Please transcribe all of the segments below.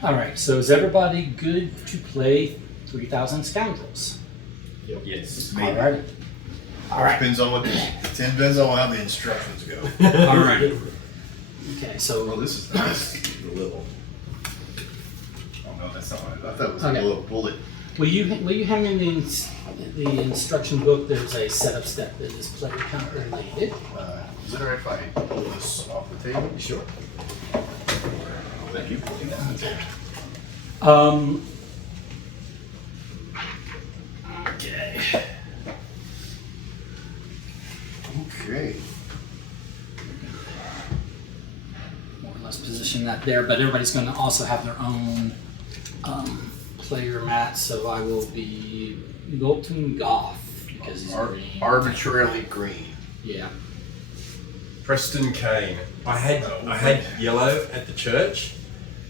All right, so is everybody good to play 3,000 Scoundrels? Yep. Yes. All right. All right. Depends on how the instructions go. All right. Okay, so Oh, this is nice. The little. Oh no, that's not what I thought. It was Okay. a little bullet. will you hand me the instruction book? There's a setup step that is player count related. Is it alright if I pull this off the table? Sure. Thank you. Okay. Okay. More or less position that there, but everybody's going to also have their own player mat, so I will be Milton Goff because he's green. Arbitrarily green. Yeah. Preston Kane. I had yellow at the church,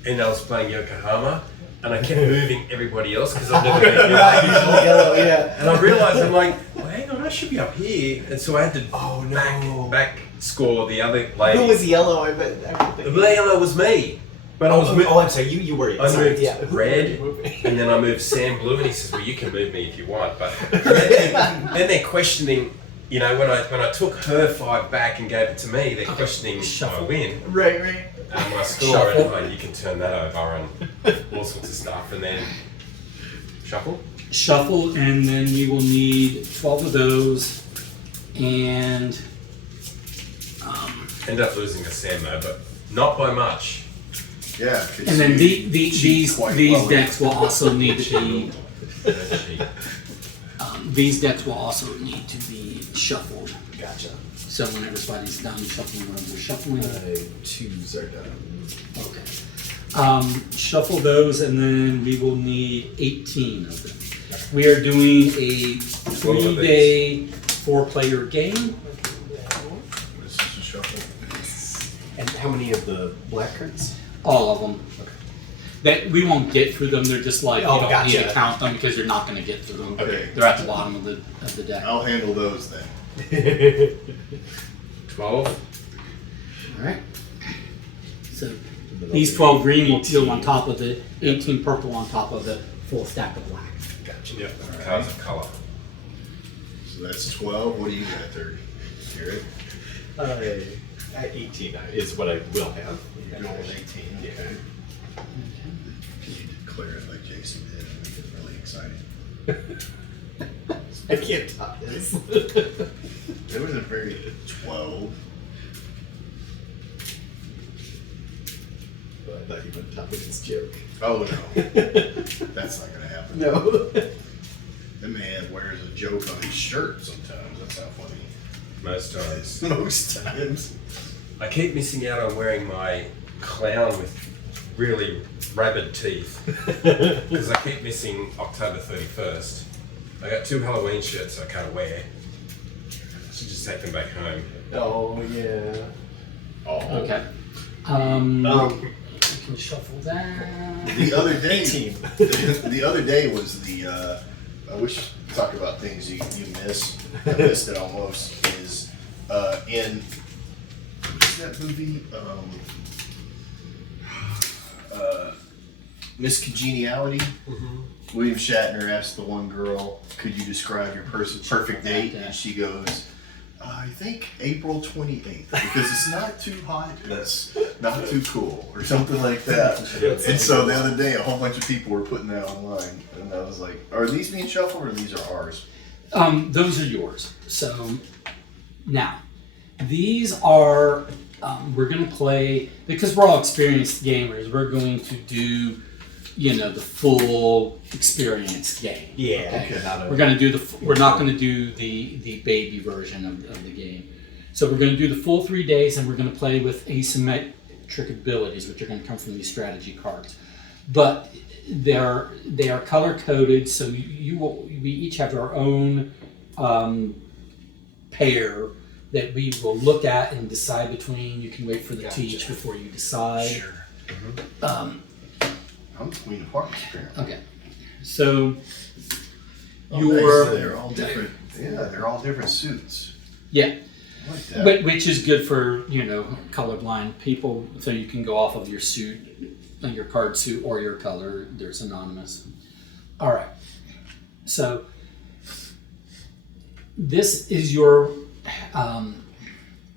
and I was playing Yokohama, and I kept moving everybody else because I've never been yellow. And I realised I'm like, well, hang on, I should be up here, and so I had to back score the other lady. Who was yellow? I bet. The yellow was me, but I was I'm sorry. You were. I Sorry, moved yeah. red, and then I moved Sam blue, and he says, "Well, you can move me if you want." But then they're questioning. You know, when I took her 5 back and gave it to me, they're questioning my win Right. and my score, and like, you can turn that over and all sorts of stuff, and then shuffle. Shuffle, and then we will need 12 of those, and End up losing to Sam though, but not by much. Yeah. and then these decks will also need to be these decks will also need to be shuffled. Gotcha. So when everybody's done shuffling, when we're shuffling, Twos are done. okay. Shuffle those, and then we will need 18 of them. We are doing a 3-day 4-player game. This is a shuffle. And how many of the black cards? All of them. Okay. That we won't get through them. They're just like Oh, you don't need to gotcha. count them because you're not going to get through them. Okay. They're at the bottom of the deck. I'll handle those then. 12. All right. So these 12 green will peel on top of it, 18 purple on top of the full stack of black. Gotcha. Yep. Cards of colour. So that's 12. What do you got? 30. Garrett? 18 is what I will have. You're going with 18. Yeah. Can you declare it like Jason did and make it really exciting? I can't top this. It was a very 12. I thought you would top with this joke. Oh no. That's not gonna happen. No. The man wears a joke on his shirt sometimes. That's not funny. Most times. Most times. I keep missing out on wearing my clown with really rabid teeth because I keep missing October 31st. I got 2 Halloween shirts I can't wear. I should just take them back home. Oh yeah. Oh. Okay. You can shuffle that. The other day, 18. the other day was the. I wish to talk about things you miss. I missed it almost. Is in what's that movie? Miss Congeniality. William Shatner asked the one girl, "Could you describe your perfect date?" And she goes, "I think April 28th because it's not too hot, it's not too cool, or something like that." And so the other day, a whole bunch of people were putting that online, and I was like, "Are these being shuffled, or these are ours?" Those are yours. So now these are we're going to play because we're all experienced gamers. We're going to do the full experienced game. Yeah. Okay. We're going to do we're not going to do the baby version of the game. So we're going to do the full 3 days, and we're going to play with asymmetric abilities, which are going to come from these strategy cards. But they are color coded, so we each have our own pair that we will look at and decide between. You can wait for the teach before you decide. Sure. I'm the Queen of Hearts, apparently. Okay, so They're all different. Yeah, they're all different suits. Yeah, I like that. which is good for colorblind people, so you can go off of your suit your card suit or your color. They're synonymous. All right. So this is your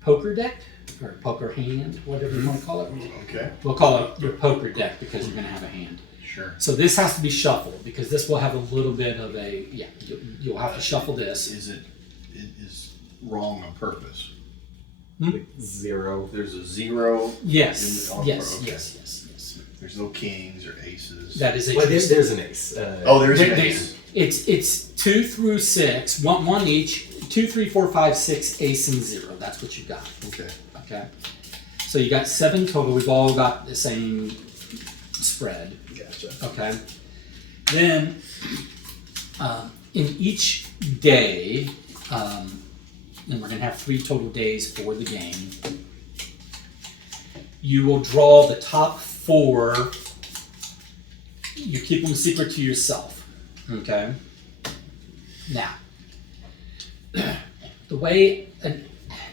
poker deck or poker hand, whatever you want to call it. Okay. We'll call it your poker deck because you're going to have a hand. Sure. So this has to be shuffled because this will have a little bit of a you'll have to shuffle this. It is wrong on purpose. Like 0. There's a 0. Yes. Okay. Yes. There's no kings or aces. That is a Well, there's an ace. there's an ace. It's 2 through 6, one each. 2, 3, 4, 5, 6, ace, and 0. That's what you got. Okay. Okay. So you got 7 total. We've all got the same spread. Gotcha. Okay. Then in each day, and we're going to have 3 total days for the game, you will draw the top 4. You keep them secret to yourself. Okay. Now, the way an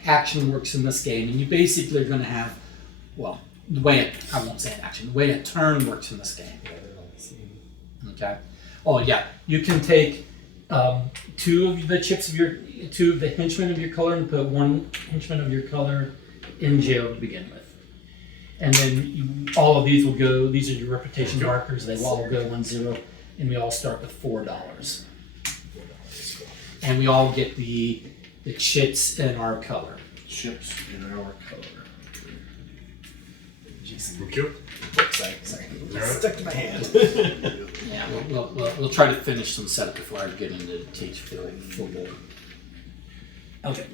action works in this game, and you basically are going to have, well, I won't say an action, the way a turn works in this game. Okay. Oh yeah, you can take 2 of the henchmen of your color and put 1 henchman of your color in jail to begin with. And then all of these will go, these are your reputation markers, they will all go 1-0, and we all start with $4. And we all get the chits in our color. Chips in our color. Thank you. Sorry. Alright. Stuck to my hand. Yeah, we'll try to finish some setup before I get into teach football. Okay.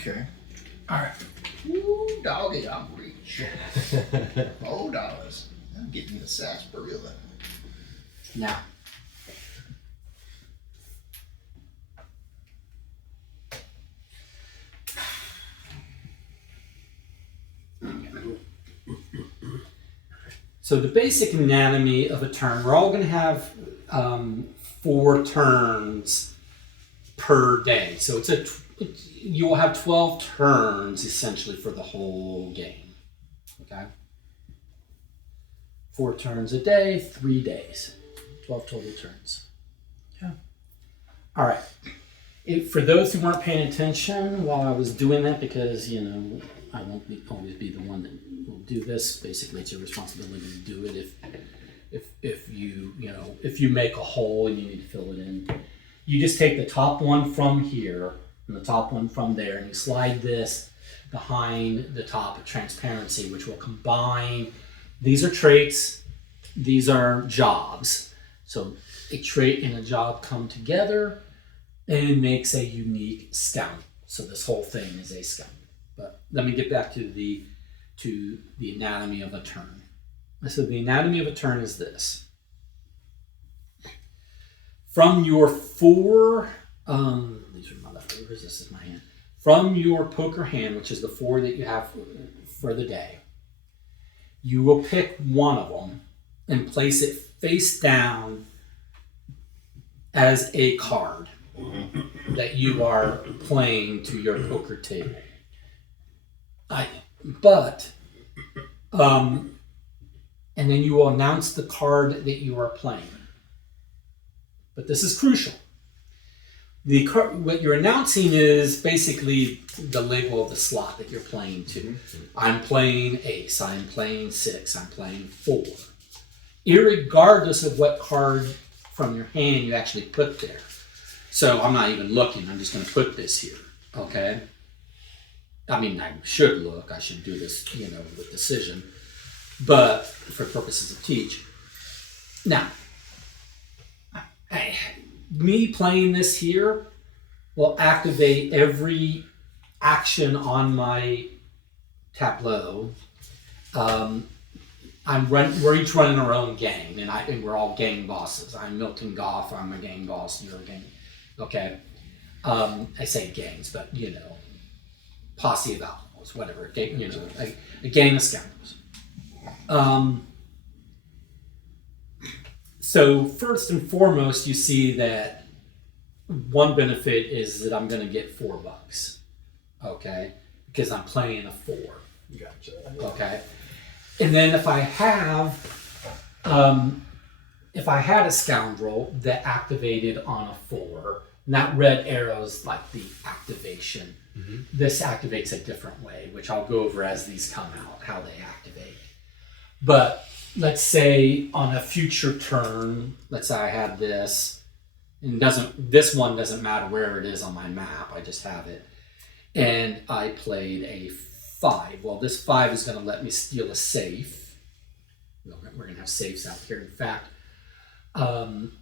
Okay. All right. Ooh, doggy, I'm rich. $4. I'm getting the sarsaparilla. Now. So the basic anatomy of a turn, we're all going to have 4 turns per day. So you will have 12 turns essentially for the whole game. Okay? 4 turns a day, 3 days. 12 total turns. Okay. All right. For those who weren't paying attention while I was doing that, because, I won't always be the one that will do this. Basically, it's your responsibility to do it if you make a hole and you need to fill it in. You just take the top one from here and the top one from there, and you slide this behind the top of transparency, which will combine. These are traits, these are jobs. So a trait and a job come together and makes a unique scout. So this whole thing is a scout. But let me get back to the anatomy of a turn. So the anatomy of a turn is this. From your 4, these are my leftovers, this is my hand. From your poker hand, which is the 4 that you have for the day, you will pick one of them and place it face down as a card that you are playing to your poker table. And then you will announce the card that you are playing. But this is crucial. What you're announcing is basically the label of the slot that you're playing to. I'm playing ace, I'm playing 6, I'm playing 4. Irregardless of what card from your hand you actually put there. So I'm not even looking, I'm just going to put this here, okay? I mean, I should look, I should do this, with decision, but for purposes of teach. Now, me playing this here will activate every action on my tableau. we're each running our own gang, and we're all gang bosses. I'm Milton Goff. I'm a gang boss. You're a gang. Okay. I say gangs, but posse of outlaws, whatever. A gang of scoundrels. So first and foremost, you see that one benefit is that I'm going to get $4, okay, because I'm playing a 4. Gotcha. Okay, and then if I had a scoundrel that activated on a 4, and that red arrow is like the activation. Mm-hmm. This activates a different way, which I'll go over as these come out, how they activate. But let's say on a future turn, let's say I had this, and this one doesn't matter where it is on my map, I just have it, and I played a 5. Well, this 5 is going to let me steal a safe. We're going to have safes out here. In fact, Don,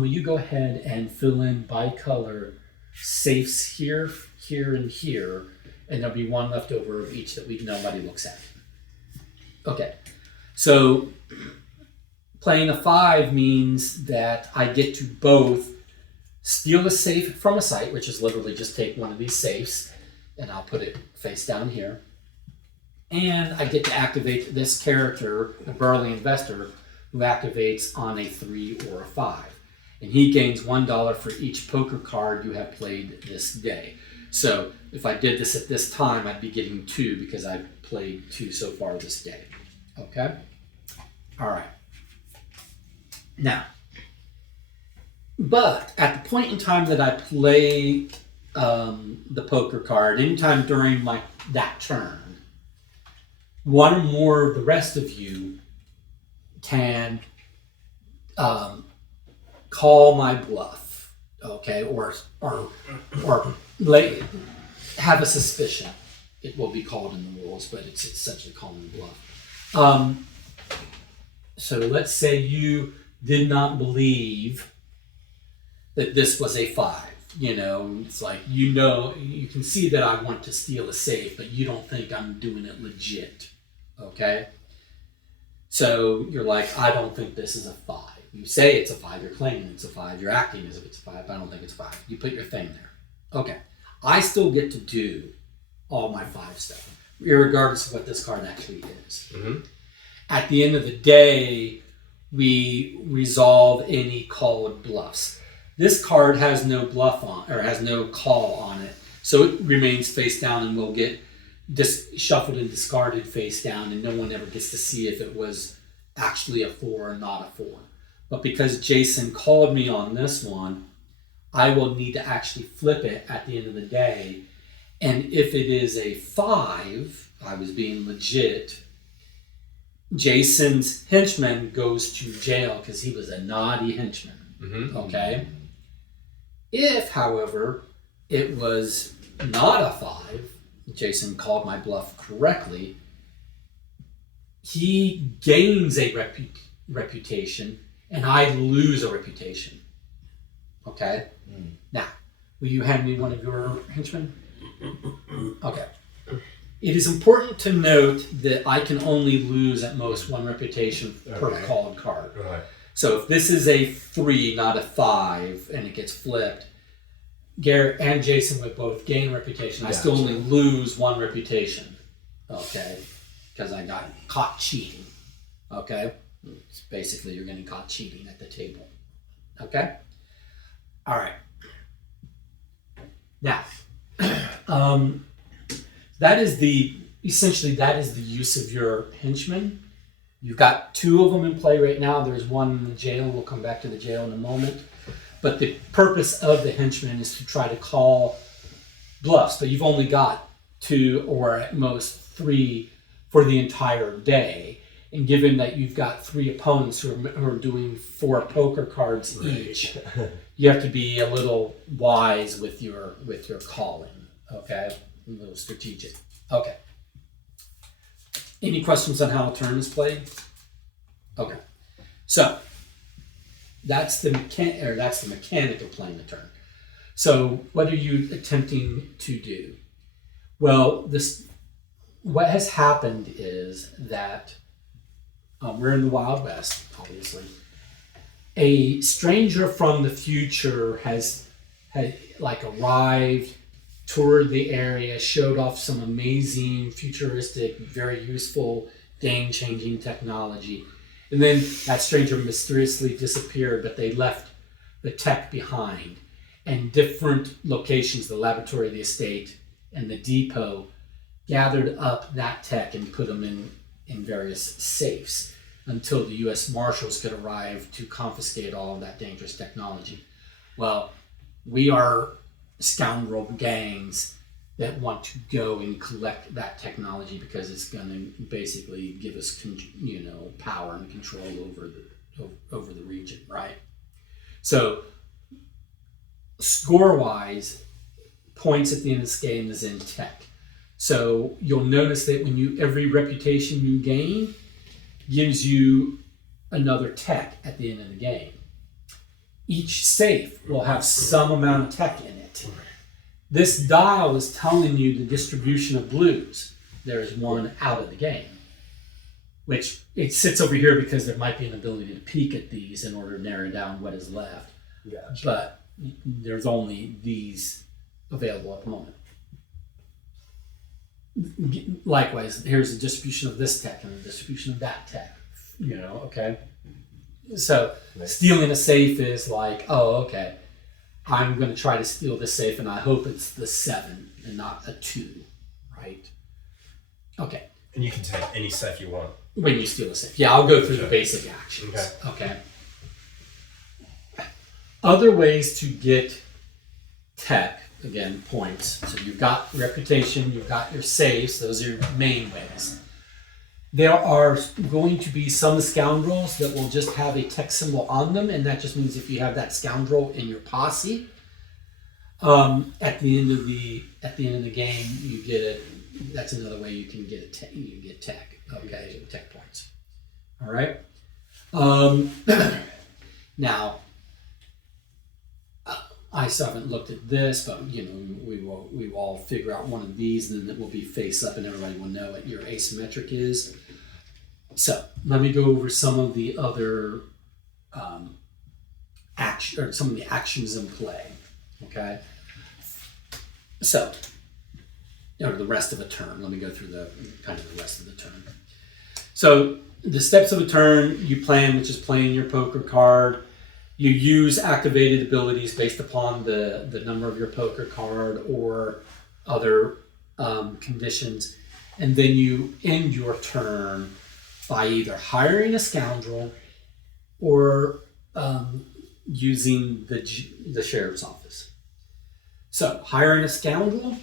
will you go ahead and fill in by color safes here, here, and here, and there'll be one left over of each that nobody looks at. Okay, so playing a 5 means that I get to both steal a safe from a site, which is literally just take one of these safes, and I'll put it face down here, and I get to activate this character, the burly investor, who activates on a 3 or a 5. And he gains $1 for each poker card you have played this day. So if I did this at this time, I'd be getting 2 because I've played 2 so far this day. Okay? All right. Now, but at the point in time that I play the poker card, anytime during that turn, one or more of the rest of you can call my bluff, okay, or have a suspicion. It will be called in the rules, but it's essentially calling the bluff. So let's say you did not believe that this was a 5. It's like, you can see that I want to steal a safe, but you don't think I'm doing it legit, okay? So you're like, I don't think this is a 5. You say it's a 5, you're claiming it's a 5, you're acting as if it's a 5, but I don't think it's a 5. You put your thing there. Okay. I still get to do all my 5 stuff, regardless of what this card actually is. Mm-hmm. At the end of the day, we resolve any called bluffs. This card has no bluff on, or has no call on it, so it remains face down and will get shuffled and discarded face down, and no one ever gets to see if it was actually a 4 or not a 4. But because Jason called me on this one, I will need to actually flip it at the end of the day. And if it is a 5, I was being legit, Jason's henchman goes to jail because he was a naughty henchman. Mm-hmm. Okay? If, however, it was not a 5, Jason called my bluff correctly, he gains a reputation, and I lose a reputation. Okay? Now, will you hand me one of your henchmen? Okay. It is important to note that I can only lose at most 1 reputation per called card. Right. So if this is a 3, not a 5, and it gets flipped, Garrett and Jason would both gain reputation. I still only lose 1 reputation. Okay? Because I got caught cheating. Okay? It's basically, you're getting caught cheating at the table. Okay? All right. Now, that is the use of your henchmen. You've got 2 of them in play right now. There's one in the jail. We'll come back to the jail in a moment. But the purpose of the henchman is to try to call bluffs. But you've only got 2 or at most 3 for the entire day. And given that you've got 3 opponents who are doing 4 poker cards each, you have to be a little wise with your calling. Okay, a little strategic. Okay. Any questions on how a turn is played? Okay. So that's the mechanic of playing a turn. So what are you attempting to do? Well, what has happened is that We're in the Wild West, obviously. A stranger from the future had like arrived, toured the area, showed off some amazing, futuristic, very useful, game-changing technology. And then that stranger mysteriously disappeared, but they left the tech behind. And different locations, the laboratory, the estate, and the depot, gathered up that tech and put them in various safes until the U.S. Marshals could arrive to confiscate all of that dangerous technology. Well, we are scoundrel gangs that want to go and collect that technology because it's going to basically give us, power and control over the region, right? So, score-wise, points at the end of this game is in tech. So you'll notice that every reputation you gain gives you another tech at the end of the game. Each safe will have some amount of tech in it. This dial is telling you the distribution of blues. There's one out of the game, which it sits over here because there might be an ability to peek at these in order to narrow down what is left. Gotcha. But there's only these available at the moment. Likewise, here's the distribution of this tech and the distribution of that tech. Okay? So stealing a safe is like, okay, I'm going to try to steal this safe and I hope it's the 7 and not a 2, right? Okay. And you can take any safe you want. When you steal a safe. Yeah, I'll go through the basic actions. Okay. Other ways to get tech, again, points. So you've got reputation, you've got your safes, those are your main ways. There are going to be some scoundrels that will just have a tech symbol on them, and that just means if you have that scoundrel in your posse, at the end of the game, you get it. That's another way you can get you get tech. Okay, tech points. All right. Now, I still haven't looked at this, but we will all figure out one of these, and then it will be face up, and everybody will know what your asymmetric is. So let me go over some of the other some of the actions in play. Okay. So, the rest of a turn. Let me go through the rest of the turn. So the steps of a turn, you plan, which is playing your poker card. You use activated abilities based upon the number of your poker card or other conditions. And then you end your turn by either hiring a scoundrel or using the sheriff's office. So hiring a scoundrel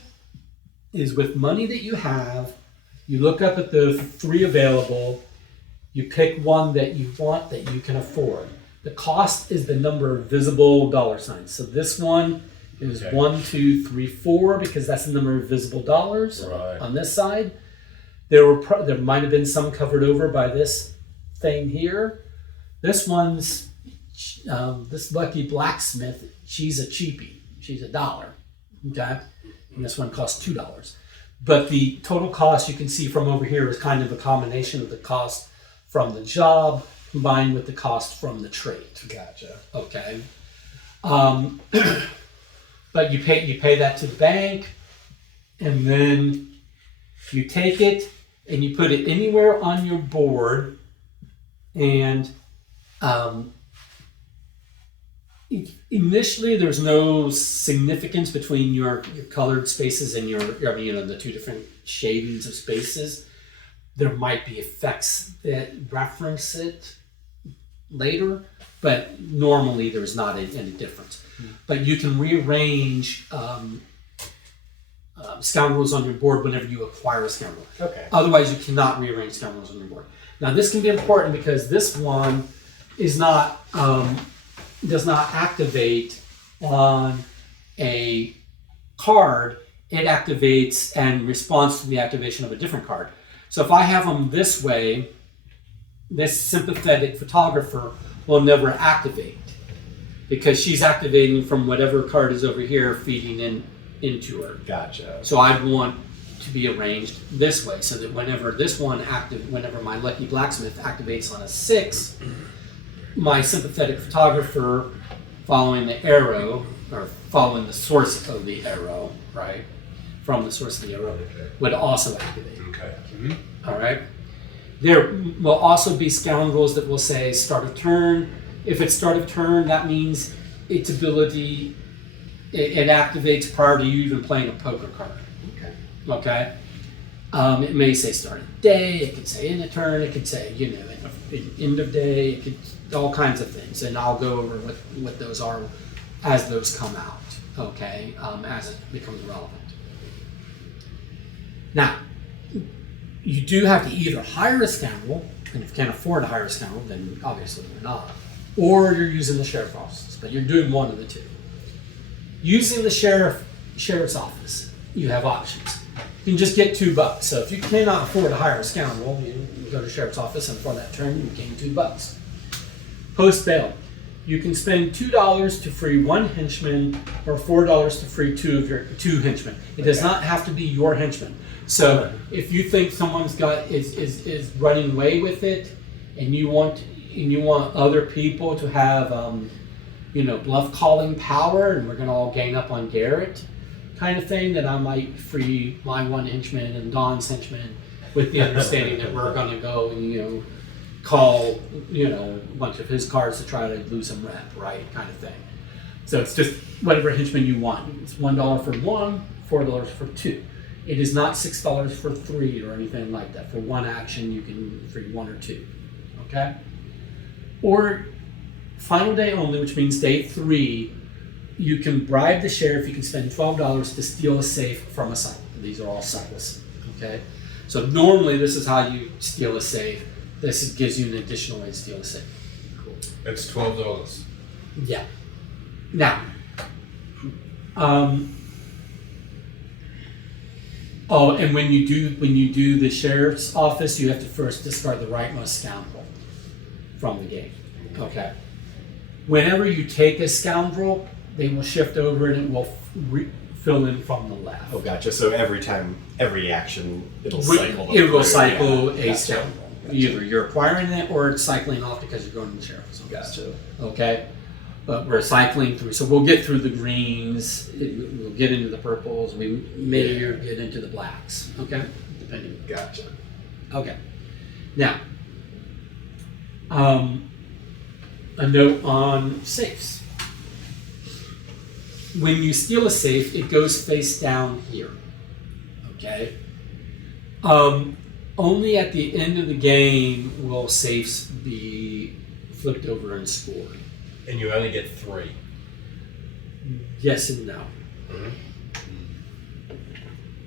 is with money that you have. You look up at the 3 available. You pick one that you want that you can afford. The cost is the number of visible dollar signs. So this one is 1, 2, 3, 4 because that's the number of visible dollars on this side. There might have been some covered over by this thing here. This one's this lucky blacksmith. She's a cheapie. She's $1. Okay, and this one costs $2. But the total cost you can see from over here is kind of a combination of the cost from the job combined with the cost from the trade. Gotcha. Okay. But you pay that to the bank, and then you take it and you put it anywhere on your board, and initially there's no significance between your colored spaces and the 2 different shadings of spaces. There might be effects that reference it later, but normally there's not any difference. But you can rearrange scoundrels on your board whenever you acquire a scoundrel. Okay. Otherwise, you cannot rearrange scoundrels on your board. Now, this can be important because this one is not does not activate on a card. It activates and responds to the activation of a different card. So if I have them this way, this sympathetic photographer will never activate because she's activating from whatever card is over here feeding into her. Gotcha. So I'd want to be arranged this way, so that whenever whenever my lucky blacksmith activates on a 6, my sympathetic photographer, following the arrow, or following the source of the arrow, right, from the source of the arrow, would also activate. Okay. All right. There will also be scoundrels that will say start of turn. If it's start of turn, that means its ability, it activates prior to you even playing a poker card. Okay. It may say start of day. It could say end of turn. It could say end of day. It could all kinds of things, and I'll go over what those are as those come out. Okay. As it becomes relevant. Now, you do have to either hire a scoundrel, and if you can't afford to hire a scoundrel, then obviously you're not, or you're using the sheriff's office, but you're doing one of the two. Using the sheriff's office, you have options. You can just get $2. So if you cannot afford to hire a scoundrel, you go to the sheriff's office, and for that turn, you gain $2. Post bail, you can spend $2 to free 1 henchman, or $4 to free 2 henchmen. It does not have to be your henchman. So if you think someone's is running away with it, and you want other people to have bluff calling power, and we're gonna all gang up on Garrett, kind of thing, then I might free my 1 henchman and Don's henchman, with the understanding that we're gonna go and call a bunch of his cards to try to lose him rep, right, kind of thing. So it's just whatever henchman you want. It's $1 for 1, $4 for 2. It is not $6 for 3 or anything like that. For 1 action, you can free 1 or 2. Okay? Or final day only, which means day 3, you can bribe the sheriff. You can spend $12 to steal a safe from a cycle. These are all cycles. Okay? So normally this is how you steal a safe. This gives you an additional way to steal a safe. Cool. It's $12. Yeah. Now, and when you do the sheriff's office, you have to first discard the rightmost scoundrel from the game. Okay. Whenever you take a scoundrel, they will shift over and it will fill in from the left. Oh, gotcha. So every action, it'll cycle a Gotcha. scoundrel. Either you're acquiring it or it's cycling off because you're going to the sheriff's office. Gotcha. Okay. But we're cycling through, so we'll get through the greens, we'll get into the purples, we may get into the blacks, okay? Depending. Gotcha. Okay. Now, a note on safes. When you steal a safe, it goes face down here, okay? Only at the end of the game will safes be flipped over and scored. And you only get 3. Yes and no.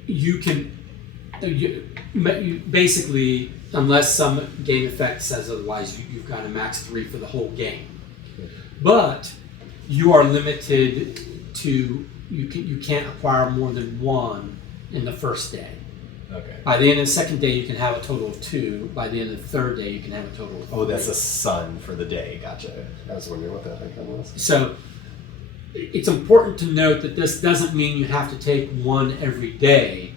You can, you basically, unless some game effect says otherwise, you've got a max 3 for the whole game. But you are limited to, you can't acquire more than 1 in the first day. Okay. By the end of the second day, you can have a total of 2. By the end of the third day, you can have a total of 3. Oh, that's a sun for the day. Gotcha. I was wondering what that icon was. So it's important to note that this doesn't mean you have to take 1 every day.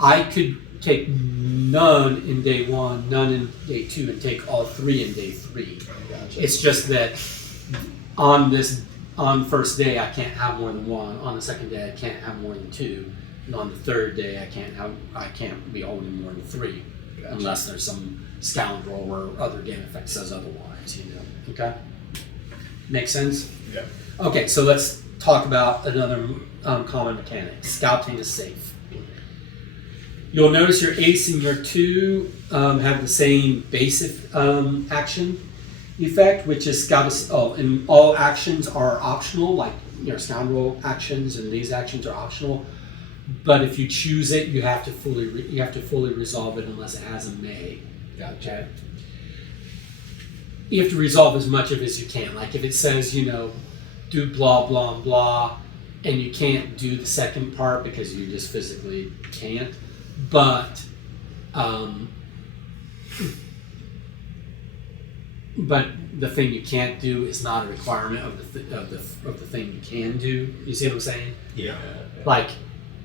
I could take none in day 1, none in day 2, and take all 3 in day 3. Gotcha. It's just that on first day I can't have more than 1. On the second day I can't have more than 2. And on the third day I can't be holding more than 3. Gotcha. Unless there's some scoundrel or other game effect says otherwise, Okay? Make sense? Yeah. Okay, so let's talk about another common mechanic, scouting a safe. You'll notice your ace and your 2 have the same basic action effect, which is and all actions are optional, like your scoundrel actions and these actions are optional. But if you choose it, you have to fully resolve it unless it has a may. Okay. You have to resolve as much of it as you can. Like if it says, do blah blah blah, and you can't do the second part because you just physically can't. But the thing you can't do is not a requirement of the thing you can do. You see what I'm saying? Yeah. Like.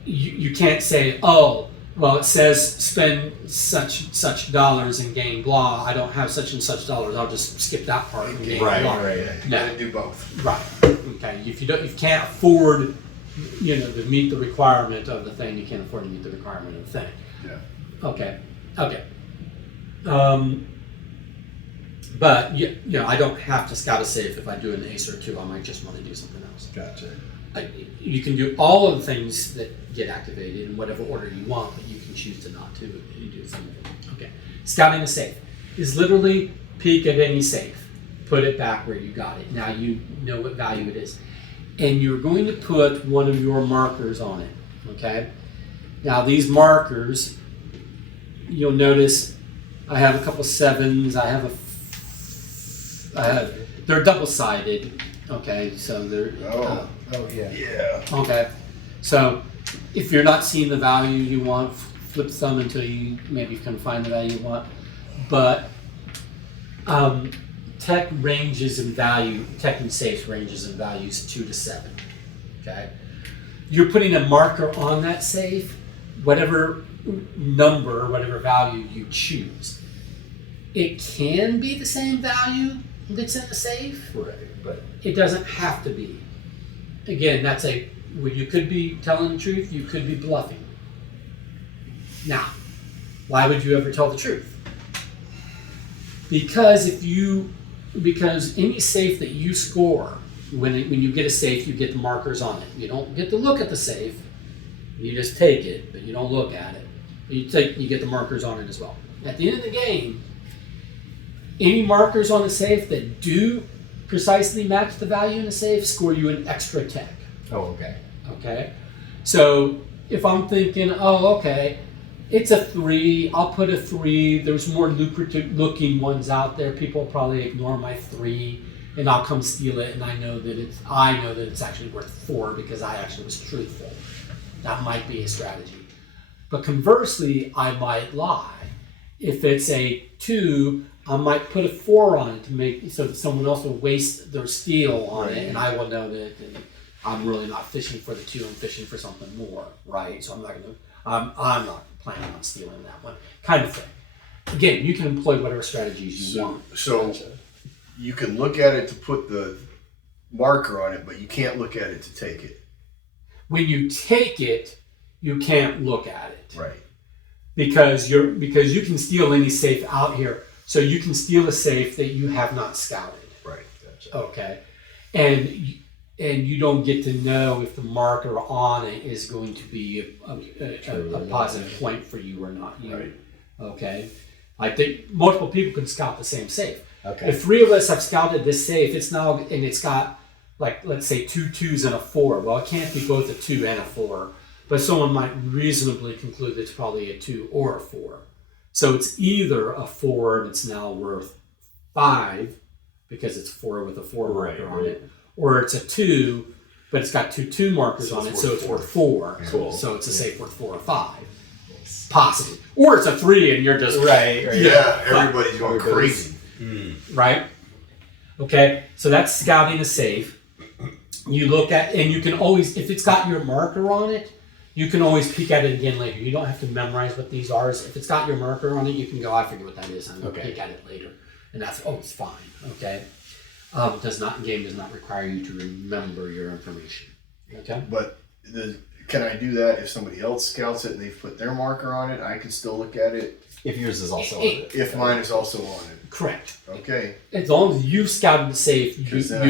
You can't say, oh, well, it says spend such dollars and gain blah. I don't have such and such dollars. I'll just skip that part and gain Right, blah. right. You gotta do both. Right. Okay. If you can't afford, to meet the requirement of the thing, you can't afford to meet the requirement of the thing. Yeah. Okay. But I don't have to scout a safe if I do an ace or two. I might just want to do something else. Gotcha. You can do all of the things that get activated in whatever order you want, but you can choose to not to. You do some of them. Okay. Scouting a safe is literally peek at any safe, put it back where you got it. Now you know what value it is, and you're going to put one of your markers on it. Okay. Now these markers, you'll notice, I have a couple sevens. They're double-sided. Okay, so they're. Yeah. Okay, so if you're not seeing the value you want, flip some until you maybe can find the value you want. But tech and safe ranges in values 2 to 7. Okay, you're putting a marker on that safe, whatever number, whatever value you choose. It can be the same value that's in the safe, Right, but it doesn't have to be. Again, you could be telling the truth, you could be bluffing. Now, why would you ever tell the truth? Because any safe that you score, when you get a safe, you get the markers on it. You don't get to look at the safe, you just take it, but you don't look at it. You get the markers on it as well. At the end of the game, any markers on the safe that do precisely match the value in the safe score you an extra tech. oh, okay. Okay? So if I'm thinking, it's a 3, I'll put a 3. There's more lucrative looking ones out there. People will probably ignore my 3 and I'll come steal it, and I know that it's actually worth 4 because I actually was truthful. That might be a strategy. But conversely, I might lie. If it's a 2, I might put a 4 on it to make so that someone else will waste their steal on it, and I will know that I'm really not fishing for the 2. I'm fishing for something more, right? So I'm not planning on stealing that one, kind of thing. Again, you can employ whatever strategies you want. So you can look at it to put the marker on it, but you can't look at it to take it. When you take it, you can't look at it, Right. because you can steal any safe out here. So you can steal a safe that you have not scouted. Right. Gotcha. Okay, and you don't get to know if the marker on it is going to be a positive point for you or not. Right. Okay, I think multiple people can scout the same safe. Okay. If 3 of us have scouted this safe, it's got, like, let's say 2 2s and a 4. Well, it can't be both a 2 and a 4, but someone might reasonably conclude that it's probably a 2 or a 4. So it's either a 4 and it's now worth 5 because it's 4 with a 4 marker on it, or it's a 2 but it's got 2 markers on it, so it's worth 4. Cool. So it's a safe worth 4 or 5, possibly. Or it's a 3 and you're just Right. Yeah, everybody's going crazy. right. Okay, so that's scouting a safe. You look at, and you can always, if it's got your marker on it, you can always peek at it again later. You don't have to memorize what these are. If it's got your marker on it, you can go, I forget what that is. I'm going to peek at it later. And that's, it's fine. Okay. Game does not require you to remember your information. Okay. But can I do that if somebody else scouts it and they've put their marker on it? I can still look at it If yours is also on it. if mine is also on it. Correct. Okay. As long as you've scouted the safe, you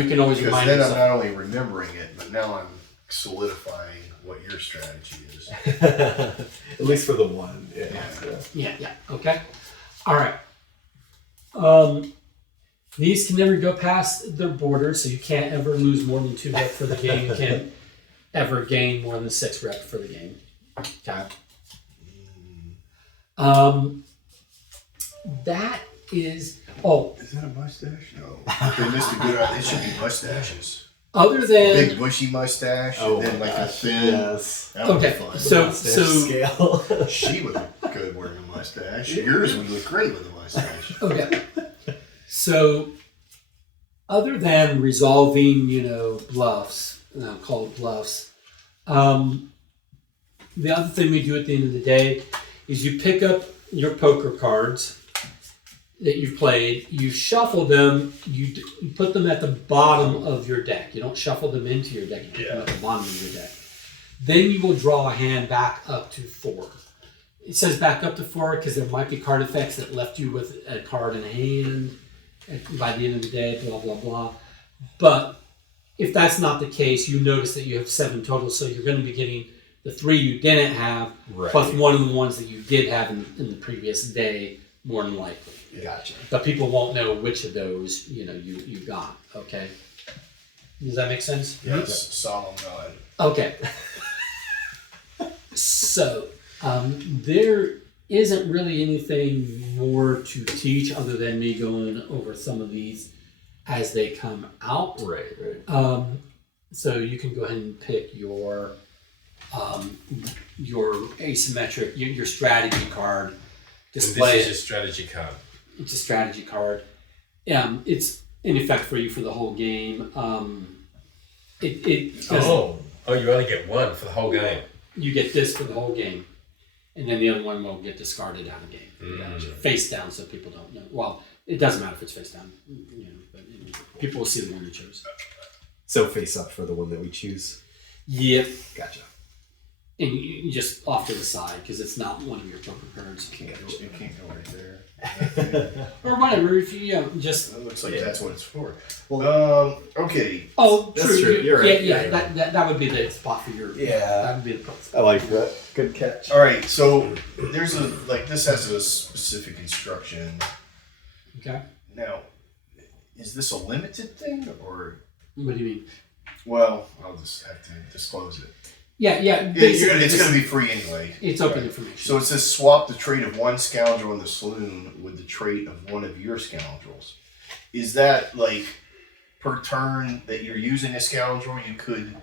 can always remind then yourself. I'm not only remembering it, but now I'm solidifying what your strategy is. At least for the one. Yeah. Yeah. Okay. All right. These can never go past their borders, so you can't ever lose more than 2 rep for the game. You can't ever gain more than 6 rep for the game. Okay. That is. Oh, Is that a mustache? No. They missed a good idea. It should be mustaches. other Big than bushy mustache, Oh, and then like a thin. Yes. That would be okay, fun. so Scale. She would look good wearing a mustache. Yours would look great with a mustache. okay, so other than resolving, bluffs, called bluffs, the other thing we do at the end of the day is you pick up your poker cards that you've played, you shuffle them, you put them at the bottom of your deck. You don't shuffle them into your deck, you put them at the bottom of your deck. Then you will draw a hand back up to 4. It says back up to 4 because there might be card effects that left you with a card in hand by the end of the day, blah, blah, blah. But if that's not the case, you notice that you have 7 total, so you're going to be getting the 3 you didn't have, plus one of the ones that you did have in the previous day, more than likely. Gotcha. But people won't know which of those you got. Okay. Does that make sense? Yes. Solemn nod. Okay. So there isn't really anything more to teach other than me going over some of these as they come out. Right. So you can go ahead and pick your asymmetric, your strategy card. Display this is your strategy card. It's a strategy card. It's in effect for you for the whole game. You only get one for the whole game. You get this for the whole game, and then the other one will get discarded out of the game. Face down, so people don't know. Well, it doesn't matter if it's face down, but people will see the one you chose. So face up for the one that we choose. Yep. Gotcha. And you just off to the side because it's not one of your poker cards. It can't go right there. Or whatever. If you just. It looks like that's what it's for. Well, okay. Oh, That's true. true. You're right. Yeah. That would be the spot for your. Yeah. That would be the spot. I like that. Good catch. All right. So there's this has a specific instruction. Okay. Now, is this a limited thing or? What do you mean? Well, I'll just have to disclose it. Yeah. Basically, it's going to be free anyway. It's open information. So it says swap the trait of one scoundrel in the saloon with the trait of one of your scoundrels. Is that like per turn that you're using a scoundrel, you could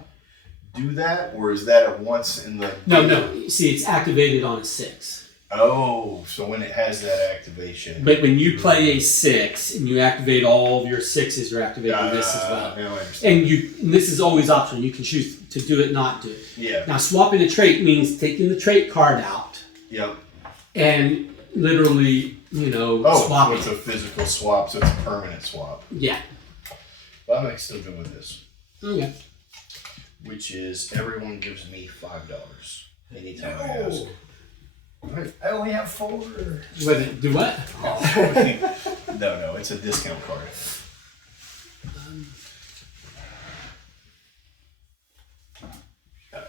do that, or is that a once in the? No. See, it's activated on a 6. Oh, so when it has that activation. But when you play a 6 and you activate all of your 6s, you're activating this as well. Now I understand. And this is always optional. You can choose to do it, not do it. Yeah. Now, swapping a trait means taking the trait card out Yep. and literally, Oh, swapping. it's a physical swap, so it's a permanent swap. Yeah. Well, I'm still good with this, Okay. which is everyone gives me $5 anytime I ask. I only have 4. Wait, do what? No, it's a discount card.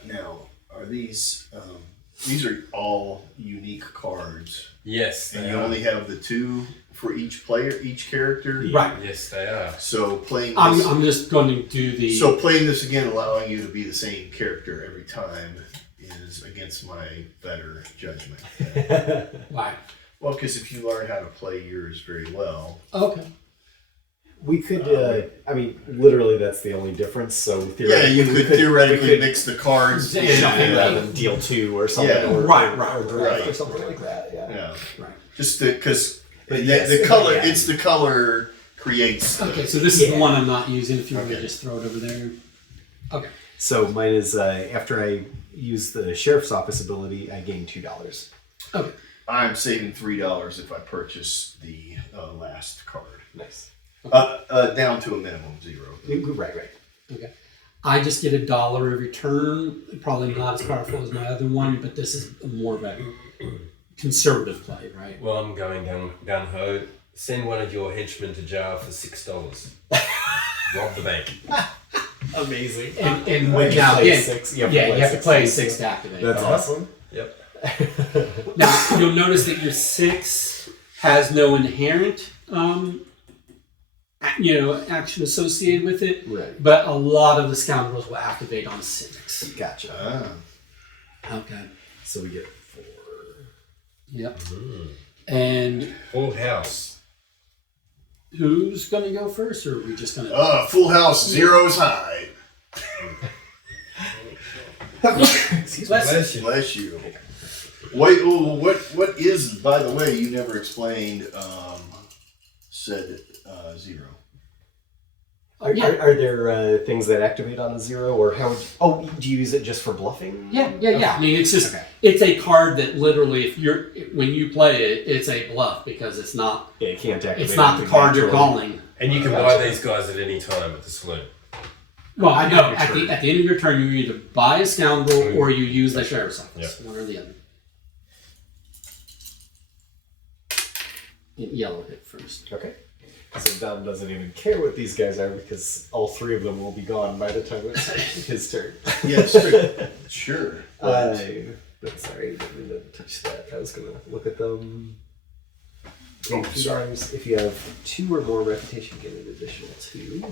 Now, are these are all unique cards, Yes, and they you are. only have the 2 for each player, each character. Right. Yes, they are. So playing this, I'm just going to do the. so playing this again, allowing you to be the same character every time, is against my better judgment. Why? Well, because if you learn how to play yours very well, Okay. We could, literally that's the only difference. So theoretically, you could theoretically mix the cards. Yeah, rather than deal 2 or something. Yeah. Or Right. or something like that. Yeah. Yeah, Right. just because But the yes, color, yeah. it's the color creates. Okay, so this is the Yeah. one I'm not using. If you want to Okay. just throw it over there. Okay. So mine is after I use the sheriff's office ability, I gain $2. Okay. I'm saving $3 if I purchase the last card. Nice. Down to a minimum 0. Right. Okay. I just get $1 every turn. Probably not as powerful as my other one, but this is more of a conservative play, right? Well, I'm going gung ho. Send one of your henchmen to jail for $6. Rob the bank. Amazing. And When you now play again, 6, you have to play 6 to activate. That's awesome. Yep. Now you'll notice that your 6 has no inherent, action associated with it. Right. But a lot of the scoundrels will activate on 6. Gotcha. Okay. So we get 4. Yep. And Full house. who's going to go first, or are we just going to? Full house, 0's high. Bless Bless you. Bless you. Wait, what is, by the way, you never explained said 0. Are there things that activate on a 0, or how would you, do you use it just for bluffing? Yeah. I mean, it's just Okay. it's a card that literally, when you play it, it's a bluff because it's not. Yeah, it can't activate. It's not the card you're calling. And you can buy these guys at any time at the saloon. Well, I know at the end of your turn, you either buy a scoundrel or you use the sheriff's office, one or the other. Yellow hit first. Okay. So Dom doesn't even care what these guys are because all 3 of them will be gone by the time it's his turn. Yes, sure. But sorry, I didn't mean to touch that. I was going to look at them. $2. If you have 2 or more reputation, get an additional 2.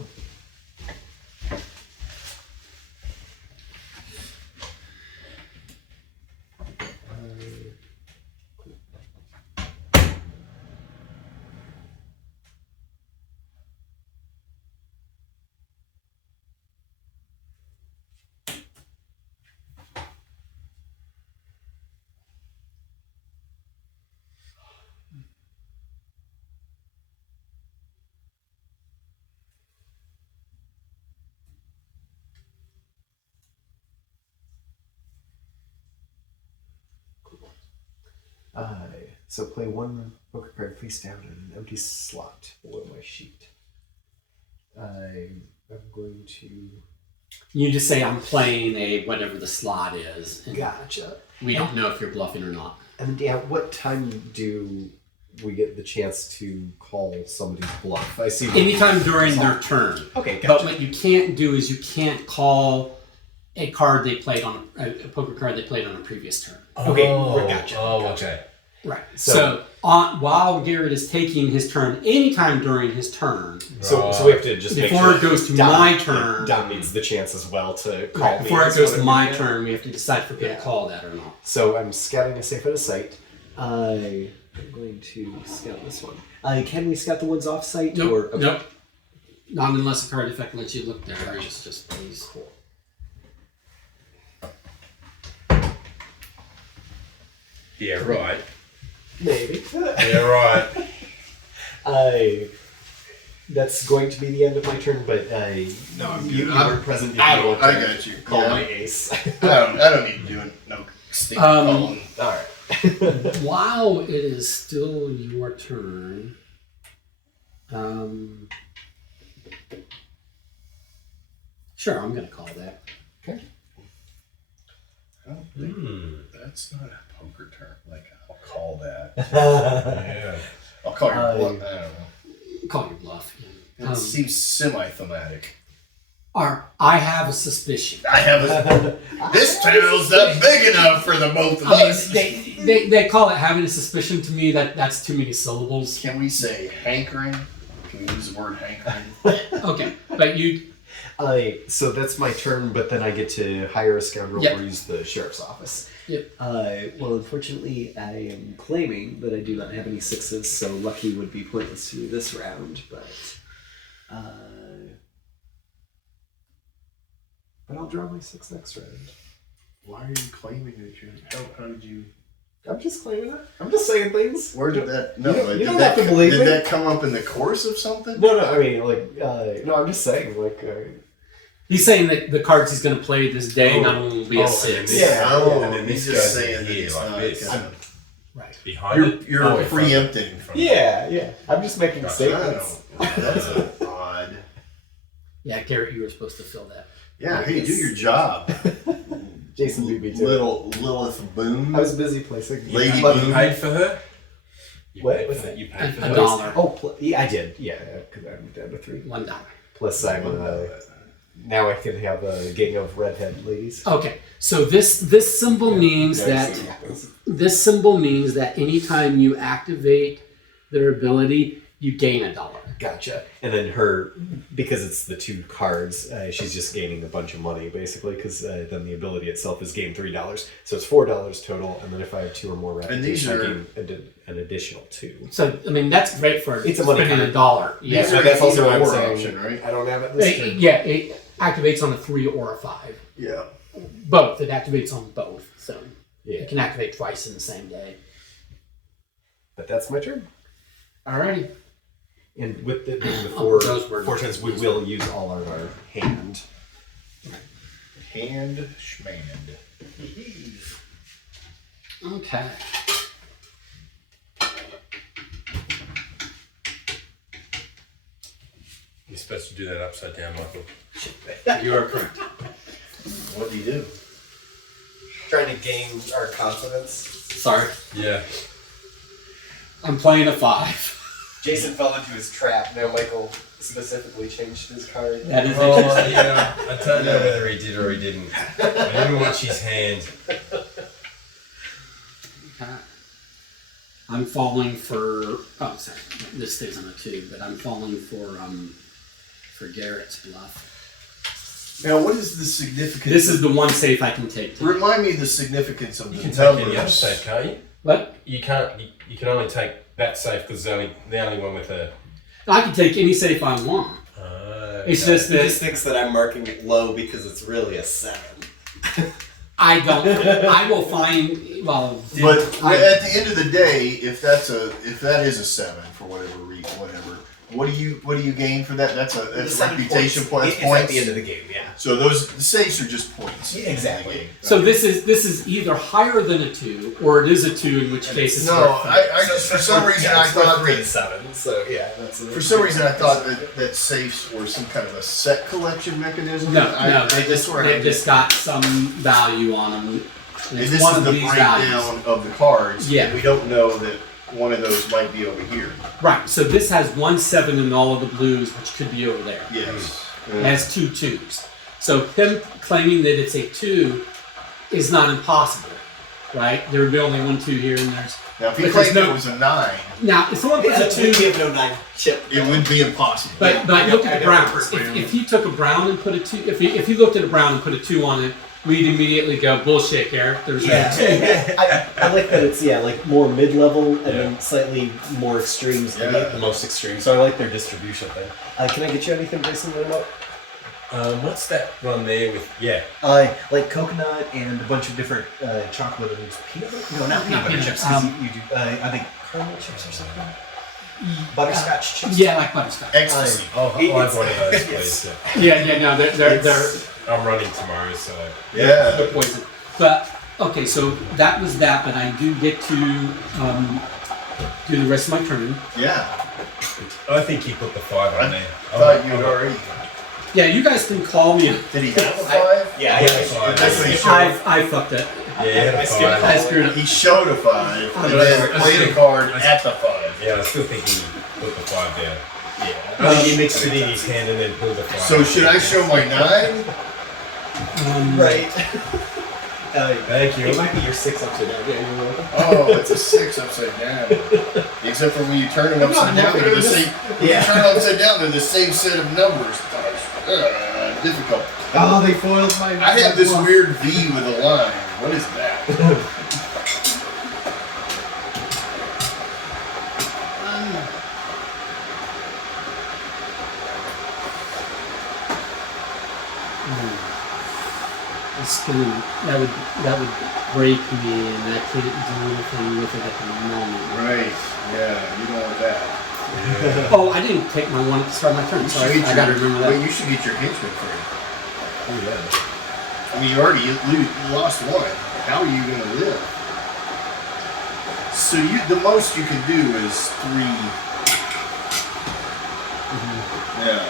So play 1 poker card face down in an empty slot below my sheet. I'm going to... You just say, I'm playing a whatever the slot is. And Gotcha. we don't know if you're bluffing or not. And at what time do we get the chance to call somebody's bluff? I see. Anytime during their turn. Okay, But gotcha. what you can't do is you can't call a card they played on, a poker card they played on a previous turn. Okay, gotcha. Oh, gotcha. okay. Right. So while Garrett is taking his turn, anytime during his turn, So we have to just before make it sure goes to Dom, my turn. Dom needs the chance as well to call Right, me. before it is goes what to I'm my getting at. turn, we have to decide if we're going to call that or not. So I'm scouting a safe out of sight. I'm going to scout this one. Can we scout the ones off site? Nope. Or, okay. Nope. Not unless a card effect lets you look there. It's just please. Yeah, right. Maybe. Yeah, right. That's going to be the end of my turn, but No, I'm you good. weren't present. If I you want I to got you. Call Yeah. my ace. I don't need to do it. No stinking calling. All right. While it is still your turn, sure, I'm going to call that. Okay. I don't think that's not a poker term. Like, I'll call that. Yeah. I'll call your bluff. I don't know. Call your bluff. It seems semi-thematic. I have a suspicion. I have a... This town's not big enough for the both of us. They call it having a suspicion. To me, that's too many syllables. Can we say hankering? Can we use the word hankering? Okay, but you. So that's my turn, but then I get to hire a scoundrel Yep. or use the sheriff's office. Yep. Well, unfortunately, I am claiming that I do not have any 6s, so lucky would be pointless to me this round, but I'll draw my 6 next round. Why are you claiming that you... How did you... I'm just claiming it. I'm just saying things. Where did that... No, you did don't that, have to believe did me. that come up in the course of something? No, I mean, no, I'm just saying, He's saying that the cards he's going to play this day not only will be a 6. Yeah. Oh, and then he's this just guy's saying that here it's like not... this. Right. Behind it? You're Oh, in front of it. preempting. In front of it. yeah. I'm just making Gotcha. statements. That's odd. Yeah, Garrett, you were supposed to fill that. Yeah, hey, do your job. Jason beat me to it. Little Lilith Boone. I was busy placing. Lady You Boone. paid for her? You What? paid What's for that? You paid for her? $1. Oh, yeah, I did. Yeah, because I'm down to 3. $1. Plus, I'm now I can have a gang of redhead ladies. Okay, so this symbol means that anytime you activate their ability, you gain $1. Gotcha. And then her, because it's the 2 cards, she's just gaining a bunch of money basically. Because then the ability itself is gain $3, so it's $4 total. And then if I have 2 or more And these reputation, I are- gain an additional 2. So I mean that's great for It's a money spending card. $1. These Yeah, are that's also either what I'm or saying. option, right? I don't have it this turn. yeah, it activates on a 3 or a 5. Yeah. Both. It activates on both, so Yeah. it can activate twice in the same day. But that's my turn. Alrighty. And with the being the those were four turns, we will use all of our hand. Hand schmand. Okay. You're supposed to do that upside down, Michael. You are correct. What do you do? Trying to gain our confidence. Sorry. Yeah. I'm playing a 5. Jason fell into his trap. Now Michael specifically changed his card. That is Oh, interesting. yeah. I don't know whether he did or he didn't. I didn't watch his hand. Okay. I'm falling for. Oh, sorry. This stays on a 2, but I'm falling for Garrett's bluff. Now, what is the significance? This is the one safe I can take. Remind me the significance of You the can take any other numbers. safe, can't you? What? You can't. You can only take that safe because the only one with a. I can take any safe I want. It's just He that just thinks that I'm marking it low because it's really a 7. I don't. I will find. Well, But at the end of the day, if that is a 7 for whatever reason, whatever, what do you gain for that? That's a reputation point. That's It's points. at the end of the game, yeah. So the safes are just points. Yeah, exactly. so this is either higher than a 2 or it is a 2, in which case it's No, worth it. I just for some reason I thought 3 that, and 7. So yeah, that's for some reason I thought that safes were some kind of a set collection mechanism. No, they I just got some value on them. And It's this one is of the these breakdown values. of the cards. Yeah. And we don't know that one of those might be over here. Right. So this has 1 7 in all of the blues, which could be over there. Yes. It has 2 2s. So him claiming that it's a 2 is not impossible, right? There would be only 1 2 here, and there's. Now, if he But there's claimed no- it was a 9, Now, if someone puts a 2, we have no 9 chip. it would be impossible. but look at the browns. If he took a brown and put a 2, if he looked at a brown and put a 2 on it, we'd immediately go bullshit, Garrett. There's no 2. I like that it's like more mid-level and Yeah. then slightly more extremes than Yeah. the most extreme. So I like their distribution thing. Can I get you anything, Jason? That I know? What's that one there with? Yeah. Like coconut and a bunch of different chocolate and peanut butter. No, not peanut butter peanut. chips. 'Cause you do. I think caramel chips or something. Butterscotch chips. Yeah, like butterscotch. Ecstasy. Oh, I'd It's- one of those, yes. please. Yeah, no, they're I'm running tomorrow, so. Yeah. the poison. But okay, so that was that. But I do get to do the rest of my turn. Yeah. I think he put the 5 on there. I thought you had already. Yeah, you guys can call me. Did he have a 5? Yeah, I had a 5. That's what he showed. I fucked it. Yeah, he had a I 5. I screwed up. He showed a 5 and But then I played a still- card I at the 5. Yeah, I still think he put the 5 down. Yeah. I think he mixed it in his hand and then pulled the 5. So should I show my 9? Right. Thank you. It might be your 6 upside down. Yeah, you're welcome. Oh, it's a 6 upside down. Except for when you turn it upside down, they're the same. When you turn it upside down, they're the same set of numbers. Difficult. Oh, they foiled my. I have this weird V with a line. What is that? That would break me, and I can't do anything with it at the moment. Right. Yeah, you don't want that. Oh, I didn't take my 1 at the start of my turn. You Sorry, should get I gotta your- remember Wait, that. you should get your henchman free. Oh, yeah. I mean, you already lost 1. How are you going to live? So the most you can do is 3. Yeah.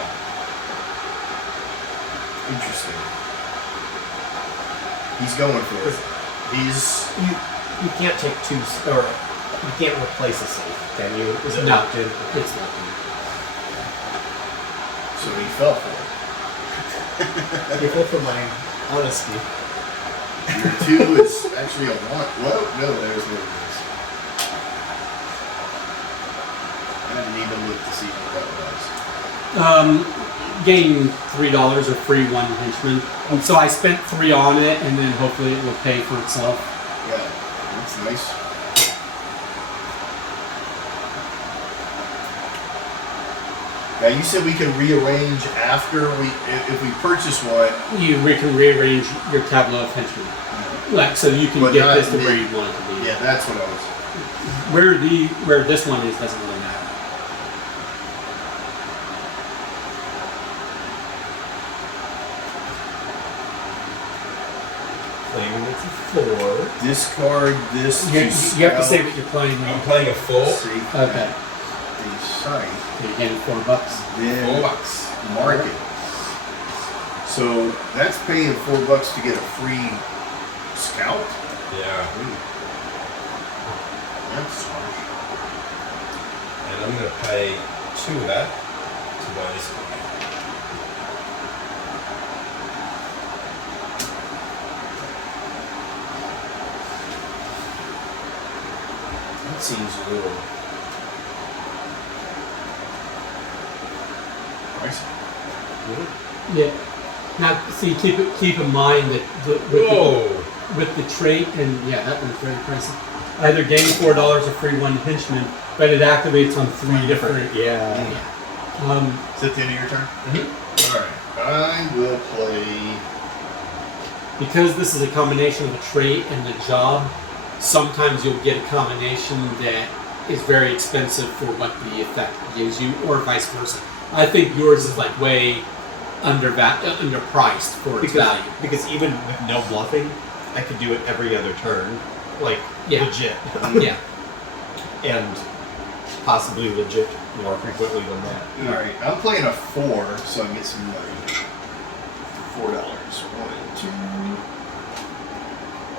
Interesting. He's going for it. He's. You can't take 2 or you can't replace a safe, can you? Is it No. locked in? It's lucky. So he fell for it. Grateful for my honesty. Your 2 is actually a 1. Whoa, no, there's what it is. I didn't even look to see what that was. Gain $3 or free 1 henchman. And so I spent 3 on it, and then hopefully it will pay for itself. Yeah, that's nice. Now you said we can rearrange after if we purchase one. We can rearrange your tableau of henchmen. Like, so you can But get not this to the- where you want it to be. Yeah, that's what I was. Where this one is doesn't really matter. Claiming it's a 4. Discard this. You have to say what you're playing. I'm playing a 4. See, Okay. the site. You're getting $4. Then $4. mark it. So that's paying $4 to get a free scout. Yeah. That's harsh. And I'm going to pay 2 of that to buy this guy. That seems a little pricey. Yeah. Now, see, keep in mind that with the trait, and yeah, that one's very pricey. Either gain $4 or free 1 henchman, but it activates on 3 different. Yeah. Is that the end of your turn? Mhm. Alright. I will play. Because this is a combination of a trait and the job, sometimes you'll get a combination that is very expensive for what the effect gives you, or vice versa. I think yours is like way underpriced for its value. Because even with no bluffing, I could do it every other turn. Like, Yeah. legit. Yeah. And possibly legit more frequently than that. Alright, I'm playing a 4, so I get some money. $4. 1, 2.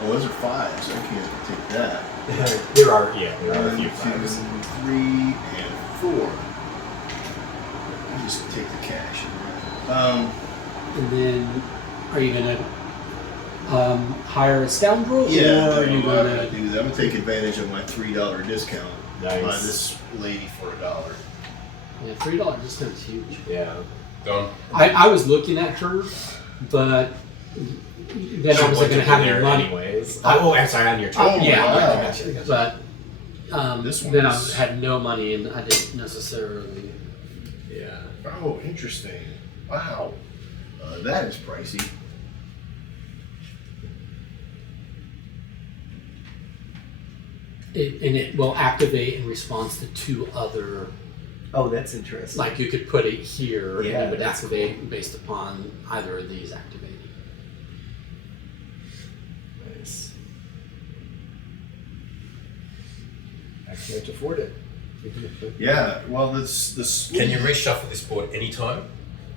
Oh, those are 5s. I can't take that. There are a few 1, 2, fives. 3, and 4. I'll just take the cash. And then, are you gonna hire a scoundrel, Yeah, or are you I'm gonna? gonna do that. I'm gonna take advantage of my $3 discount. Nice. Buy this lady for $1. Yeah, $3 discount's huge. Yeah. Done. I was looking at her, but then I wasn't gonna have any money. anyways. I'm sorry, on your turn. Oh, Yeah, wow. I gotcha. But This then I one's- had no money, and I didn't necessarily. Yeah. Oh, interesting. Wow. That is pricey. It will activate in response to 2 other. Oh, that's interesting. Like you could put it here, Yeah, and it would that's activate based upon either of these activating. Nice. I can't afford it. Yeah. Well, this. Can you reshuffle this board anytime?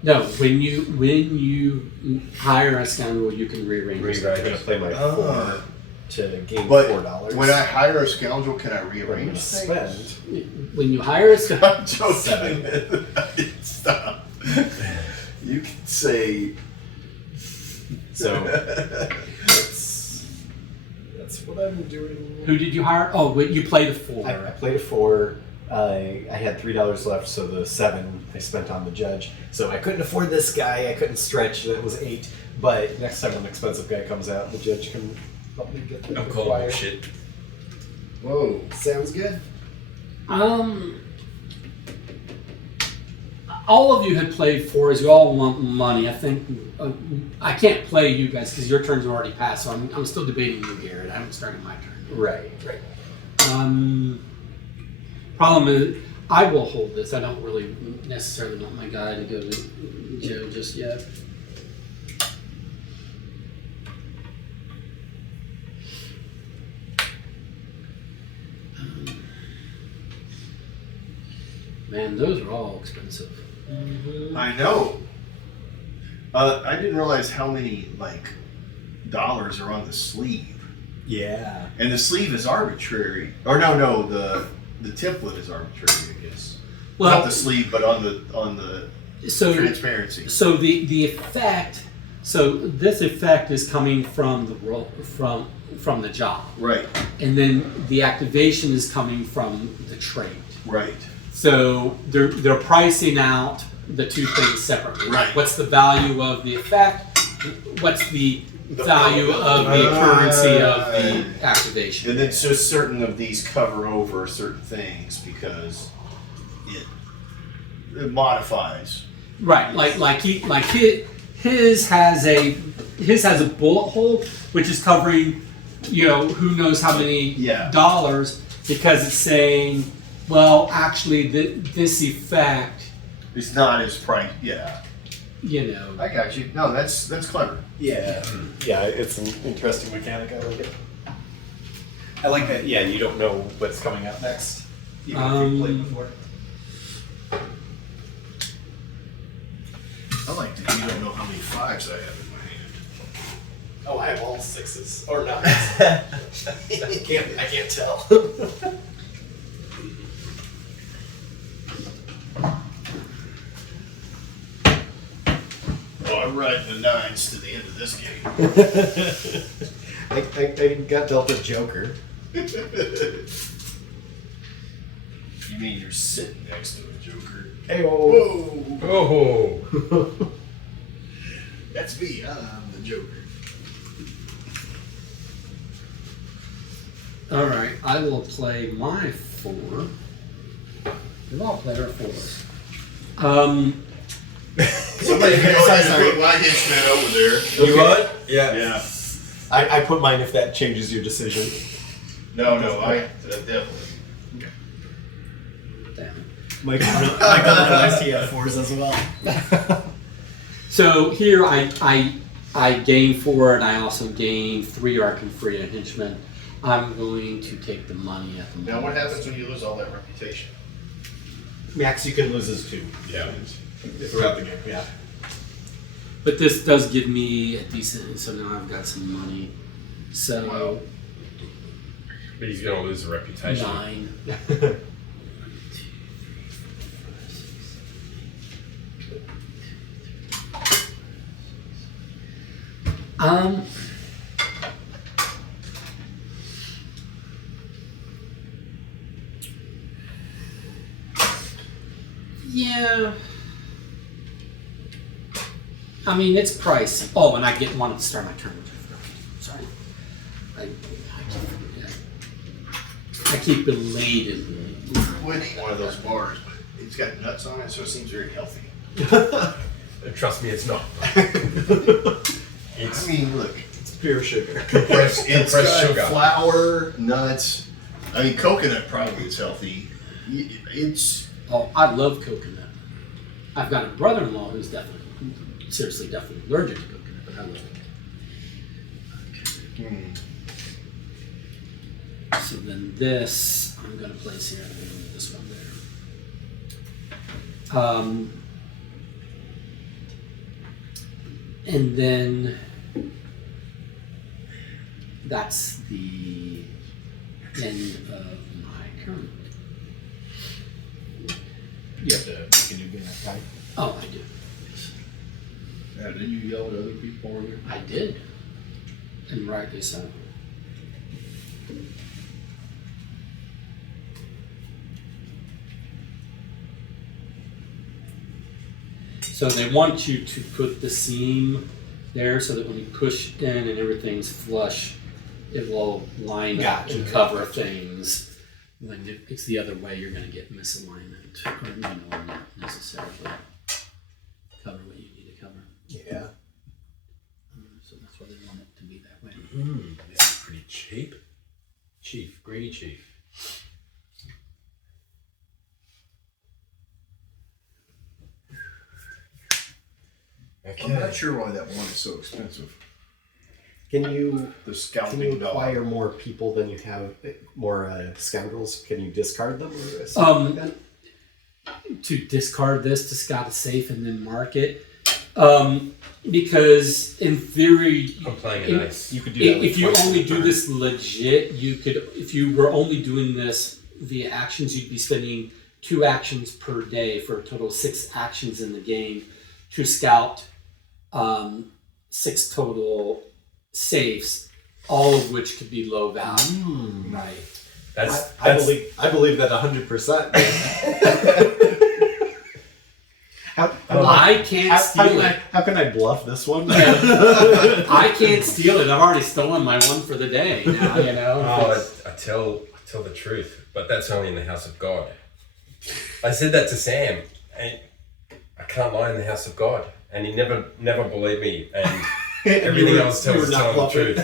No, when you hire a scoundrel, you can rearrange it. I'm gonna play my 4 to gain But $4. when I hire a scoundrel, can I I'm rearrange gonna things? spend. When you hire a scoundrel, I'm joking. Stop. You can say. So that's what I'm doing. who did you hire? Oh, wait, you played a 4. I played a 4. I had $3 left, so the 7 I spent on the judge. So I couldn't afford this guy. I couldn't stretch. That was 8. But next time an expensive guy comes out, the judge can help me get the I'm calling required. bullshit. Whoa. Sounds good. All of you had played 4s. You all want money. I think I can't play you guys because your turns are already passed. So I'm still debating you, Garrett. I haven't started my turn. Right. Problem is, I will hold this. I don't really necessarily want my guy to go to Joe just yet. Man, those are all expensive. I know. I didn't realize how many dollars are on the sleeve, Yeah. and the sleeve is arbitrary. Or no, the template is arbitrary, I guess. Well, Not the sleeve, but on the so transparency. so the effect. So this effect is coming from the roll from the job, Right, and then the activation is coming from the trait. right. So they're pricing out the 2 things separately. Right. What's the value of the effect? What's the value of the currency of the activation? And then so certain of these cover over certain things because it modifies. Right. His has a bullet hole which is covering, who knows how many Yeah. dollars, because it's saying, well, actually this effect. It's not as price. Yeah. you know. I got you. No, that's clever. Yeah. Yeah, it's an interesting mechanic. I like it. I like that. Yeah, you don't know what's coming up next. Even if you played before. I like that you don't know how many fives I have in my hand. Oh, I have all sixes or not. I can't tell. Well, I'm riding the nines to the end of this game. I got dealt a joker. You mean you're sitting next to a joker? Hey, Whoa! Oh, That's me. I'm the joker. All right, I will play my 4. We've all played our 4s. Somebody go ahead and put my henchman over there. you what? Yeah. Yeah. I put mine if that changes your decision. No, I definitely. Damn it. Mike realized he had 4s as well. So here I gain 4, and I also gain 3 Arc and Free henchmen. I'm going to take the money at the moment. Now, what happens when you lose all that reputation? Max, you can lose his 2. Yeah. Throughout the game, yeah. But this does give me a decent, so now I've got some money. So, But he's gonna lose the reputation. 9. Yeah. I mean, it's pricey. Oh, and I get one to start my turn. Sorry. I keep belatedly. Would eat one of those bars, but it's got nuts on it, so it seems very healthy. Trust me, it's not. I mean, look, It's pure sugar. it's compressed got sugar. flour, nuts. I mean, coconut probably is healthy. It's Oh, I love coconut. I've got a brother-in-law who's definitely allergic to coconut, but I love it. So then this, I'm going to place here, and I'm going to move this one there. And then that's the end of my turn. You have to make a new game that time. Oh, I do. didn't you yell at other people earlier? I did. And rightly so. So they want you to put the seam there so that when you push in and everything's flush, it will line up and cover things. When it's the other way, you're going to get misalignment, or not necessarily cover what you need to cover. Yeah. So that's why they want it to be that way. This is pretty cheap. Chief, greedy chief. Okay. I'm not sure why that one is so expensive. Can you The acquire more people than you have more scoundrels? Can you discard them or something like that? To discard this to scout a safe and then mark it, because in theory, I'm playing a nice. You could do that if you twice only a do turn. this legit, you could. If you were only doing this via actions, you'd be spending 2 actions per day for a total of 6 actions in the game to scout 6 total safes, all of which could be low value. Right. I believe that 100%. I can't steal it. How can I bluff this one? I can't steal it. I've already stolen my one for the day. Now, you know. I tell the truth, but that's only in the house of God. I said that to Sam, and I can't lie in the house of God, and he never believed me, and everything else tells us telling the truth.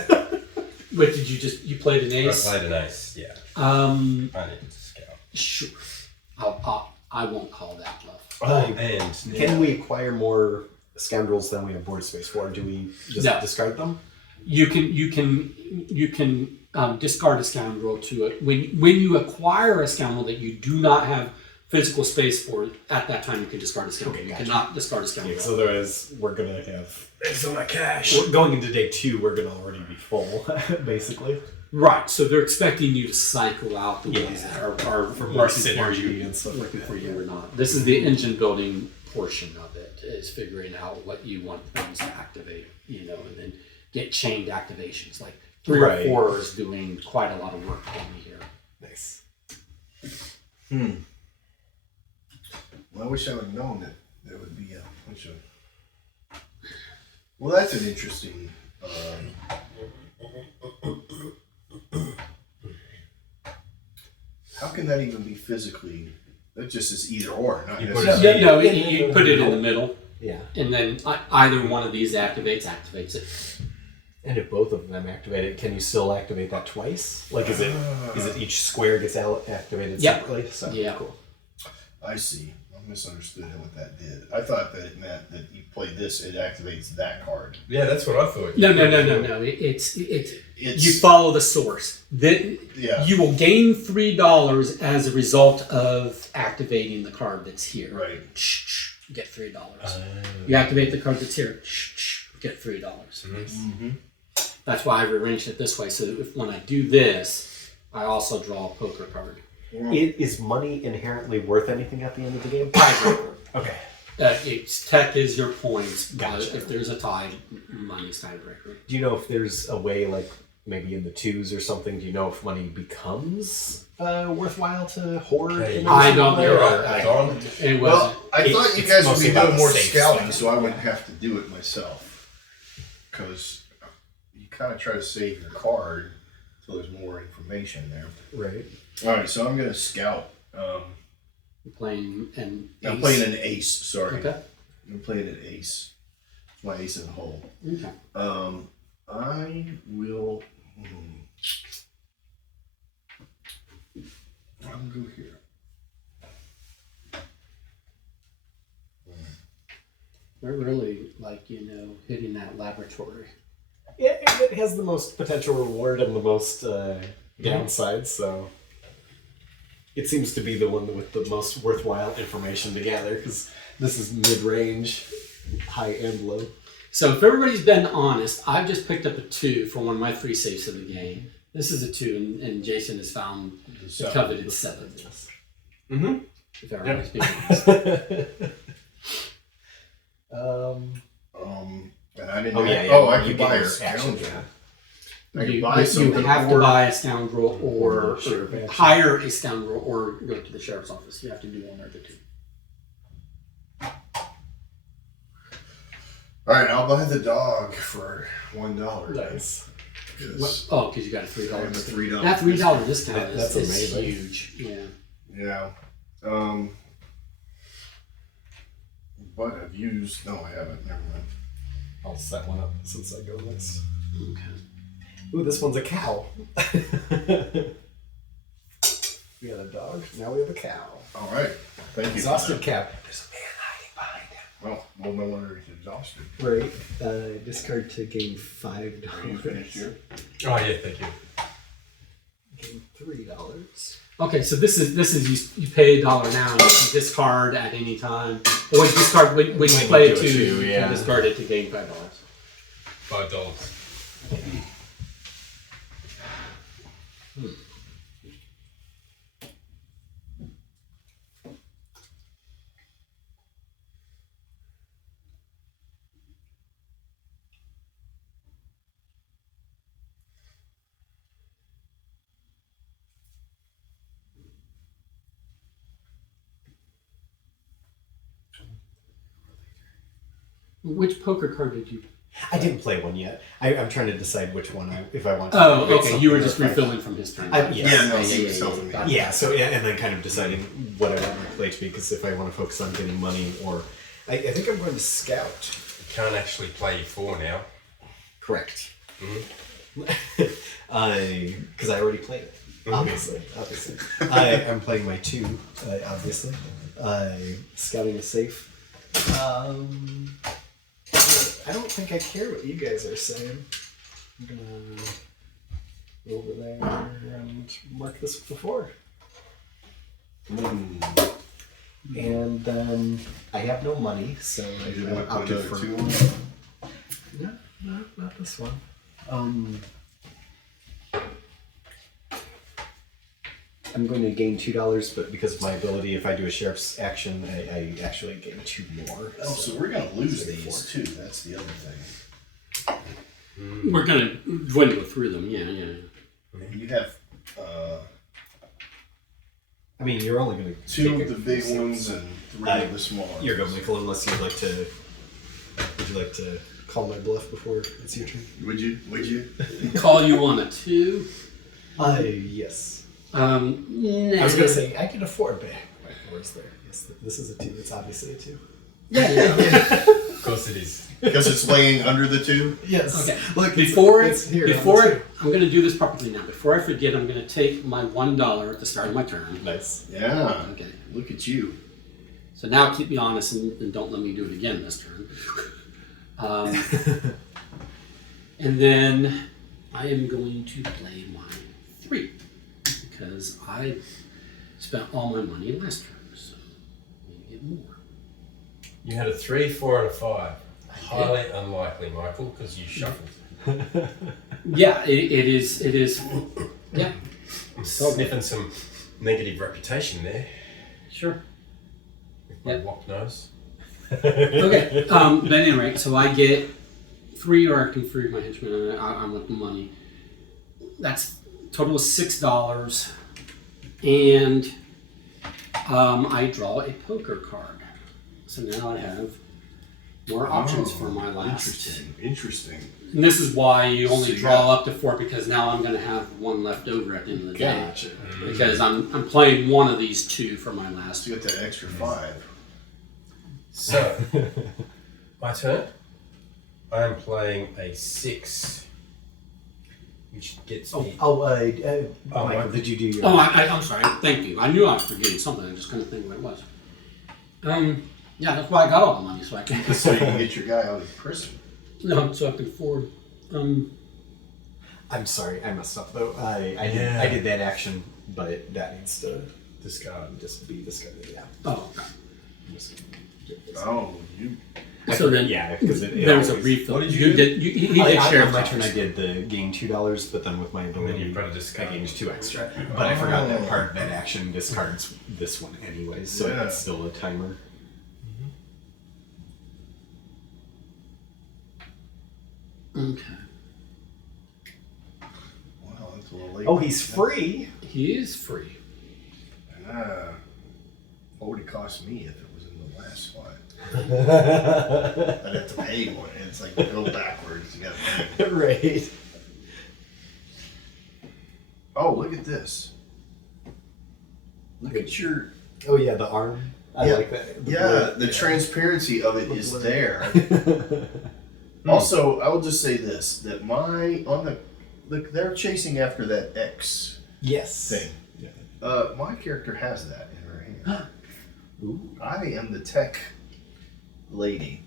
What did you played an ace? I played an ace, yeah. I needed to scout. Sure. I won't call that bluff. And Can we acquire more Scoundrels than we have board space for. Do we just No. discard them? You can discard a scoundrel to it when you acquire a scoundrel that you do not have physical space for. At that time, you can discard a scoundrel. Okay, You gotcha. cannot discard a scoundrel. Okay, so there is. We're gonna have. It's on my cash. Going into day 2, we're gonna already be full, basically. Right. So they're expecting you to cycle out the ones Yeah. that are For more working for synergy you and stuff like working that. for you or not. This is the engine building portion of it. Is figuring out what you want things to activate. And then get chained activations. Like 3 Right. or 4 is doing quite a lot of work for me here. Nice. Well, I wish I would have known that there would be a bunch of. Well, that's an interesting. How can that even be physically? That just is either or, not You put necessarily. No, you put it in the middle, Yeah. and then either one of these activates it. And if both of them activate it, can you still activate that twice? Like, is it each square gets activated Yep. separately? So, Yeah. Cool. I see. I misunderstood what that did. I thought that it meant that you play this, it activates that card. Yeah, that's what I thought. No. It's It's you follow the source. Yeah. You will gain $3 as a result of activating the card that's here. Right. Get $3. You activate the card that's here. Get $3. Mm-hmm. That's why I've arranged it this way. So that when I do this, I also draw a poker card. Is money inherently worth anything at the end of the game? Okay. Tech is your points. Gotcha. If there's a tie, money's tiebreaker. Do you know if there's a way, like maybe in the 2s or something? Do you know if money becomes worthwhile to hoard? Hey, in I some don't way? know. Don. It wasn't. Well, I thought you it's guys would mostly be about doing the more safe scouting, stuff. so I wouldn't have to do it myself. Because you kind of try to save your card until there's more information there. Right. All right, so I'm going to scout. Playing an I'm ace. playing an ace. Sorry, Okay. I'm playing an ace. It's my ace in the hole. Okay. I will. I'm gonna go here. They're really hitting that laboratory. Yeah, it has the most potential reward and the most downside, so it seems to be the one with the most worthwhile information to gather, because this is mid-range, high and low. So if everybody's been honest, I've just picked up a 2 for one of my 3 safes of the game. This is a 2, and Jason has found the coveted 7. Mm-hmm. If everybody's being honest. And I didn't. I you could buy a get your action, scoundrel. yeah. I could You buy something. have to or- buy a scoundrel or Sheriff action. hire a scoundrel or go to the sheriff's office. You have to do one or the 2. All right, I'll buy the dog for $1. Nice. Because Oh, because you got a $3 I have a discount. $3 That $3 discount That's is amazing. huge. Yeah. yeah. But I've used. No, I haven't. Never mind. I'll set one up since I go next. Okay. Ooh, this one's a cow. We had a dog, now we have a cow. All right. Thank you. Exhausted cow. There's a man hiding behind him. Well, no wonder he's exhausted. Right. Discard to gain $5. Are you finished here? Oh yeah, thank you. Gain $3. Okay, so this is you pay $1 now. You can discard at any time. Or discard when you When you play do it a too. two, You yeah. can discard it to gain $5. $5. Which poker card did you? I didn't play one yet. I'm trying to decide which one if I want to. Oh, pick okay. something You were or just if I- refilling from his turn. Yeah, no, he was helping me. Got it. Yeah, so and then kind of deciding what I want my play to be, because if I want to focus on getting money, or I think I'm going to scout. You can't actually play 4 now. Correct. Mm-hmm. Because I already played it. Obviously. I'm playing my 2, obviously. Scouting is safe. I don't think I care what you guys are saying. I'm gonna go over there and mark this with a 4. And then I have no money, so I opted for 2 No, not this one. I'm going to gain $2, but because of my ability, if I do a sheriff's action, I actually gain 2 more. Oh, so we're gonna lose these too. That's the other thing. We're gonna dwindle through them. Yeah. You have I mean, you're only going to 2 of the big ones and 3 of the small ones. You're go, Michael, unless you'd like to. Would you like to call my bluff before it's your turn? Would you? Call you on a 2. Yes. Nah. I was going to say, I can afford my 4s there. Yes, this is a 2. It's obviously a 2. Yeah. Of course it is. Because it's laying under the 2? Yes. Okay. Look, I'm going to do this properly now. Before I forget, I'm going to take my $1 at the start of my turn. Nice. Yeah. Okay. Look at you. So now keep me honest and don't let me do it again this turn. And then I am going to play my 3 because I spent all my money last turn, so I need to get more. You had a 3, 4, and a 5. Highly unlikely, Michael, because you shuffled. Yeah, it is. Yeah, I'm sniffing some negative reputation there sure. with my lock nose. Okay, but at any rate, so I get 3 or I can free my henchman and I'm with the money. That's total of $6, and I draw a poker card. So now I have more options for my last. Interesting. And this is why you only So you draw got- up to 4 because now I'm going to have 1 left over at the end of the day. Gotcha. Because I'm playing one of these 2 for my last. So you got that extra 5. So, my turn. I am playing a 6, which gets me. Michael, did you do your... Oh, I'm sorry. Thank you. I knew I was forgetting something. I just couldn't think what it was. Yeah, that's why I got all the money, so I can. So you can get your guy out of prison. No, so I can afford. I'm sorry, I messed up though. I did that action, but that needs to just be discarded. Yeah. Oh, okay. I'm just gonna get this. Oh, you. So then, because there was a refill. What did you did? He did share on my turn. I did the gain $2, but then with my ability, you brought a I discard. gained 2 extra. But I forgot that part of that action discards this one anyways, so Yeah. it's still a timer. Okay. Wow, that's a little late. Oh, he's free. He is free. Ah. What would it cost me if it was in the last spot? I'd have to pay one. It's like go backwards. You gotta pay. Right. Oh, look at this. Look at your. Oh yeah, the arm. I Yeah. like that. Yeah, the transparency of it is there. Also, I will just say this: that look, they're chasing after that X Yes. thing. Yeah. My character has that in her hand. Ooh. I am the tech lady,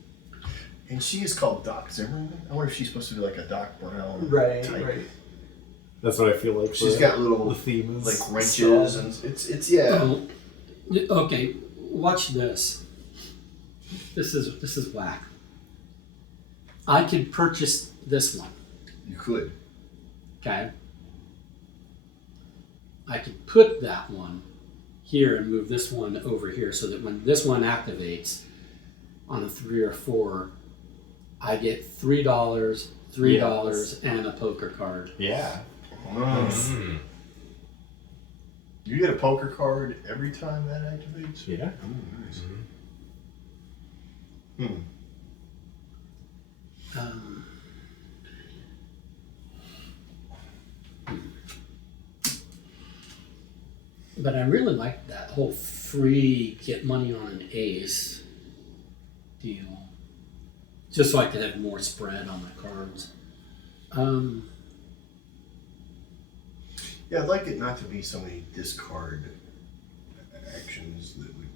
and she is called Doc Zimmerman. I wonder if she's supposed to be like a Doc Brown type. Right. That's what I feel like. She's got little the theme is like wrenches and it's yeah. Oh, okay. Watch this. This is whack. I could purchase this one. You could. Okay. I could put that one here and move this one over here so that when this one activates on a 3 or 4, I get $3, $3, and a poker card. Yeah. You get a poker card every time that activates? Yeah. Oh, nice. But I really like that whole free get money on an ace deal. Just so I could have more spread on my cards. Yeah, I'd like it not to be so many discard actions that would,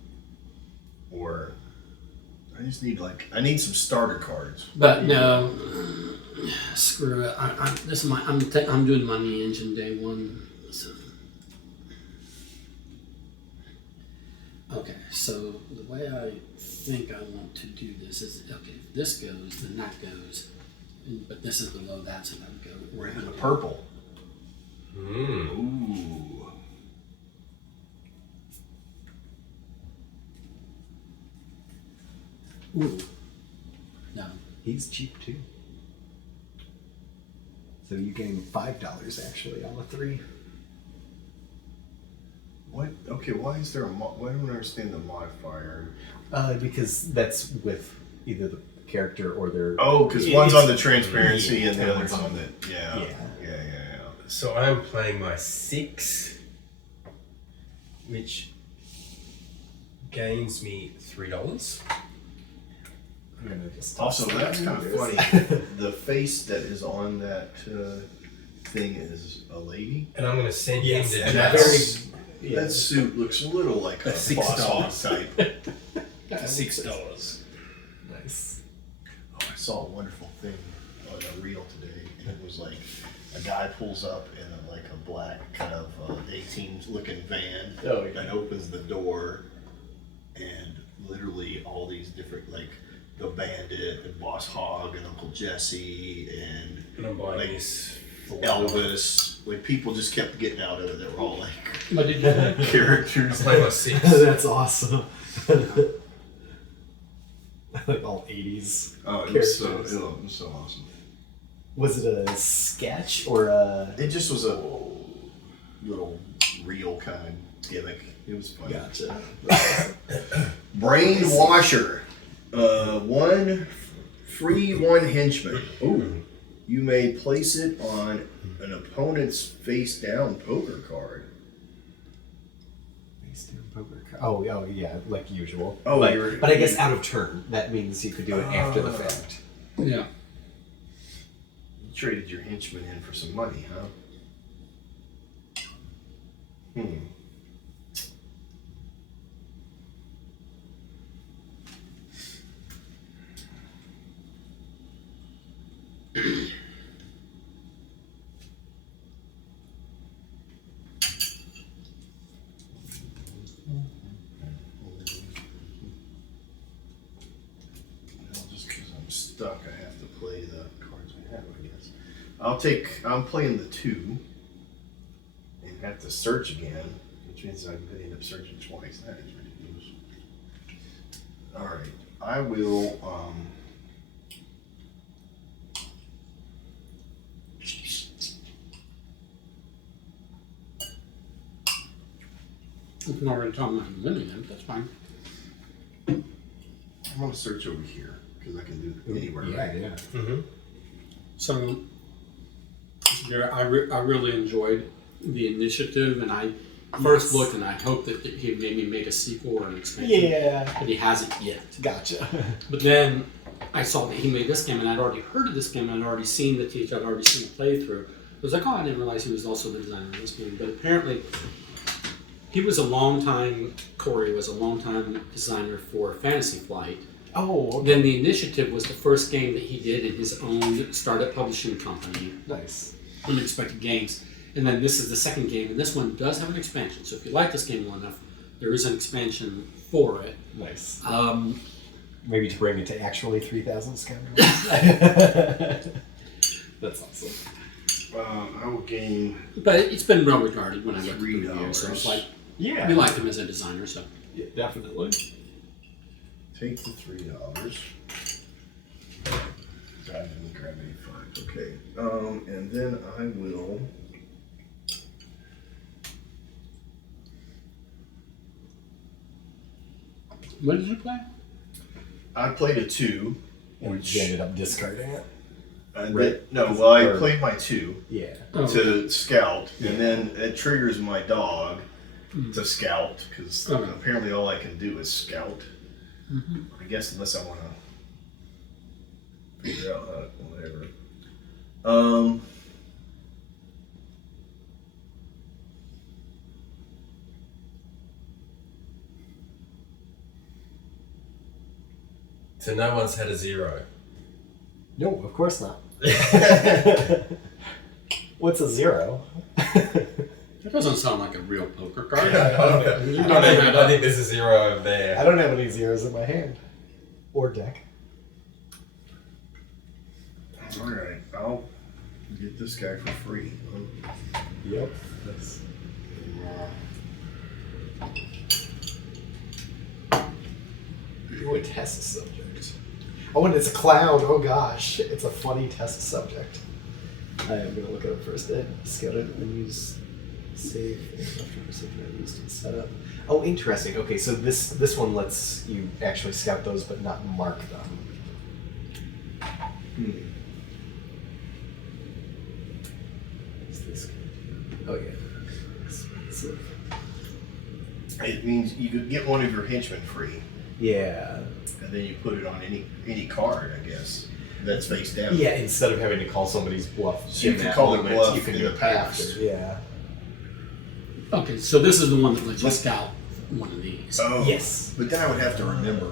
or I just need I need some starter cards. But no, screw it. I'm doing my knee engine day one. So. Okay, so the way I think I want to do this is if this goes, then that goes, but this is below that, so that would go. We're into the purple. Mm. Ooh. No. He's cheap too. So you gain $5 actually on the 3. What? Okay, why is there why don't I understand the modifier? Because that's with either the character or their. Oh, because one's on the transparency and the and other's one's on on the yeah. So I'm playing my 6, which gains me $3. I'm gonna just Also, toss that's that kind of in. funny. The face that is on that thing is a lady. And I'm going to send Yes, him to and jail. very. That suit looks a little like a $6. boss hog type. $6. Nice. Oh, I saw a wonderful thing on a reel today, and it was like a guy pulls up in a black kind of 18 looking van Oh, yeah. and opens the door, and literally all these different the Bandit and Boss Hog and Uncle Jesse And I'm buying like, this for Elvis. People just kept getting out of it. They were all But did you? characters. I play my 6. That's awesome. Like all 80s. Oh, it was so awesome. Was it a sketch or a? It just was a little reel kind of gimmick. It was fun. Gotcha. Brain washer. 1 free 1 henchman. Ooh. You may place it on an opponent's face down poker card. Face down poker card. Oh yeah, like usual. Oh, but I guess out of turn. That means you could do it after the fact. Yeah. You traded your henchman in for some money, huh? Just because I'm stuck, I have to play the cards we have, I guess. I'm playing the 2 and have to search again, which means I'm going to end up searching twice. That is ridiculous. Alright, I will, If you're already talking about winning them, that's fine. I'm going to search over here, because I can do it anywhere, right? Yeah. Mm-hmm. So, I really enjoyed the initiative, and I first looked and I hoped that he maybe made a sequel or an expansion. Yeah. But he hasn't yet. Gotcha. But then I saw that he made this game, and I'd already heard of this game, and I'd already seen the teacher, I'd already seen a playthrough. I was like, oh, I didn't realize he was also the designer of this game. But apparently, Corey was a long-time designer for Fantasy Flight. Oh, okay. Then the Initiative was the first game that he did in his own startup publishing company, Nice. Unexpected Games. And then this is the second game, and this one does have an expansion. So if you like this game well enough, there is an expansion for it. Nice. Um, Maybe to bring it to actually 3,000 Scoundrels. That's awesome. I will gain but it's been well regarded when I looked at the $3. reviews. So it's like, Yeah. we liked him as a designer, so. Yeah, definitely. take the $3. I didn't grab any 5. Okay. And then I will. What did you play? I played a 2, And which you ended up discarding it. and Right. I Or- played my 2 Yeah. Oh. to scout, and then it triggers my dog to scout because Okay. apparently all I can do is scout. Mhm. I guess unless I want to figure out whatever. Um. So no one's had a 0. No, of course not. What's a 0? That doesn't sound like a real poker card. I think there's a 0 over there. I don't have any zeros in my hand or deck. All right, I'll get this guy for free. Yep. That's... Ooh, a test subject. Oh, and it's a clown. Oh gosh, it's a funny test subject. I am gonna look it up first. Scout it and use save used in setup. Oh, interesting. Okay, so this one lets you actually scout those, but not mark them. What's this gonna do? Oh yeah. Expensive. It means you could get one of your henchmen free, Yeah. and then you put it on any card, I guess, that's face down. Yeah, instead of having to call somebody's bluff. So you in can that call it moment, bluff you can in do the it past. after. Yeah. Okay, so this is the one that lets you scout one of these. Oh, Yes. but then I would have to remember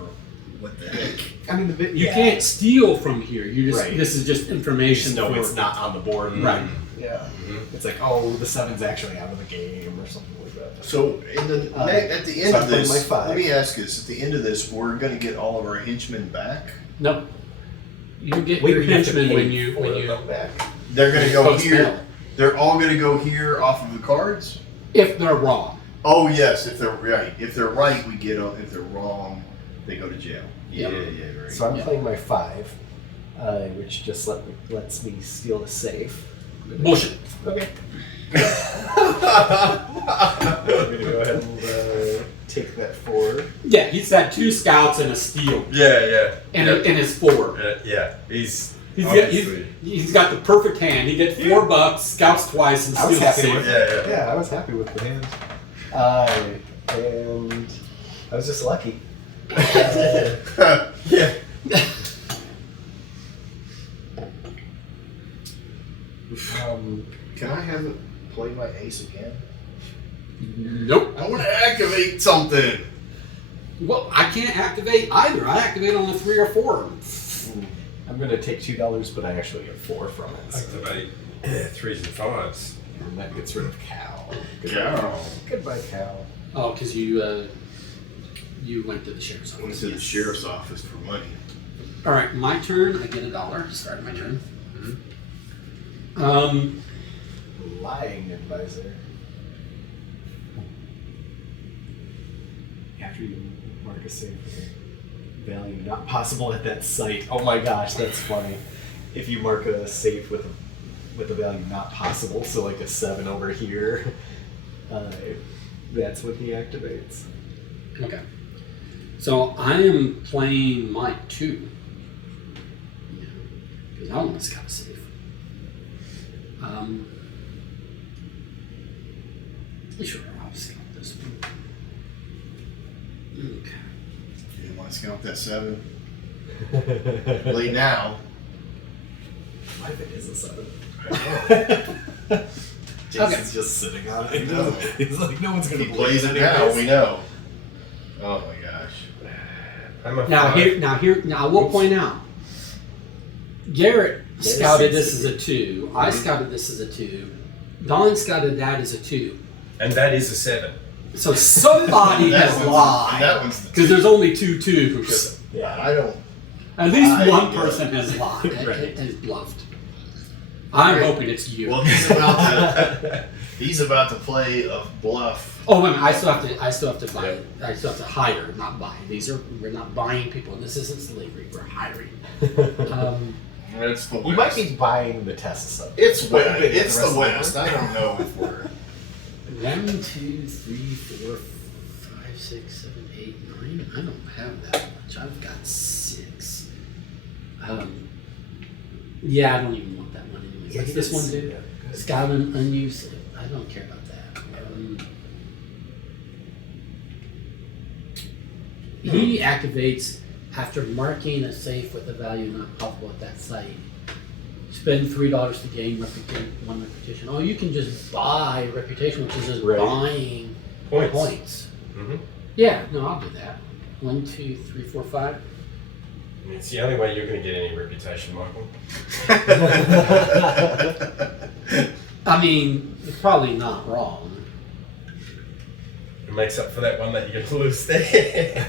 what the heck. I mean, You can't steal from here. You just Right. this is just information. No, for it's not on the board. Right. Yeah. It's like, oh, the 7's actually out of the game or something like that. So at the end so of I'm playing this, my 5. let me ask this: at the end of this, we're going to get all of our henchmen back. No. You get Wait, your you have to henchmen pay when you them back. They're going to go post here. mail. They're all going to go here off of the cards. If they're wrong. Oh yes, if they're right. If they're right, we get them. If they're wrong, they go to jail. Yeah, Yep. yeah, right. So I'm Yeah. playing my 5, which just lets me steal the safe. Bullshit. Okay. I'm gonna go ahead and take that 4. Yeah, he's had 2 scouts and a steal. Yeah. And his 4. Yeah. He's He's got the perfect hand. He gets $4, scouts twice, and I was steals happy safe. with Yeah. Yeah, I was happy with the hand. And I was just lucky. yeah. Can I have it play my ace again? Nope. I want to activate something. Well, I can't activate either. I activate on a 3 or 4. I'm gonna take $2, but I actually get 4 from it. So. Activate 3s and 5s. And that gets rid of Cal. Cow. Goodbye, Cal. Oh, because you went to the sheriff's I went office. to the sheriff's office for money. All right, my turn. I get $1. Start my turn. Lying advisor. After you mark a safe value not possible at that site. Oh my gosh, that's funny. If you mark a safe with a value not possible, so like a 7 over here, that's what he activates. Okay. So I am playing my 2. Because I want to scout safe. Sure, I'll scout this one. Okay. You want to scout that 7? Play now. What if it is a 7? I Jason's just sitting on it. I know. He's like, no one's If gonna he believe plays it now, anyways. we know. Oh my gosh. I'm a Now 5. I will point out. Garrett There's scouted six this as a 2. I scouted this as a 2. Don scouted that as a 2. And that is a 7. So somebody has That lied. one's the Because there's only 2 2s. Yeah. I don't. At least I- one yeah. person has lied, Right. has bluffed. I'm Right. hoping it's you. Well, he's about to play a bluff. Oh, wait a minute, I still have to buy. I still have to hire, not buy. We're not buying people. This isn't slavery. We're hiring. It's the West. You might be buying the test sub. It's Wait, West. wait, It's the rest the of West. I don't know if we're. 1, 2, 3, 4, 5, 6, 7, 8, 9. I don't have that much. I've got 6. Yeah, I don't even want that one anyway. What's this one do? Scout and unused. I don't care about that. He activates after marking a safe with a value not possible at that site. Spend $3 to gain one reputation. Oh, you can just buy reputation, which is just Right. buying Points. points. Mm-hmm. Yeah, no, I'll do that. 1, 2, 3, 4, 5. It's the only way you're going to get any reputation, Michael. I mean, you're probably not wrong. It makes up for that one that you're going to lose there.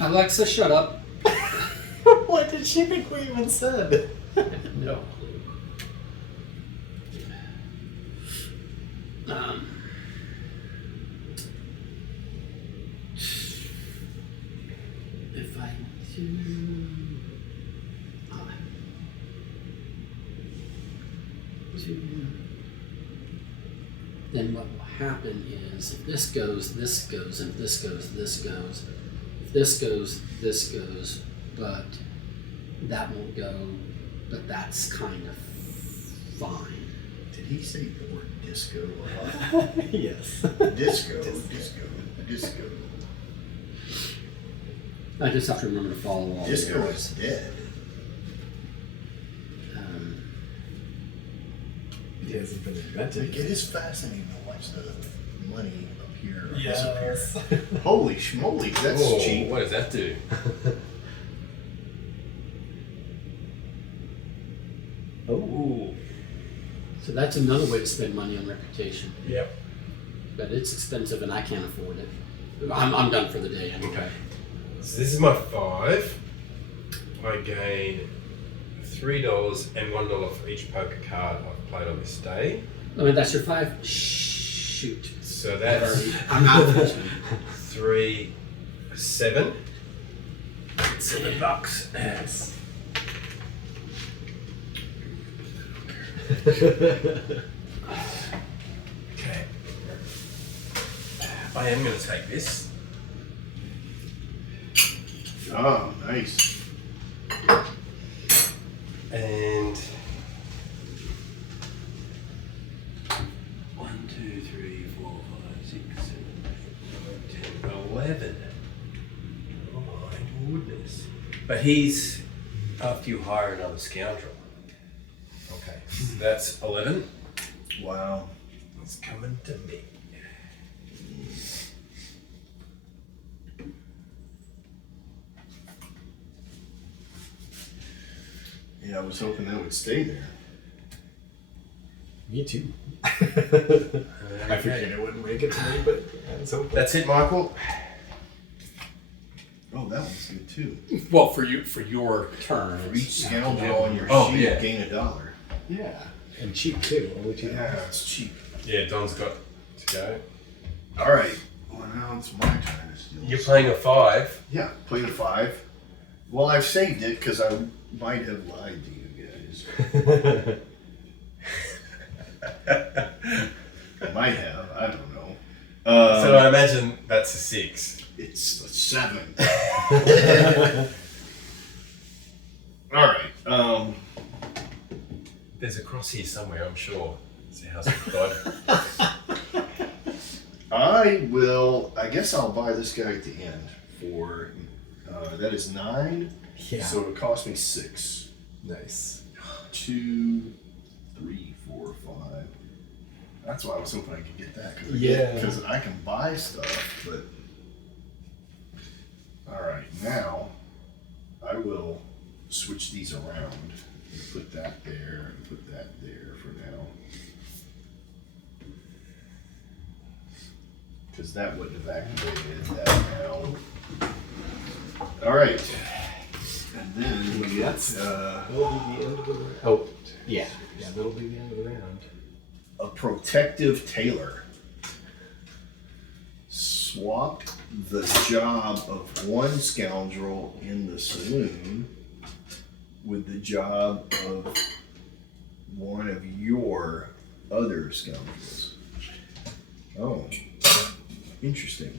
Alexa, shut up. What did she think we even said? No clue. If I do... then what will happen is if this goes, this goes, and if this goes, this goes. If this goes, this goes, but that won't go, but that's kind of fine. Did he say the word disco a lot? Yes. Disco, disco. I just have to remember to follow all Disco the is dead. It hasn't been Like, invented. it is fascinating to watch the money appear or Yes. disappear. Holy schmoly, that's Whoa, cheap. what does that do? Oh. So that's another way to spend money on reputation. Yep. But it's expensive and I can't afford it. I'm done for the day anyway. Okay. So this is my 5. I gain $3 and $1 for each poker card I've played on this day. I mean, that's your 5? Shoot. So that's I'm not finishing. 3, 7. $7. Yes. Okay. I am going to take this. Oh, nice. And 1, 2, 3, 4, 5, 6, 7, 8, 9, 10, 11. Oh my goodness. But he's after you hire another scoundrel. Okay. So that's 11. Wow. It's coming to me. Yeah, I was hoping that would stay there. Me too. I Okay. figured it wouldn't make it to me, but I was hoping. That's it, Michael. Oh, that one's good too. Well, for your turn. For it's- each scoundrel on your Oh, sheet, yeah. gain $1. Yeah. And cheap too. Only $2. Yeah, it's cheap. Yeah, Don's got to go. All right. Well, now it's my turn to steal. You're playing a 5. Yeah, played a 5. Well, I've saved it because I might have lied to you guys. I might have. I don't know. So I imagine that's a 6. It's a 7. All right. There's a cross here somewhere, I'm sure. It's the house of God. I guess I'll buy this guy at the end for, that is 9. Yeah. So it'll cost me 6. Nice. 2, 3, 4, 5. That's why I was hoping I could get that. Yeah. Because I can buy stuff, but. Alright, now I will switch these around and put that there and put that there for now. Because that wouldn't have activated that now. Alright. And then That's uh, that'll be the end of the round. Oh, yeah. Yeah, that'll be the end of the round. a protective tailor. Swap the job of one scoundrel in the saloon with the job of one of your other scoundrels. Oh, interesting.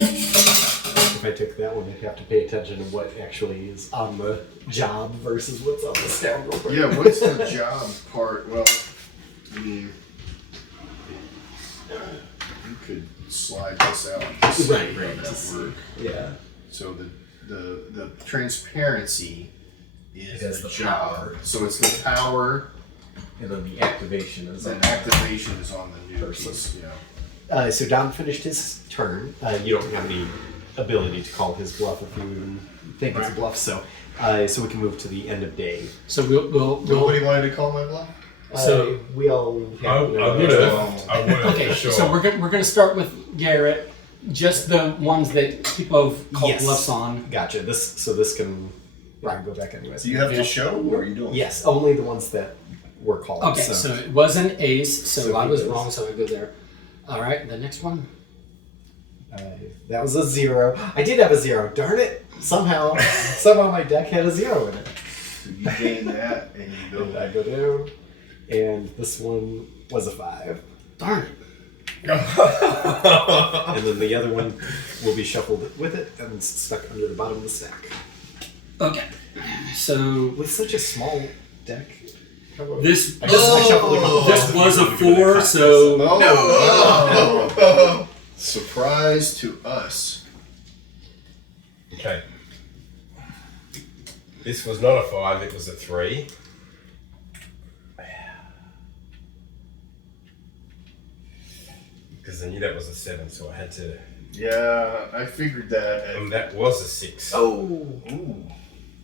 If I took that one, I'd have to pay attention to what actually is on the job versus what's on the scoundrel. part. Yeah, what's the job part? Well, I mean, you could slide this out. and see Right, how right, that to see. work. Yeah. So the transparency is It has the the job. power. So it's the power and then the activation is on The activation is on the new Person. piece. Yeah. So Don finished his turn. You don't have any ability to call his bluff if you even think it's a bluff, so we can move to the end of day. So we'll Nobody wanted to call my bluff? So- we all I have would have. I would have. okay. For sure. So we're gonna start with Garrett. Just the ones that people have called Yes. bluffs on. Gotcha. This can go back anyways. Do you have to show, or are you doing? Yes, only the ones that were called. Okay, so it was an ace, so So I he was goes. wrong, so I go there. All right, the next one. That was a 0. I did have a 0. Darn it! Somehow my deck had a 0 in it. So you gain that, and you go And I go down, and this one was a 5. Darn it. And then the other one will be shuffled with it and stuck under the bottom of the stack. Okay, so With such a small deck, this I shuffled a couple this was a 4, so Oh. Surprise to us. Okay. This was not a 5, it was a 3. Because I knew that was a 7, so I had to. Yeah, I figured that. And that was a 6. oh, Ooh.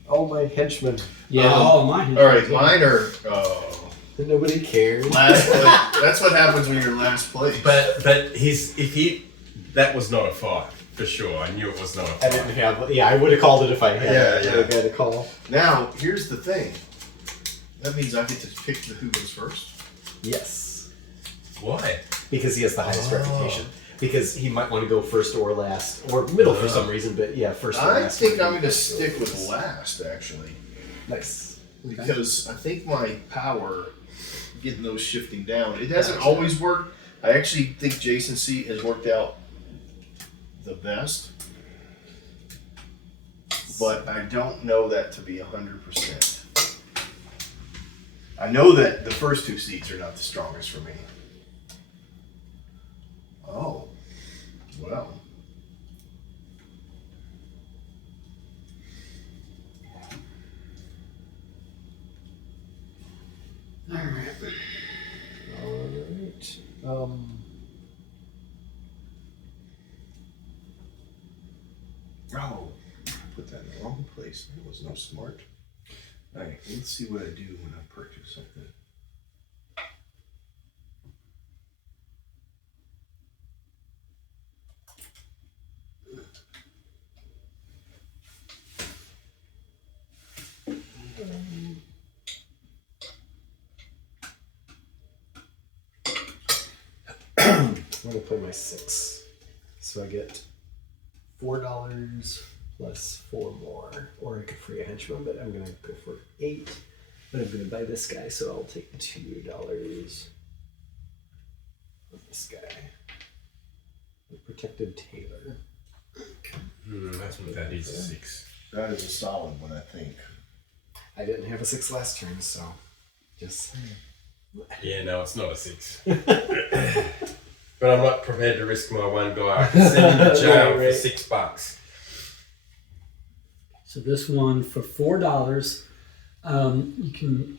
all my henchmen. yeah, all mine. All right, mine are Nobody cared. last place. That's what happens when you're last place. But that was not a 5 for sure. I knew it was not a 5. I didn't have. Yeah, I would have called it if I had. Yeah, I would have had a call. Now, here's the thing. That means I get to pick who goes first. Yes, Why? because he has the highest Oh. reputation. Because he might want to go first or last or middle for some reason, but yeah, first or I last. think would I'm be going to first or stick with last. last, actually, Nice. because I think my power getting those shifting down. It hasn't always worked. I actually think Jason's seat has worked out the best, but I don't know that to be 100%. I know that the first two seats are not the strongest for me. Oh, well. All right. Alright. Oh, I put that in the wrong place. That was no smart. Alright, let's see what I do when I purchase something. I'm gonna play my 6. So I get $4 plus 4 more. Or I could free a henchman, but I'm gonna go for 8. But I'm gonna buy this guy, so I'll take $2 with this guy. The Protected Tailor. That's what that is, a 6. That is a solid one, I think. I didn't have a 6 last turn, so just Yeah, no, it's not a 6. But I'm not prepared to risk my one guy. I can send him to jail Right. for $6. So this one for $4, you can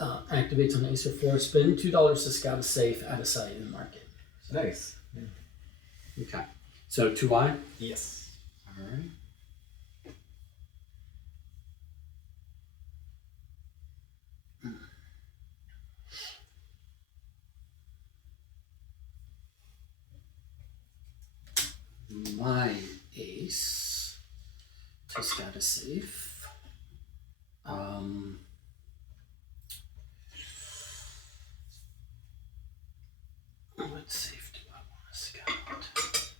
activates on ace or 4. Spend $2 to scout a safe out of sight in the market. nice. Okay. So 2i. Yes. All right. My ace to scout a safe. What safe do I want to scout?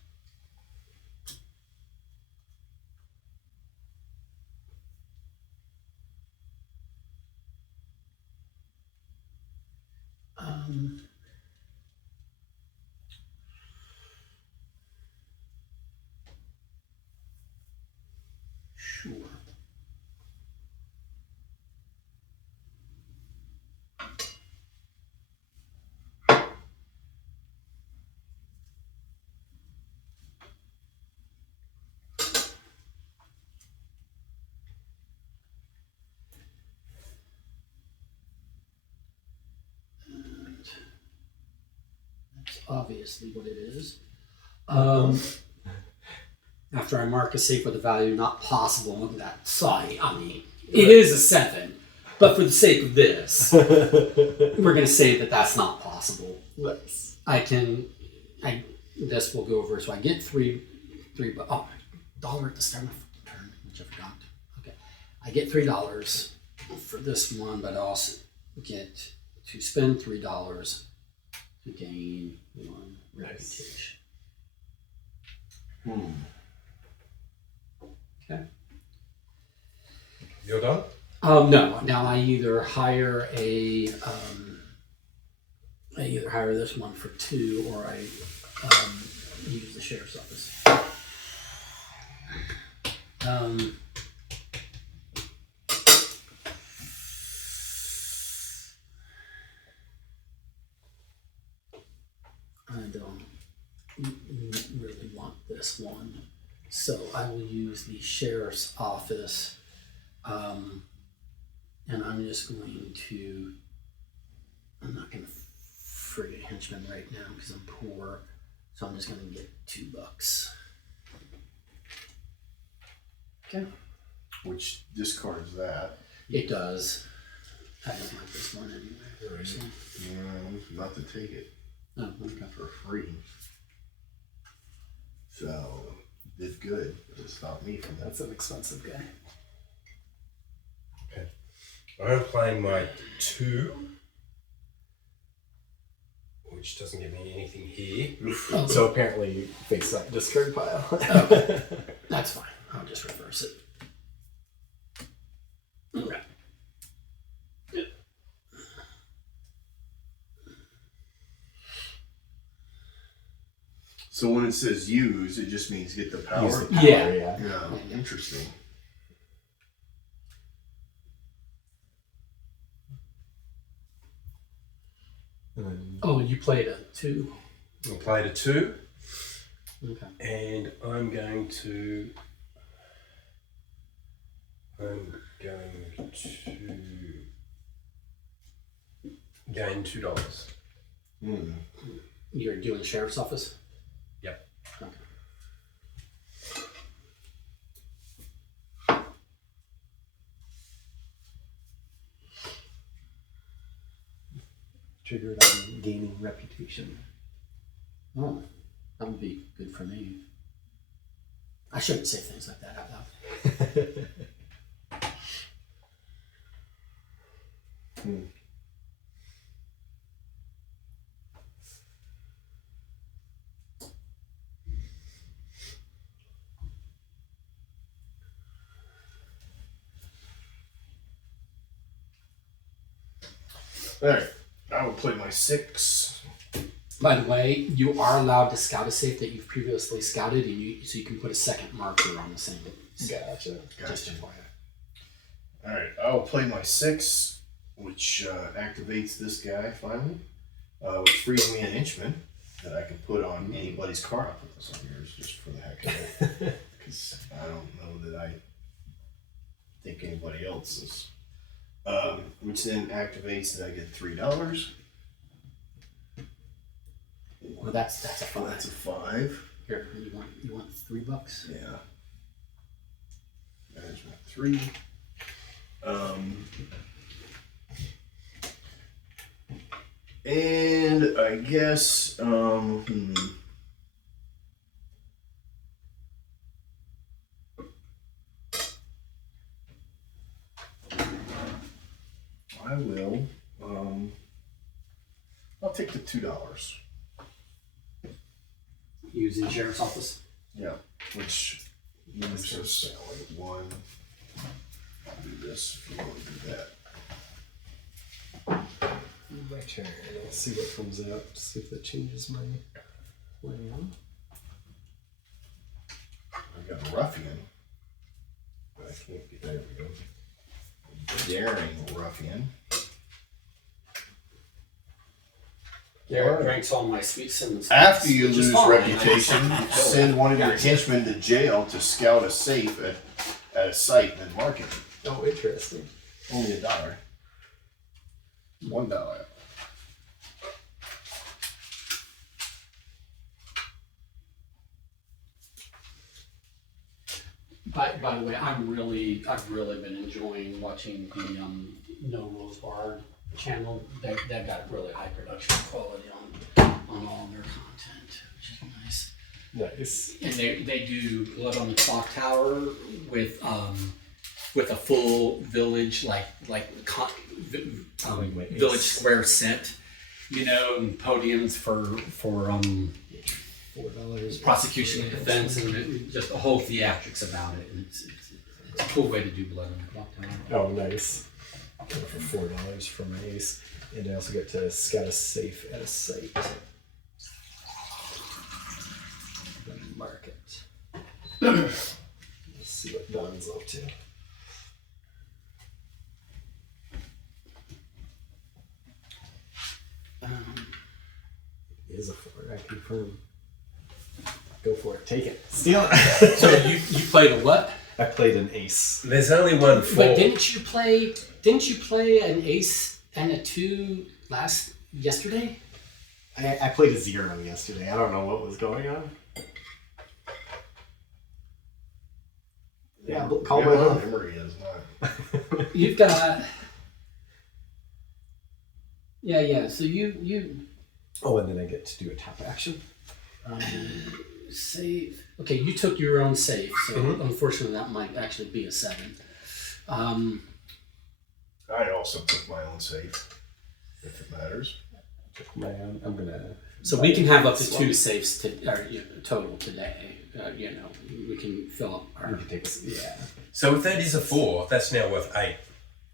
Sure. obviously what it is. After I mark a safe with a value not possible on that site, I mean, it is a 7, but for the sake of this, we're going to say that that's not possible. Nice. This will go over, so I get $3 at the start of my turn, which I forgot. Okay, I get $3 for this one, but I also get to spend $3 to gain 1 reputation. Okay. You're done? No. Now I either hire this one for 2, or I use the sheriff's office. I don't really want this one, so I will use the sheriff's office, and I'm just going to. I'm not going to free a henchman right now because I'm poor, so I'm just going to get $2. Okay. Which discards that. It does. I don't like this one anyway. Personally. Not to take it Oh, okay. for free. So, did good to stop me from that. That's an expensive guy. Okay. I'm playing my 2, which doesn't give me anything here. Oh, So apparently you face that discard pile. that's fine. I'll just reverse it. Okay. So when it says use, it just means get the power. Use the power, Yeah. Yeah, interesting. And then Oh, you played a 2. I played a 2, Okay. and I'm going to gain $2. You're doing the sheriff's office? Yep. Okay. triggered on gaining reputation. Oh, that would be good for me. I shouldn't say things like that out loud. Alright, I will play my 6. By the way, you are allowed to scout a safe that you've previously scouted, and so you can put a second marker on the same. Gotcha. Just FYI. Alright, I will play my 6, which activates this guy finally, which frees me an henchman that I can put on anybody's car. I'll put this on yours just for the heck of it, because I don't know that I think anybody else is. Which then activates that I get $3. Well, that's a Oh, fun. that's a 5. Here, you want $3? Yeah. Management 3. And I guess I will I'll take the $2. Using the sheriff's office. Yeah, which moves us like 1. I'll do this if you want to do that. My turn. I'll see what comes out. See if that changes my plan. I've got a ruffian. But I can't get there. We go. Daring ruffian. Garrett drinks all my sweet cinnamon. After you which is lose fine. reputation, send one of your henchmen to jail to scout a safe at a site and then mark it. Oh, interesting. Only $1. $1. By the way, I've really been enjoying watching the No Rules Bar channel. They've got really high production quality on all their content, which is nice. Nice. And they do Blood on the Clock Tower with a full village village square set, you know, and podiums for $4. prosecution and defense, and just a whole theatrics about it. And it's a cool way to do Blood on the Clock Tower. Oh, nice. For $4 for my ace, and I also get to scout a safe at a site. Then mark it. Let's see what Don's up to. It is a 4. I confirm. Go for it. Take it. Steal it. So you played a what? I played an ace. There's only one 4. But didn't you play an ace and a 2 yesterday? I played a 0 yesterday. I don't know what was going on. Yeah, call my bluff. memory is not. You've got. Yeah. So you. Oh, and then I get to do a top action. Save. Okay, you took your own save, so unfortunately that might actually be a 7. I also took my own safe, if it matters. I'm gonna. So we can have up to 2 saves total today. We can fill up our. We can take yeah. So if that is a 4, that's now worth 8.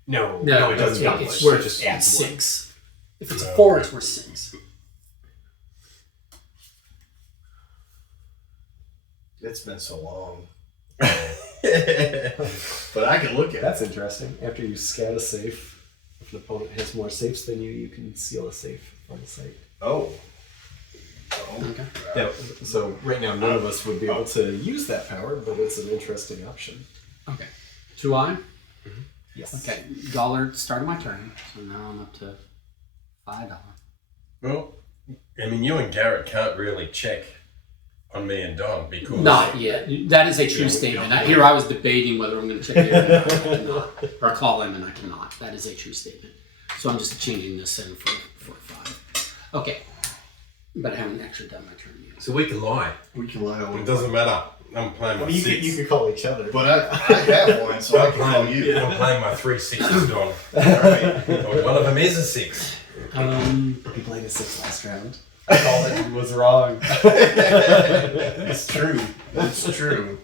No, No, it doesn't. It's We're worth just add 6. If it's a 4, it's worth 6. It's been so long. But I can look at That's interesting. After you scout a safe, if an opponent has more safes than you, you can seal a safe on the site. Oh. Okay. Yeah, so right now, none of us would be able to use that power, but it's an interesting option. Okay. 2-I? Yes. Okay. Dollar started my turn, so now I'm up to $5. Well, I mean, you and Garrett can't really check on me and Don because... Not yet. That is a true statement. Here I was debating whether I'm going to check it or not. I cannot. Or call him and I cannot. That is a true statement. So I'm just changing this in for 5. Okay. But I haven't actually done my turn yet. So we can lie. We can lie all It doesn't matter. I'm playing my 6. You could call each other. But I have one, so I can call you. I'm playing my 3 6s, Don. Alright. Well, one of them is a 6. He played a 6 last round. I called it and was wrong. It's true. It's true.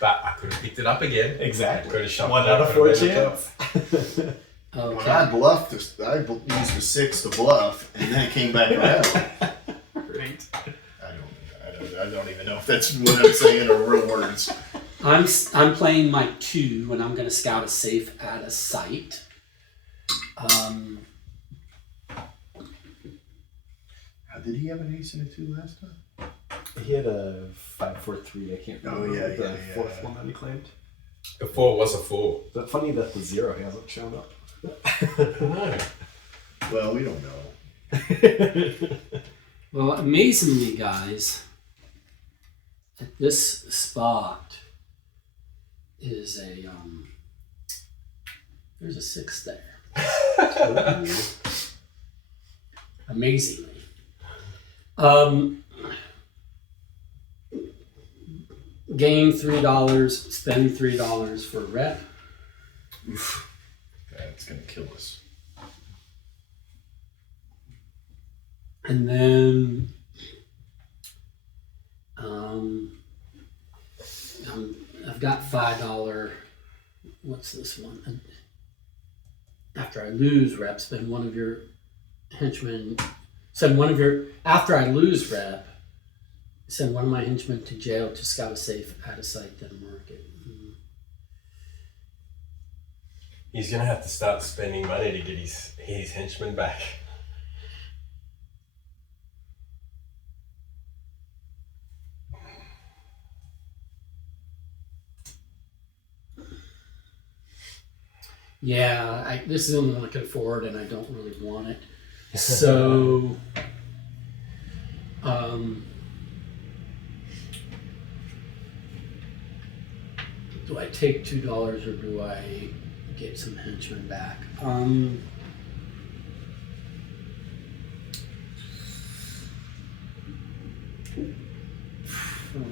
But I could have picked it up again. Exactly. Could have shot 1 out of 4 could have chance. When Okay. I bluffed, used a 6 to bluff, and then it came back around. Great. I don't even know if that's what I'm saying or real words. I'm playing my 2 and I'm going to scout a safe at a site. Did he have an ace and a 2 last time? He had a 5-4-3. I can't remember yeah, the yeah, fourth yeah. one that he claimed. The 4 was a 4. Is it funny that the 0 hasn't shown up? No. Well, we don't know. Well, amazingly, guys, at this spot is there's a 6 there. Amazingly. Gain $3, spend $3 for rep. That's gonna kill us. And then I've got $5. What's this one? After I lose rep, spend one of your henchmen. After I lose rep, send one of my henchmen to jail to scout a safe at a site, then mark it. He's going to have to start spending money to get his henchmen back. Yeah, this is the only one I can afford, and I don't really want it. So, Do I take $2 or do I get some henchmen back?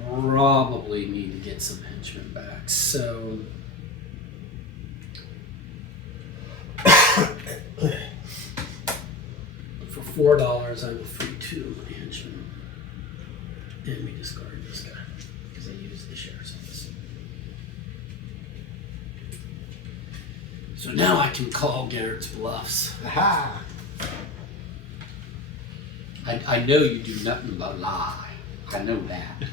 Probably need to get some henchmen back. So for $4, I will free 2 of my henchmen, and we discard this guy because I used the sheriff's office. So now I can call Garrett's bluffs. Aha! I know you do nothing but lie. I know that.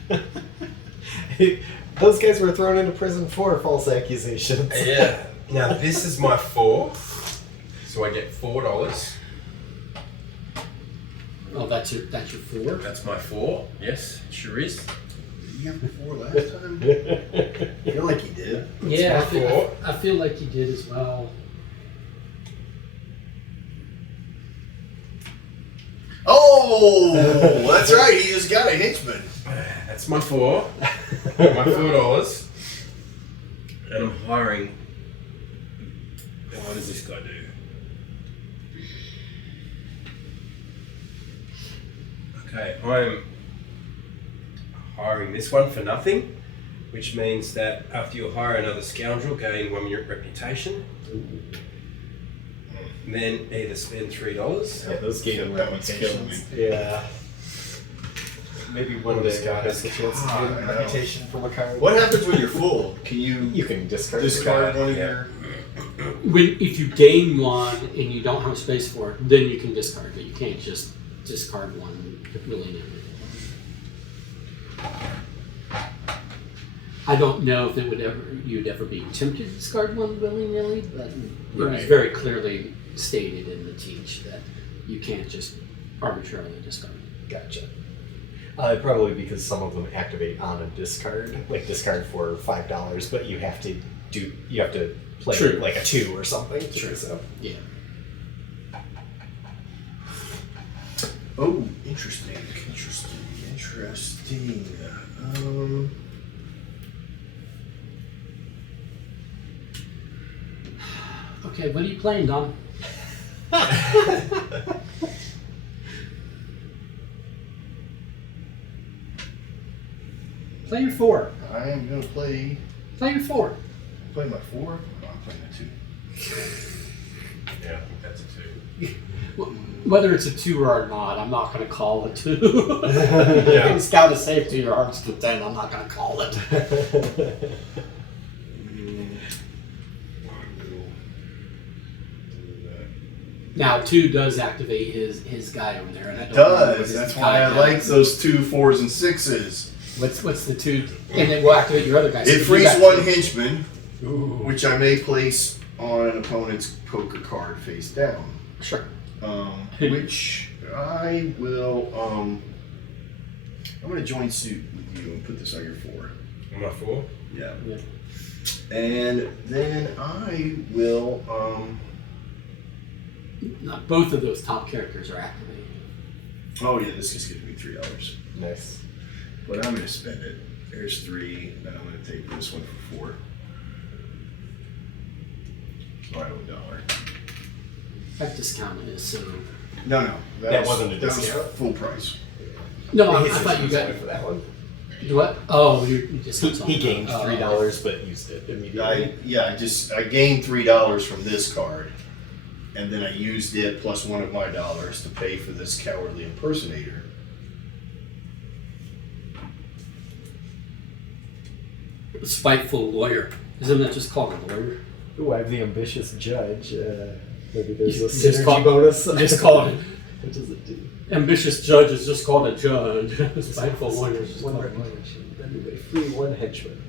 Those guys were thrown into prison for false accusations. Yeah. Now this is my 4, so I get $4. Oh, that's your 4. That's my 4. Yes, it sure is. Did you have 4 last time? I feel like you did. Yeah, my 4. I feel like you did as well. Oh, that's right. He just got a henchman. That's my 4. My $4. And I'm hiring. What does this guy do? Okay, I'm hiring this one for nothing, which means that after you hire another scoundrel, gain 1 minute reputation. And then either spend $3. Yeah, those gain That one's killing reputations. Yeah. Maybe one of those guys has a chance to I gain know. reputation from a card. What happens when you're full? Can you You can discard discard one of yeah. your? If you gain one and you don't have space for it, then you can discard it. You can't just discard one willy-nilly. I don't know if you'd ever be tempted to discard one willy-nilly, but it was Right. very clearly stated in the teach that you can't just arbitrarily discard it. Gotcha. Probably because some of them activate on a discard, like discard for $5, but you have to play True. like a 2 or something. To True. do so. Yeah. Oh, interesting. Okay, what are you playing, Don? Play your 4. I am gonna play Play your 4. my 4. Oh, I'm playing a 2. Yeah, I think that's a 2. Whether it's a 2 or not, I'm not going to call it 2. Yeah. It's got to save to your heart's content. I'm not going to call it. Now, 2 does activate his guy over there, and I don't know what Does. his That's guy why I does. like those 2 4s and 6s. What's the 2? And then we'll activate your other guy. It you frees got 1 2. henchman, Ooh. which I may place on an opponent's poker card face down. Sure. Which I will. I'm going to join suit with you and put this on your 4. On my 4? Yeah. Yeah. And then I will. Now, both of those top characters are activated. Oh yeah, this just gives me $3. Nice. But I'm going to spend it. There's 3. Then I'm going to take this one for 4. So I owe $1. I've discounted it, so. No. That wasn't a that was discount? full price. No, I His thought you was got. only for that one. What? Oh, you just. He gained $3, but used it immediately. I gained $3 from this card, and then I used it plus one of my dollars to pay for this cowardly impersonator. Spiteful lawyer. Isn't that just called a lawyer? Ooh, I have the ambitious judge. Maybe there's a Just synergy call- bonus. Just call it. What does it do? Ambitious judge is just called a judge. Spiteful lawyer is just One called a lawyer. reputation. Then you may free 1 henchman.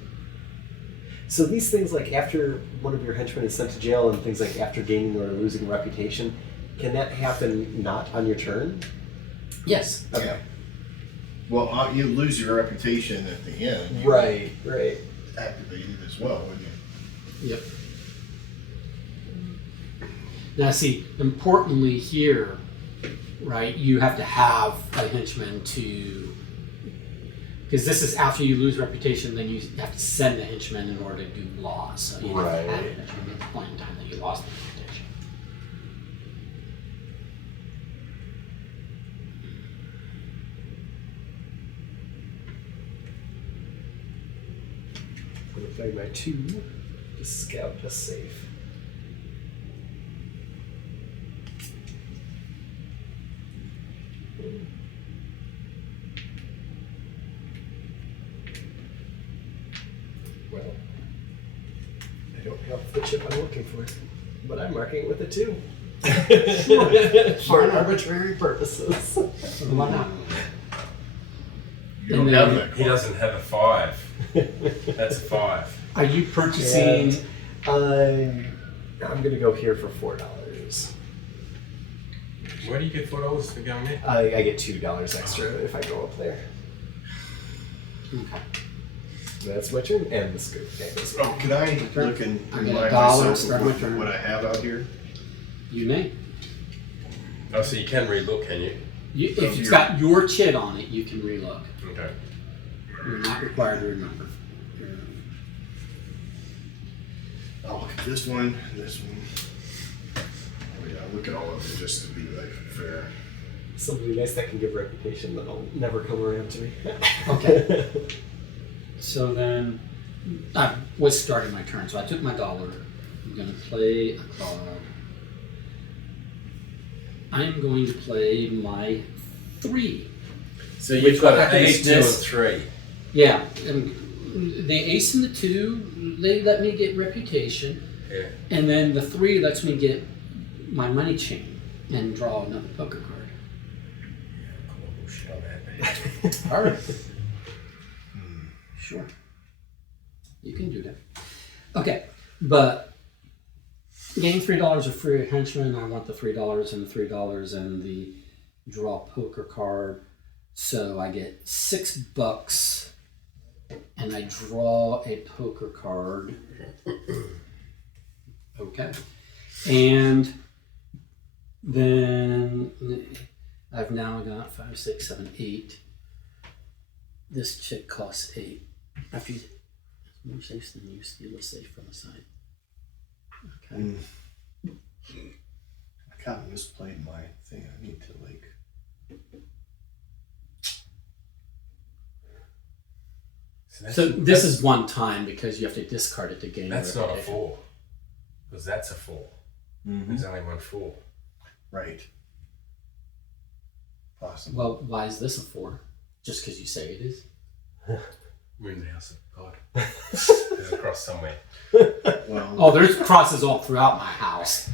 So these things, like after one of your henchmen is sent to jail, and things like after gaining or losing reputation, can that happen not on your turn? Yes. Yeah. Well, you lose your reputation at the end. You Right. activate it as well, wouldn't you? Yep. Now, see, importantly here, right, you have to have a henchman to. Because this is after you lose reputation, then you have to send the henchman in order to do laws. So you have to add it at the point in time that you lost the reputation. I'm gonna play my 2 to scout us safe. Well, I don't have the chip I'm looking for, but I'm marking it with a 2. For arbitrary purposes. Why not? You don't And have then- that. He doesn't have a 5. That's a 5. Are you purchasing? And I'm gonna go here for $4. Where do you get $4 for going there? I get $2 extra if I go up there. Okay. That's my turn, and the scoop game as well. Oh, can I look and I get remind $1, myself start of my turn. what I have out here? You may. Oh, so you can relook, can you? If it's got your chit on it, you can relook. Okay. You're not required to remember. I'll look at this one, and this one. Oh yeah, I'll look at all of them just to be like fair. Somebody nice that can give reputation that'll never come around to me. Okay. So then, I was starting my turn, so I took my $1. I'm going to play a card. I'm going to play my 3. So Which you've got will an activate ace, 2, and this. 3. Yeah, and the ace and the 2, they let me get reputation, Yeah. and then the 3 lets me get my money chain and draw another poker card. Cool bullshit on that. All right. Sure. You can do that. Okay, but gain $3 of free henchman. I want the $3 and the $3 and the draw poker card. So I get $6 and I draw a poker card. Okay. And then I've now got 5, 6, 7, 8. This chip costs 8. After you more safes than you steal a safe from the side. Okay. I kind of misplayed my thing. I need to like. So this is one time because you have to discard it to gain. That's not a reputation. 4. Because that's a 4. There's only one 4. Right. Possible. Well, why is this a 4? Just because you say it is? We're in the house of God. There's a cross somewhere. Well, Oh, there's crosses all throughout my house.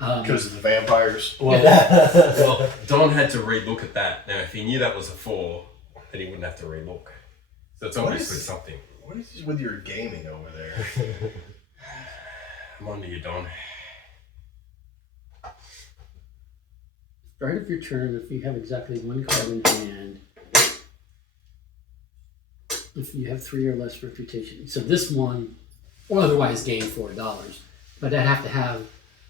because of the vampires. Well, Don had to relook at that. Now, if he knew that was a 4, then he wouldn't have to relook. So it's What obviously is- something. What is with your gaming over there? I'm on to you, Don. Start of your turn, if you have exactly one card in hand, if you have 3 or less reputation. So this one, or otherwise gain $4. But I'd have to have.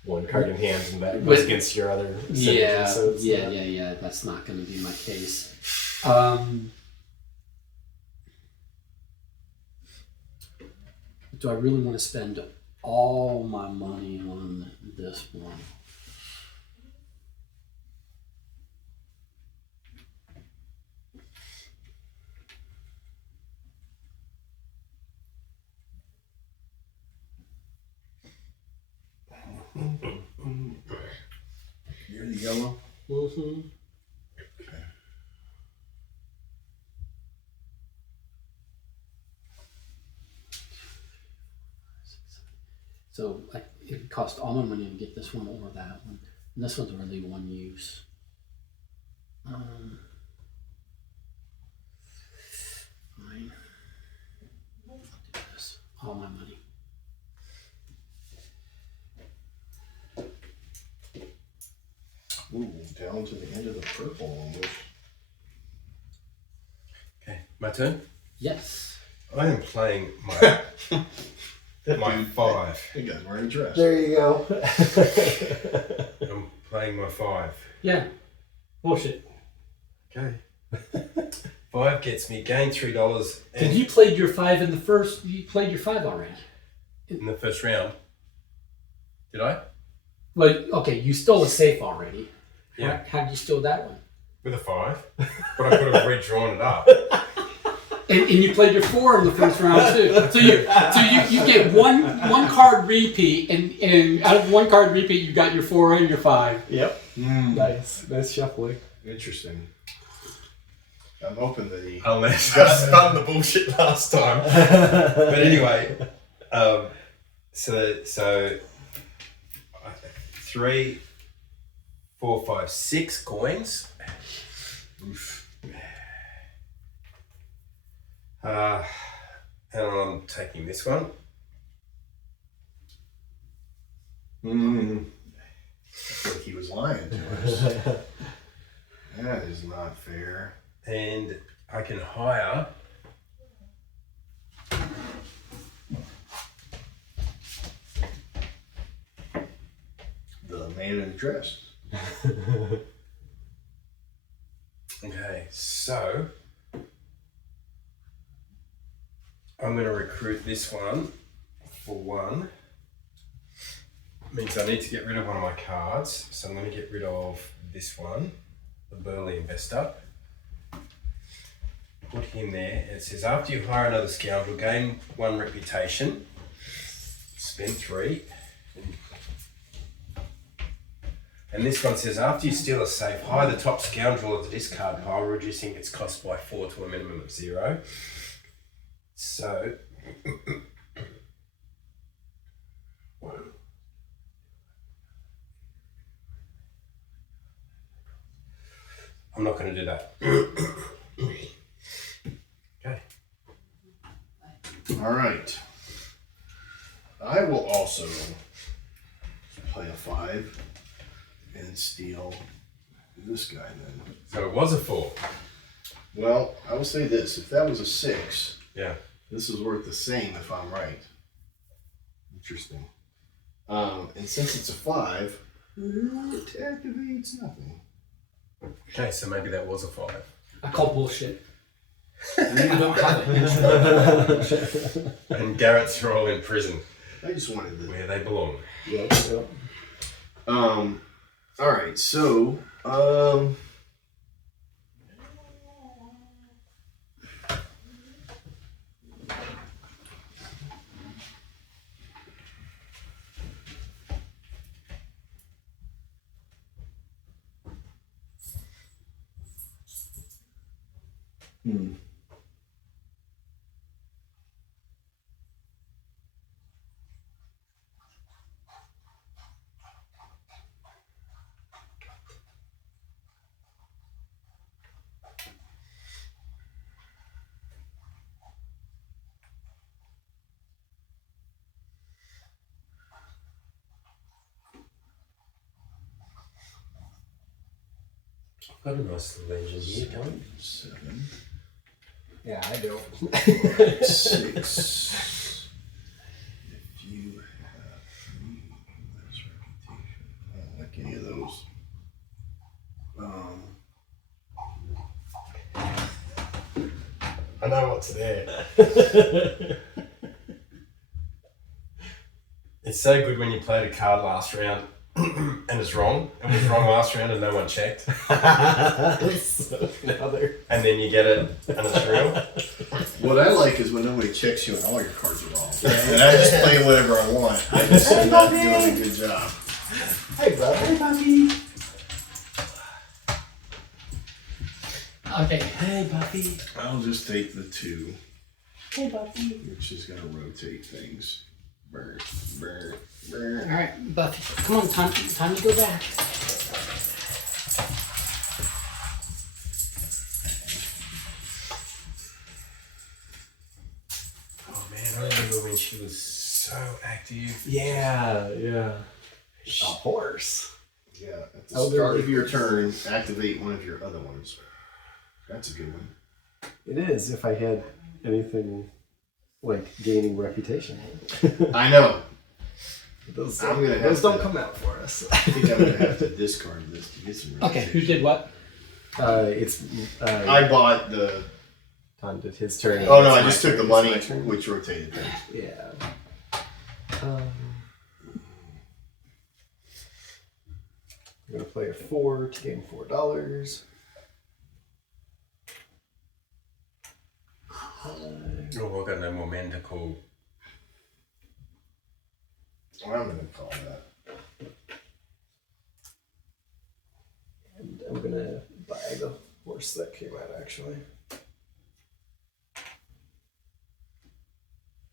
One card in hand, and that With- goes against your other. Yeah, synergy, so it's not- yeah. That's not going to be my case. Do I really want to spend all my money on this one? You're the yellow. Mm-hmm. Okay. So it cost all my money to get this one or that one. And this one's really one use. Fine. I'll do this. All my money. Ooh, down to the end of the purple almost. Okay, my turn. Yes. I am playing my my 5. You guys wearing a dress. There you go. I'm playing my 5. Yeah. Bullshit. Okay. 5 gets me gain $3. Did you played your 5 in the first? You played your 5 already. in the first round? Did I? Like, okay, you stole a safe already. Yeah. How did you steal that one? With a 5, but I could have redrawn it up. And you played your 4 in the first round too. So you get one card repeat, and out of one card repeat, you got your 4 and your 5. Yep. Nice shuffling. Interesting. I'm hoping that he Unless I spun the bullshit last time. But anyway, so 3, 4, 5, 6 coins. Oof. And I'm taking this one. I feel like he was lying to us. That is not fair. And I can hire The man in the dress. Okay, so I'm going to recruit this one for 1. Means I need to get rid of one of my cards, so I'm going to get rid of this one, the Burly Investor. Put him there, and it says after you hire another scoundrel, gain 1 reputation, spend 3. And this one says after you steal a safe, hire the top scoundrel of the discard pile, reducing its cost by 4 to a minimum of 0. So I'm not going to do that. Okay. All right. I will also play a 5 and steal this guy then. So it was a 4. Well, I will say this. If that was a 6, Yeah. this is worth the same if I'm right. Interesting. And since it's a 5, it activates nothing. Okay, so maybe that was a 5. I call bullshit. I don't have it. And Garrett's are all in prison, I just wanted to. where they belong. Yep. All right. So, Got a nice little engine here, Tom. 7, Yeah, I don't. 6. If you have this reputation, I don't like any of those. I know what's there. It's so good when you played a card last round and it's wrong. It was wrong last round and no one checked. So now they're And then you get it and it's real. What I like is when nobody checks you and all your cards are wrong. And I just play whatever I want. I just am not doing a good job. hey brother, hey Buffy. Okay, hey Buffy. I'll just take the 2, Hey Buffy. which is going to rotate things. Burn, burn, All burn. right, Buffy. Come on, time to go back. Oh man, I remember when she was so active. Yeah. A horse. Yeah, at the Oh, start really? of your turn, activate one of your other ones. That's a good one. It is if I had anything like gaining reputation. I know. Those I'm gonna have those don't to- come out for us. I think I'm going to have to discard this to get some Okay, who reputation. did what? It's I bought the Tom did his turn. Oh no, It's I my just took turn, the it's money, my turn. which rotated things. Yeah. I'm gonna play a 4 to gain $4. Oh, I've got no more men to call. I'm gonna call that. And I'm gonna buy the horse that came out actually.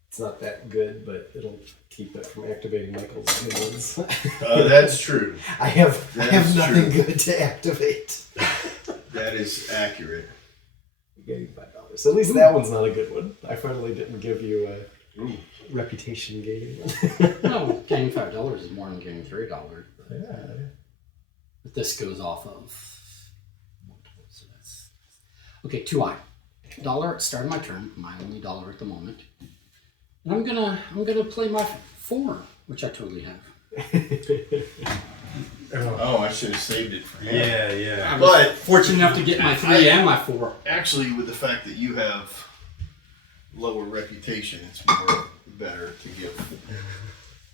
It's not that good, but it'll keep it from activating Michael's good ones. That's true. I have That's nothing true. good to activate. That is accurate. Getting $5. At least that one's not a good one. I finally didn't give you a reputation gain. No, gaining $5 is more than gaining $3. Yeah. But this goes off of. So that's okay. 2i. Dollar at the start of my turn. My only dollar at the moment. And I'm gonna play my 4, which I totally have. Oh, I should have saved it for him. Yeah. I was But fortunate enough to get my 3 and my 4. actually, with the fact that you have lower reputation, it's more better to give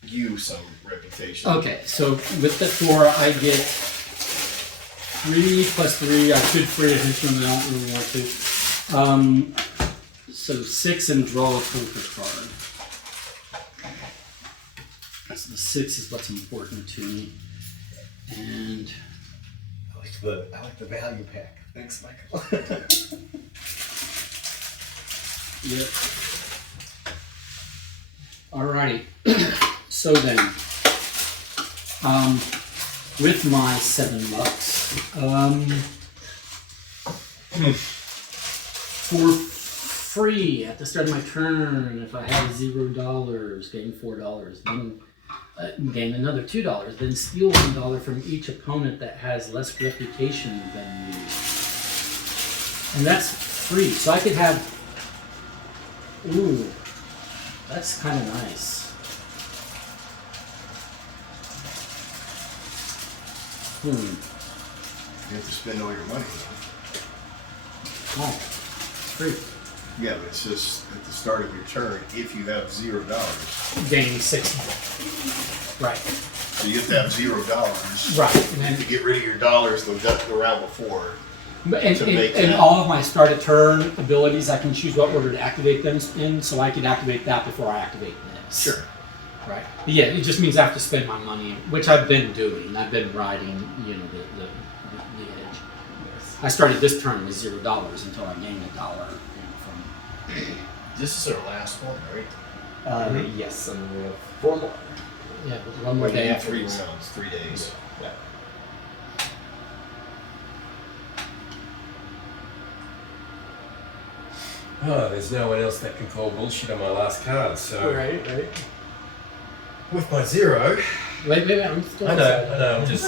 you some reputation. Okay, so with the 4, I get 3 plus 3. I could free a henchman, but I don't really want to. So 6 and draw a poker card. So the 6 is what's important to me. And I like the value pack. Thanks, Michael. yep. Alrighty. So then, with my $7, for free at the start of my turn, if I have $0, gain $4, then gain another $2, then steal $1 from each opponent that has less reputation than you. And that's free. So I could have. Ooh, that's kind of nice. You have to spend all your money. Oh, it's free. Yeah, but it's just at the start of your turn if you have $0. Gaining 6. Right. So you have to have $0. Right. And then to get rid of your dollars the round before. And To make that. all of my start of turn abilities, I can choose what order to activate them in, so I could activate that before I activate this. Sure. Right. But yeah, it just means I have to spend my money, which I've been doing. I've been riding, the edge. I started this turn with $0 until I gained $1 from. This is our last one, right? Yes, and we have 4 more. Yeah, but one more Like day in after 3 this. rounds, 3 days. Yeah. Oh, there's no one else that can call bullshit on my last card, so... Right. With my 0... Wait, I'm still I know, I'm just...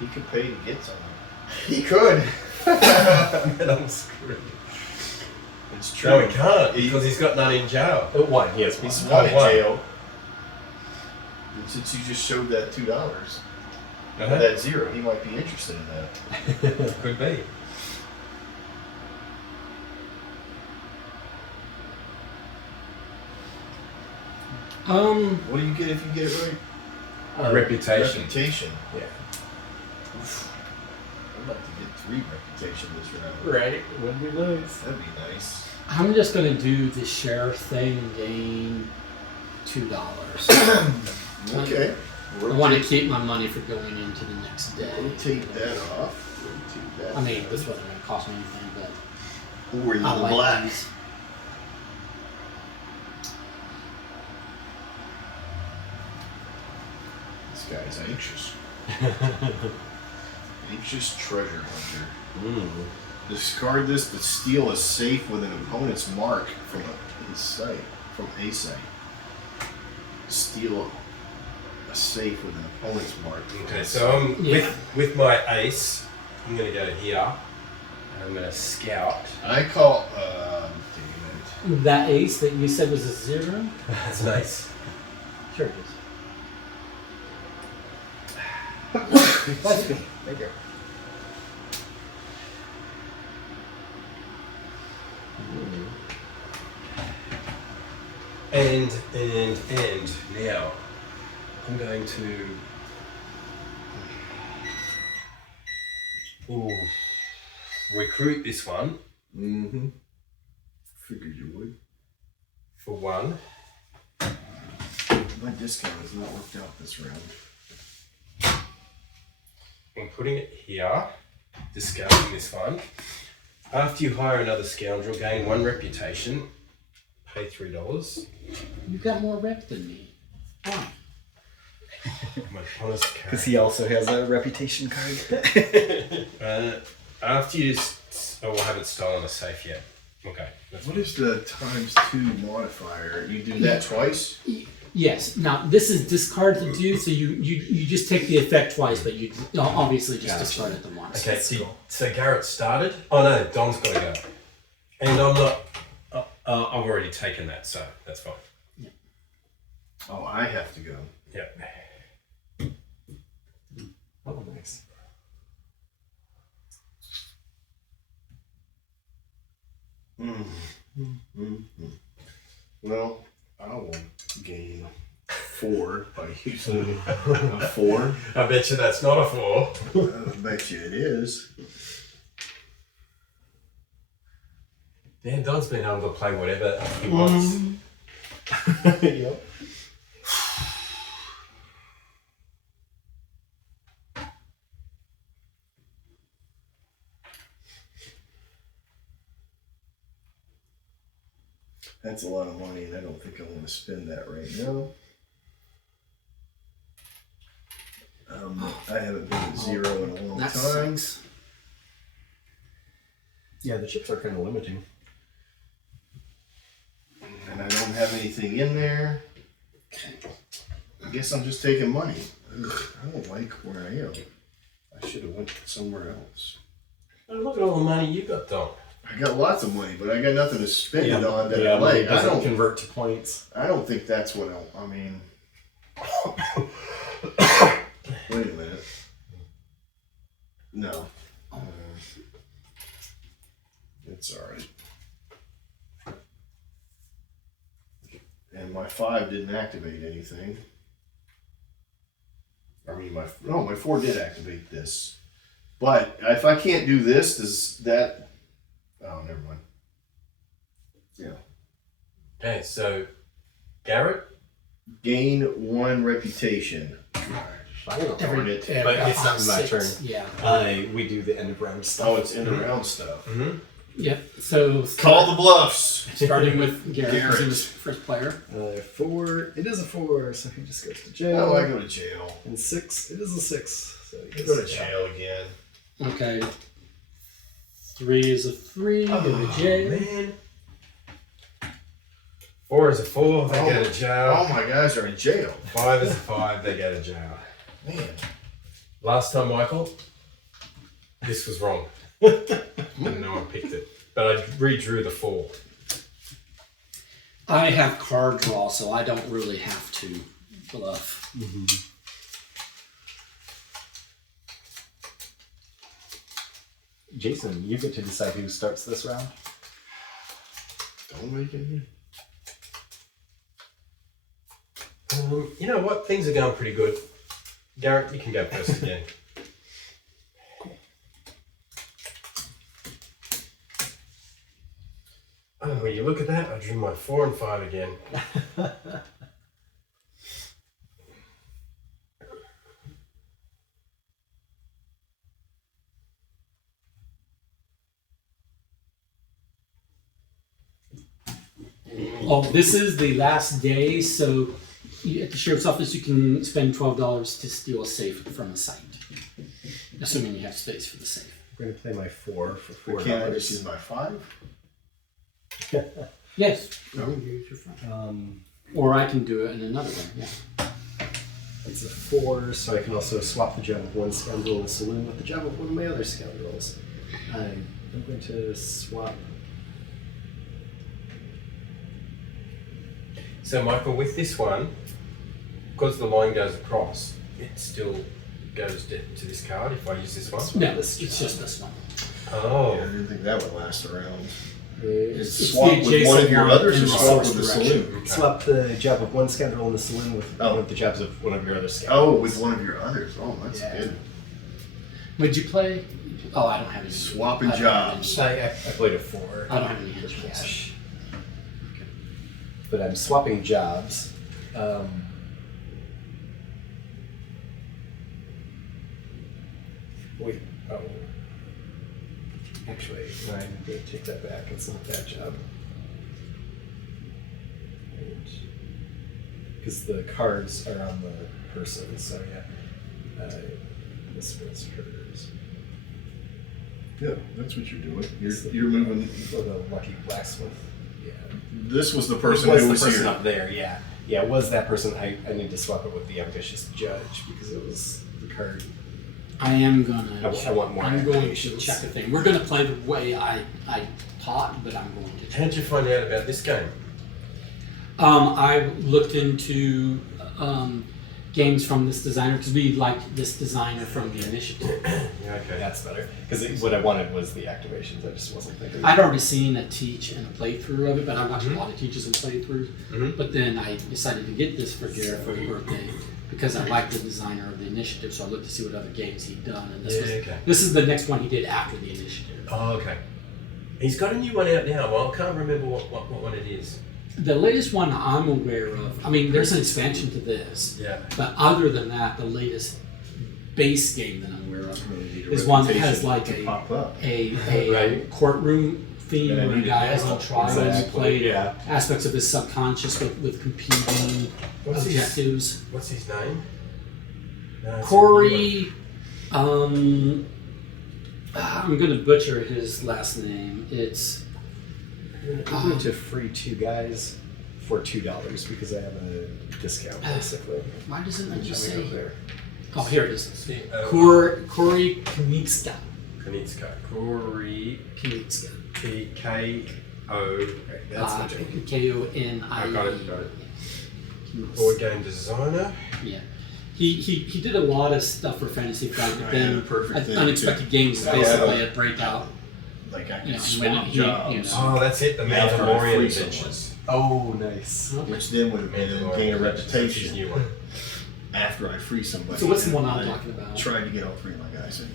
He could pay to get something. He could! And I'm screwed. It's true. No, he can't, because he's got none in jail. 1, he has 1. He's not in One. jail. And since you just showed that $2, Uh-huh. that 0, he might be interested in that. Could be. What do you get if you get it right? Reputation. Reputation. Yeah. Oof. I'd like to get 3 reputation this round. Right. Would be nice. That'd be nice. I'm just gonna do the share thing and gain $2. Okay. I want to keep my money for going into the next day. Rotate that off. Rotate that. I mean, this wasn't gonna cost me anything, but Or you I the like black. these. This guy's anxious. Anxious treasure hunter. Discard this to steal a safe with an opponent's mark from a sight. Steal a safe with an opponent's mark. Okay, so I'm with my ace, I'm going to go here, and I'm going to scout. I call. Damn it. That ace that you said was a 0? That's nice. Sure it is. Thank you. And now I'm going to recruit this one. Mm-hmm. Figured you would. For one. My discount has not worked out this round. I'm putting it here, discarding this one. After you hire another scoundrel, gain 1 reputation, pay $3. You've got more rep than me. Why? My honest Because character. he also has a reputation card. After you, I haven't stolen a safe yet. Okay. That's What is the ×2 modifier? You do that twice? Yes. Now this is discard to do, so you just take the effect twice, but you obviously just discard it the once. Okay, so Garrett started. Oh no, Don's got to go. And I'm not. I've already taken that, so that's fine. Oh, I have to go. Yep. Oh, nice. Well, I will gain 4 by using a 4. I bet you that's not a 4. I bet you it is. Damn, Don's been able to play whatever he wants. Yep. That's a lot of money, and I don't think I want to spend that right now. I haven't been at 0 in a long That time. sucks. Yeah, the chips are kind of limiting. And I don't have anything in there. I guess I'm just taking money. Ugh, I don't like where I am. I should have went somewhere else. Oh, look at all the money you got, Don. I got lots of money, but I got nothing to spend it on that I money like. I doesn't don't. convert to points. I don't think that's what I mean. Wait a minute. No. It's alright. And my 5 didn't activate anything. I mean, my 4 did activate this. But if I can't do this, does that... Oh, never mind. Yeah. Okay, so Garrett, Gain 1 reputation. Darn it. But it's not my turn. Yeah. We do the end of round stuff. Oh, it's in around stuff. Yep. So Call the bluffs. starting with Garrett, because he Garrett. was first player. 4. It is a 4, so he just goes to jail. Oh, I go to jail. And 6. It is a 6. So he I goes go to jail again. Okay. 3 is a 3. Go to jail. man. 4 is a 4, they go to All jail. my guys are in jail. 5 is a 5, they go to jail. Man. Last time, Michael, this was wrong. And no one picked it. But I redrew the 4. I have card draw, so I don't really have to bluff. Jason, you get to decide who starts this round. Don't make it. You know what? Things are going pretty good. Garrett, you can go first again. Oh, when you look at that, I drew my 4 and 5 again. Oh, this is the last day, so at the sheriff's office you can spend $12 to steal a safe from a site, assuming you have space for the safe. I'm going to play my 4 for $4. Can't I just use my 5? Yes. No. Or I can do it in another way. Yeah. It's a 4, so I can also swap the job of one scoundrel in the saloon with the job of one of my other scoundrels. I'm going to swap. So, Michael, with this one, because the line goes across, it still goes to this card if I use this one? No, it's just this one. Oh. Yeah, I didn't think that would last around. It's Swap the with one adjacent of your one others, in or the swap source with the direction. saloon. Okay. Swap the job of one scoundrel in the saloon with Oh. one of the jobs of one of your other scoundrels. Oh, with one of your others. Oh, that's Yeah. good. Would you play? Oh, I don't have any. Swapping I don't have jobs. I played a 4. I don't have any for henchmen's. cash. But I'm swapping jobs. Wait, oh. Actually, I'm going to take that back. It's not that job. Because the cards are on the person, so yeah. This was hers. Yeah, that's what you're doing. You're moving. For the lucky blacksmith. Yeah. This was the It person was who the was person here. up there, yeah. Yeah, it was that person. I need to swap it with the ambitious judge because it was the card. I am gonna. I want more I'm going to activations. check a thing. We're gonna play the way I taught, but I'm going to. How'd you find out about this game? I looked into games from this designer because we like this designer from the initiative. Yeah, okay. That's better. Because what I wanted was the activations. I just wasn't thinking. I'd already seen a teach and a playthrough of it, but I watched a lot of teaches and playthroughs. Mhm. But then I decided to get this for Garrett for his birthday because I liked the designer of the initiative, so I looked to see what other games he'd done, and this is the next one he did after the initiative. Oh, okay. He's got a new one out now. Well, I can't remember what one it is. The latest one I'm aware of, I mean, there's an expansion to this, Yeah. but other than that, the latest base game that I'm aware of Really need a is one that has reputation like to pop up. a Right. courtroom theme And I where a need it guy is now. on trial and you Exactly, play yeah. aspects of his subconscious with competing What's his- objectives. What's his name? No, it's Corey, I'm going to butcher his last name. It's I'm going to free 2 guys for $2 because I have a discount basically. why doesn't it just Let me say? go there. Oh, here it is. Corey Knitska. Kanitska. Corey Knitska. K-O. Right, that's my joke. K-O-N-I-E. I got it. Board game designer. Yeah. He did a lot of stuff for Fantasy Flight, but I then had a perfect thing, Unexpected too. Games is I basically had a breakout. Like I You can know, swap he- jobs, you know. Oh, that's it. The After I Mandalorian free Adventures. Oh, nice. which then would gain a Mandalorian Adventures, that's his reputation new one. after I free somebody. So what's the one And I'm I talking about? Tried to get all 3 of my guys in.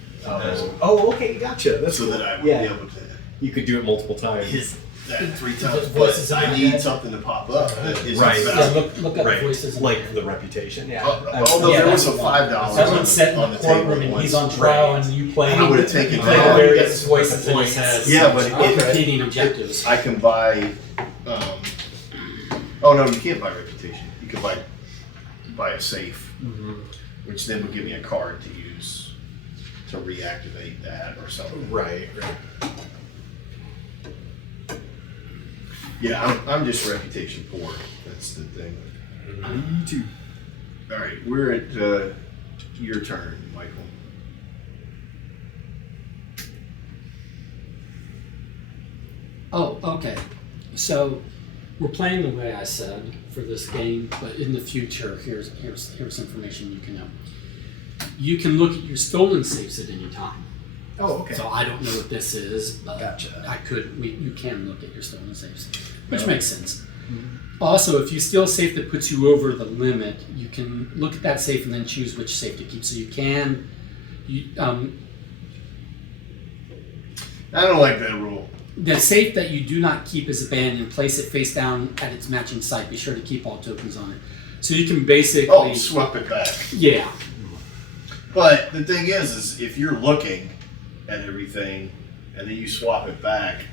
Oh, okay, gotcha. That's So cool. that I would yeah. be able to You could do it multiple times. hit that 3 The times. voices But in I my need head. something to pop up that is Right. Yeah, valuable. look up Right. voices. in Like there. the reputation, yeah. Although Yeah, there was that's a the one. $5 That one's set in on the the table courtroom and once. he's on trial Right. and you play. I would've taken you play that. various voices in his Points. head. Yeah, but with it- competing objectives. I can buy. Oh no, you can't buy reputation. You can buy a safe, which then would give me a card to use to reactivate that or something. Right. Yeah, I'm just reputation poor. That's the thing. Me too. All right, we're at your turn, Michael. Oh, okay. So we're playing the way I said for this game, but in the future, here's information you can know. You can look at your stolen safes at any time. Oh, okay. So I don't know what this is, but Gotcha. you can look at your stolen safes, which makes sense. Also, if you steal a safe that puts you over the limit, you can look at that safe and then choose which safe to keep. So you can, I don't like that rule. the safe that you do not keep is abandoned. Place it face down at its matching site. Be sure to keep all tokens on it. So you can basically, Oh, swap it back. yeah, But the thing is if you're looking at everything and then you swap it back,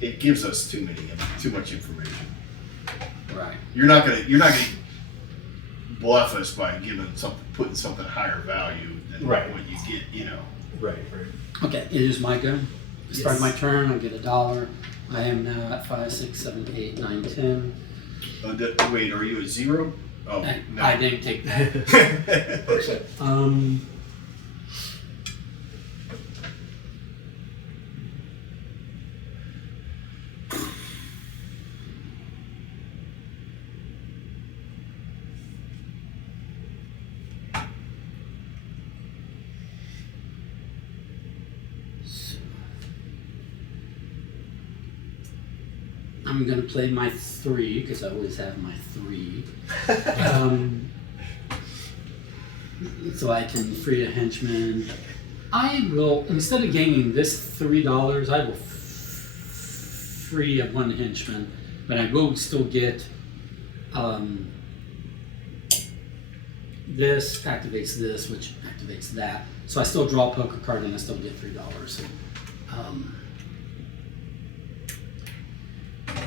it gives us too much information. right. You're not gonna bluff us by putting something higher value than Right. what you get. You know. Right. Okay, it is my go. Start Yes. my turn. I get $1. I am now at 5, 6, 7, 8, 9, 10. Wait, are you at 0? Oh no. I didn't take that. I'm gonna play my 3 because I always have my 3. So I can free a henchman. I will, instead of gaining this $3, I will free a 1 henchman, but I will still get this activates this, which activates that. So I still draw a poker card and I still get $3.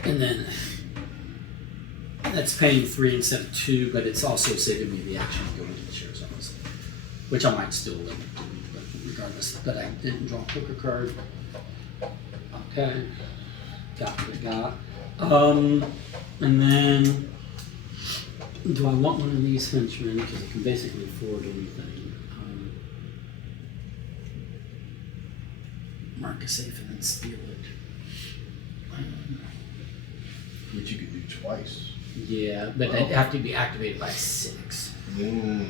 And then that's paying 3 instead of 2, but it's also saving me the action of going to the sheriff's office, which I might still do, but regardless. But I didn't draw a poker card. Okay, got what I got. And then, do I want one of these henchmen? Because it can basically afford anything. Mark a safe and then steal it. Which you could do twice. Yeah, but they have to be activated by 6. Mm.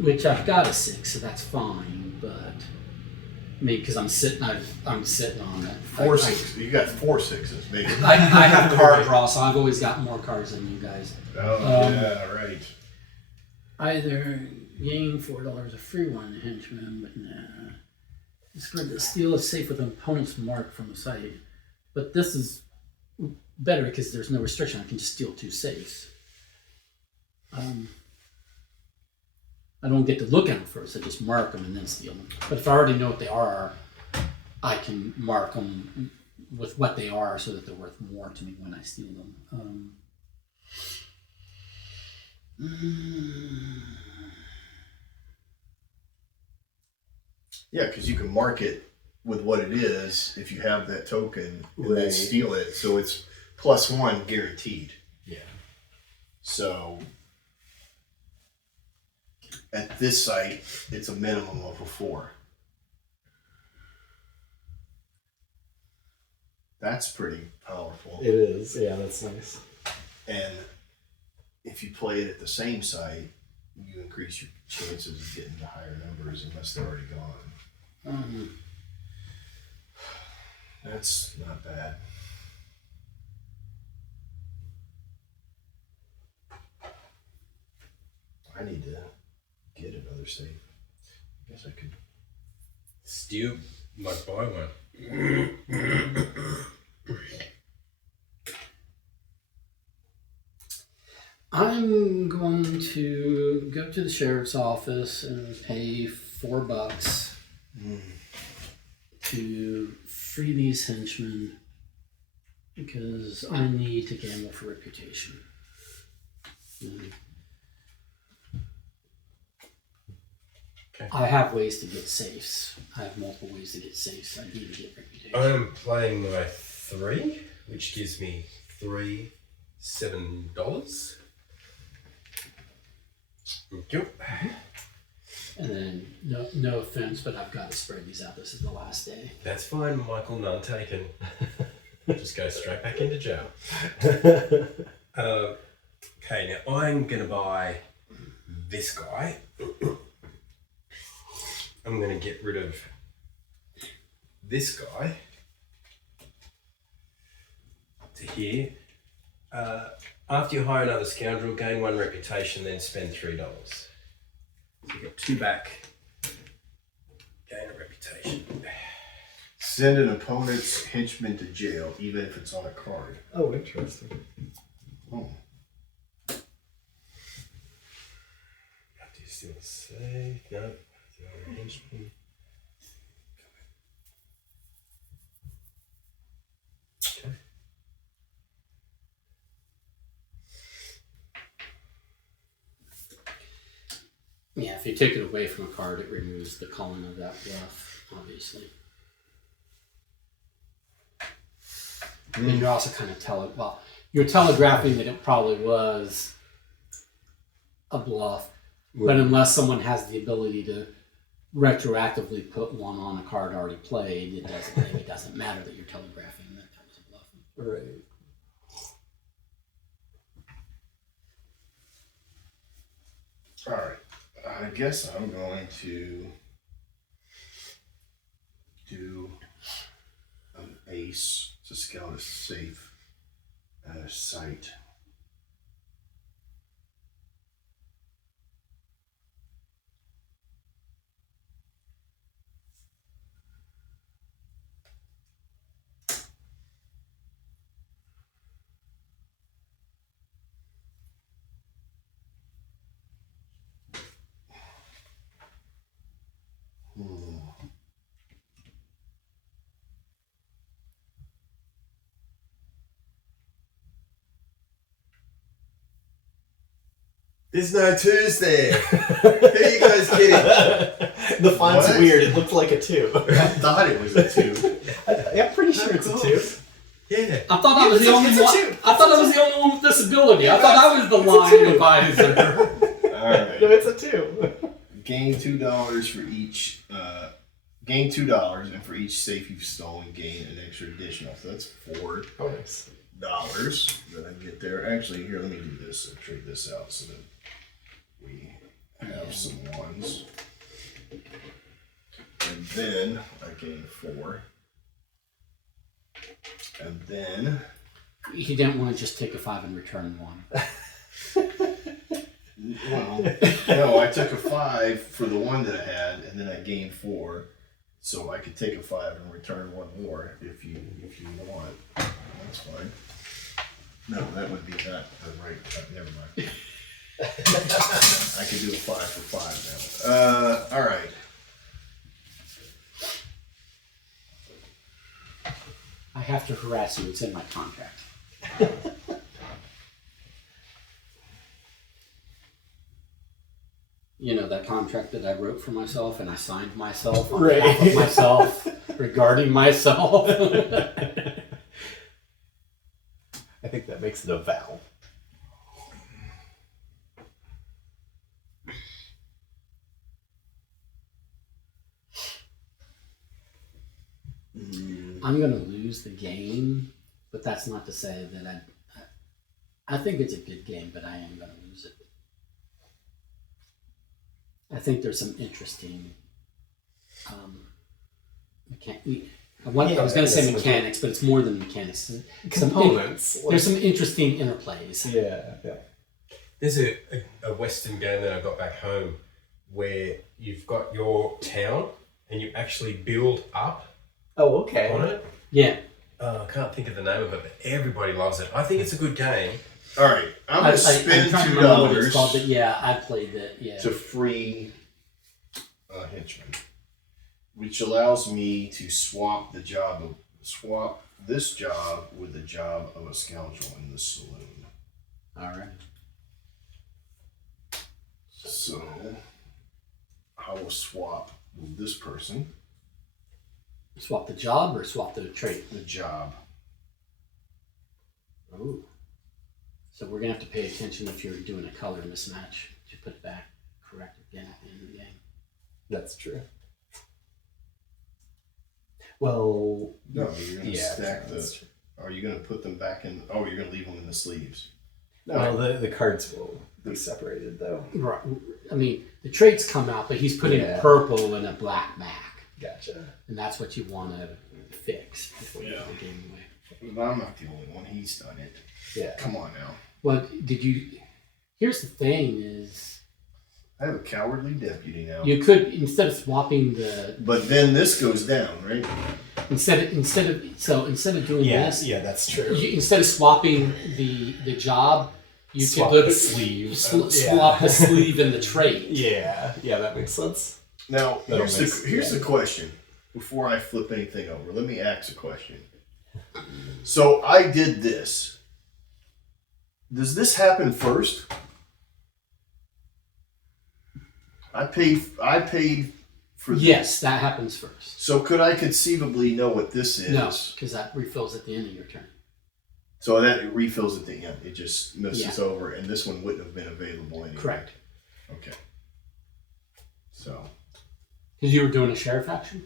Which I've got a 6, so that's fine. But I mean, because I'm sitting on it. 4 6. You got 4 6s, maybe. I have card draw, so I've always got more cards than you guys. Oh, yeah, right. Either gain $4 a free 1 henchman, but nah. Discard the steal is safe with an opponent's mark from the site. But this is better because there's no restriction. I can just steal 2 safes. I don't get to look at them first. I just mark them and then steal them. But if I already know what they are, I can mark them with what they are so that they're worth more to me when I steal them. Yeah, because you can mark it with what it is if you have that token and then Right. steal it. So it's +1 guaranteed. Yeah. So at this site, it's a minimum of a 4. That's pretty powerful. It is. Yeah, that's nice. And if you play it at the same site, you increase your chances of getting the higher numbers unless they're already gone. That's not bad. I need to get another safe. I guess I could. Steal, might buy one. I'm going to go to the sheriff's office and pay $4 to free these henchmen because I need to gamble for reputation. Okay. I have ways to get safes. I have multiple ways to get safes. I need to get reputation. I am playing my 3, which gives me $7. Thank you. And then, no offense, but I've got to spread these out. This is the last day. That's fine, Michael, none taken. Just go straight back into jail. Okay, now I'm going to buy this guy. I'm going to get rid of this guy to here. After you hire another scoundrel, gain 1 reputation, then spend $3. So you get 2 back. Gain a reputation. Send an opponent's henchman to jail, even if it's on a card. Oh, interesting. Oh. Have to steal the safe. No. Henchman. Okay. Yeah, if you take it away from a card, it removes the calling of that bluff, obviously. And you're also kind of you're telegraphing that it probably was a bluff, but unless someone has the ability to retroactively put one on a card already played, it doesn't matter that you're telegraphing that was a bluff. Right. All right. I guess I'm going to do an ace to scout a safe. Site. There's no twos there. Who are you guys kidding? The font's What? weird. It looked like a 2. I thought it was a 2. I'm pretty sure it's a 2. Yeah. I thought I was the only one. I thought I was the only one with disability. I thought I was the line advisor. Alright. No, it's a 2. Gain $2 for each. Gain $2, and for each safe you've stolen, gain an extra additional. So that's $4 Oh, nice. that I get there. Actually, here, let me do this. I'll trade this out so that we have some ones. And then I gain 4. And then. He didn't want to just take a 5 and return 1. Well, no, I took a 5 for the one that I had, and then I gained 4. So I could take a 5 and return 1 more if you want. That's fine. No, that would be not the right. Never mind. I could do a 5 for 5 now. All right. I have to harass you. It's in my contract. You know, that contract that I wrote for myself and I signed myself on behalf of myself regarding myself. I think that makes it a vow. I'm going to lose the game, but that's not to say that I think it's a good game, but I am going to lose it. I think there's some interesting I was going to say mechanics, but it's more than mechanics. Components. There's some interesting interplays. Yeah. There's a Western game that I got back home where you've got your town and you actually build up Oh, okay. on it. Yeah. I can't think of the name of it, but everybody loves it. I think it's a good game. All right. I'm going to spend trying to remember what it's called, $2 but yeah, I played that. Yeah. to free a henchman, which allows me to swap this job with the job of a scoundrel in the saloon. All right. So I will swap with this person Swap the job or swap the trait? the job. Oh. So we're gonna have to pay attention if you're doing a color mismatch to put it back correct again at the end of the game. That's true. Well, No, you're gonna stack that's true. Are you gonna put them back in? Oh, you're gonna leave them in the sleeves. No, Well, the cards will be separated, though. Right. I mean, the traits come out, but he's putting a purple and a black back, Gotcha. and that's what you want to fix before you give the game away. but I'm not the only one. He's done it. Yeah. Come on now. Well, here's the thing: is I have a cowardly deputy now. you could instead of swapping the But then this goes down, right? instead of doing this, Yeah, that's true. instead of swapping the job, you Swap could the sleeves. swap the sleeve and the trait. Yeah, that makes sense. Now, That'll here's the question. Before I flip anything over, let me ask a question. So I did this. Does this happen first? I paid for this. Yes, that happens first. So could I conceivably know what this is? No, because that refills at the end of your turn. So that it refills at the end. It just misses over, and this one wouldn't have been available anyway. Correct. Okay. So Because you were doing a sheriff action?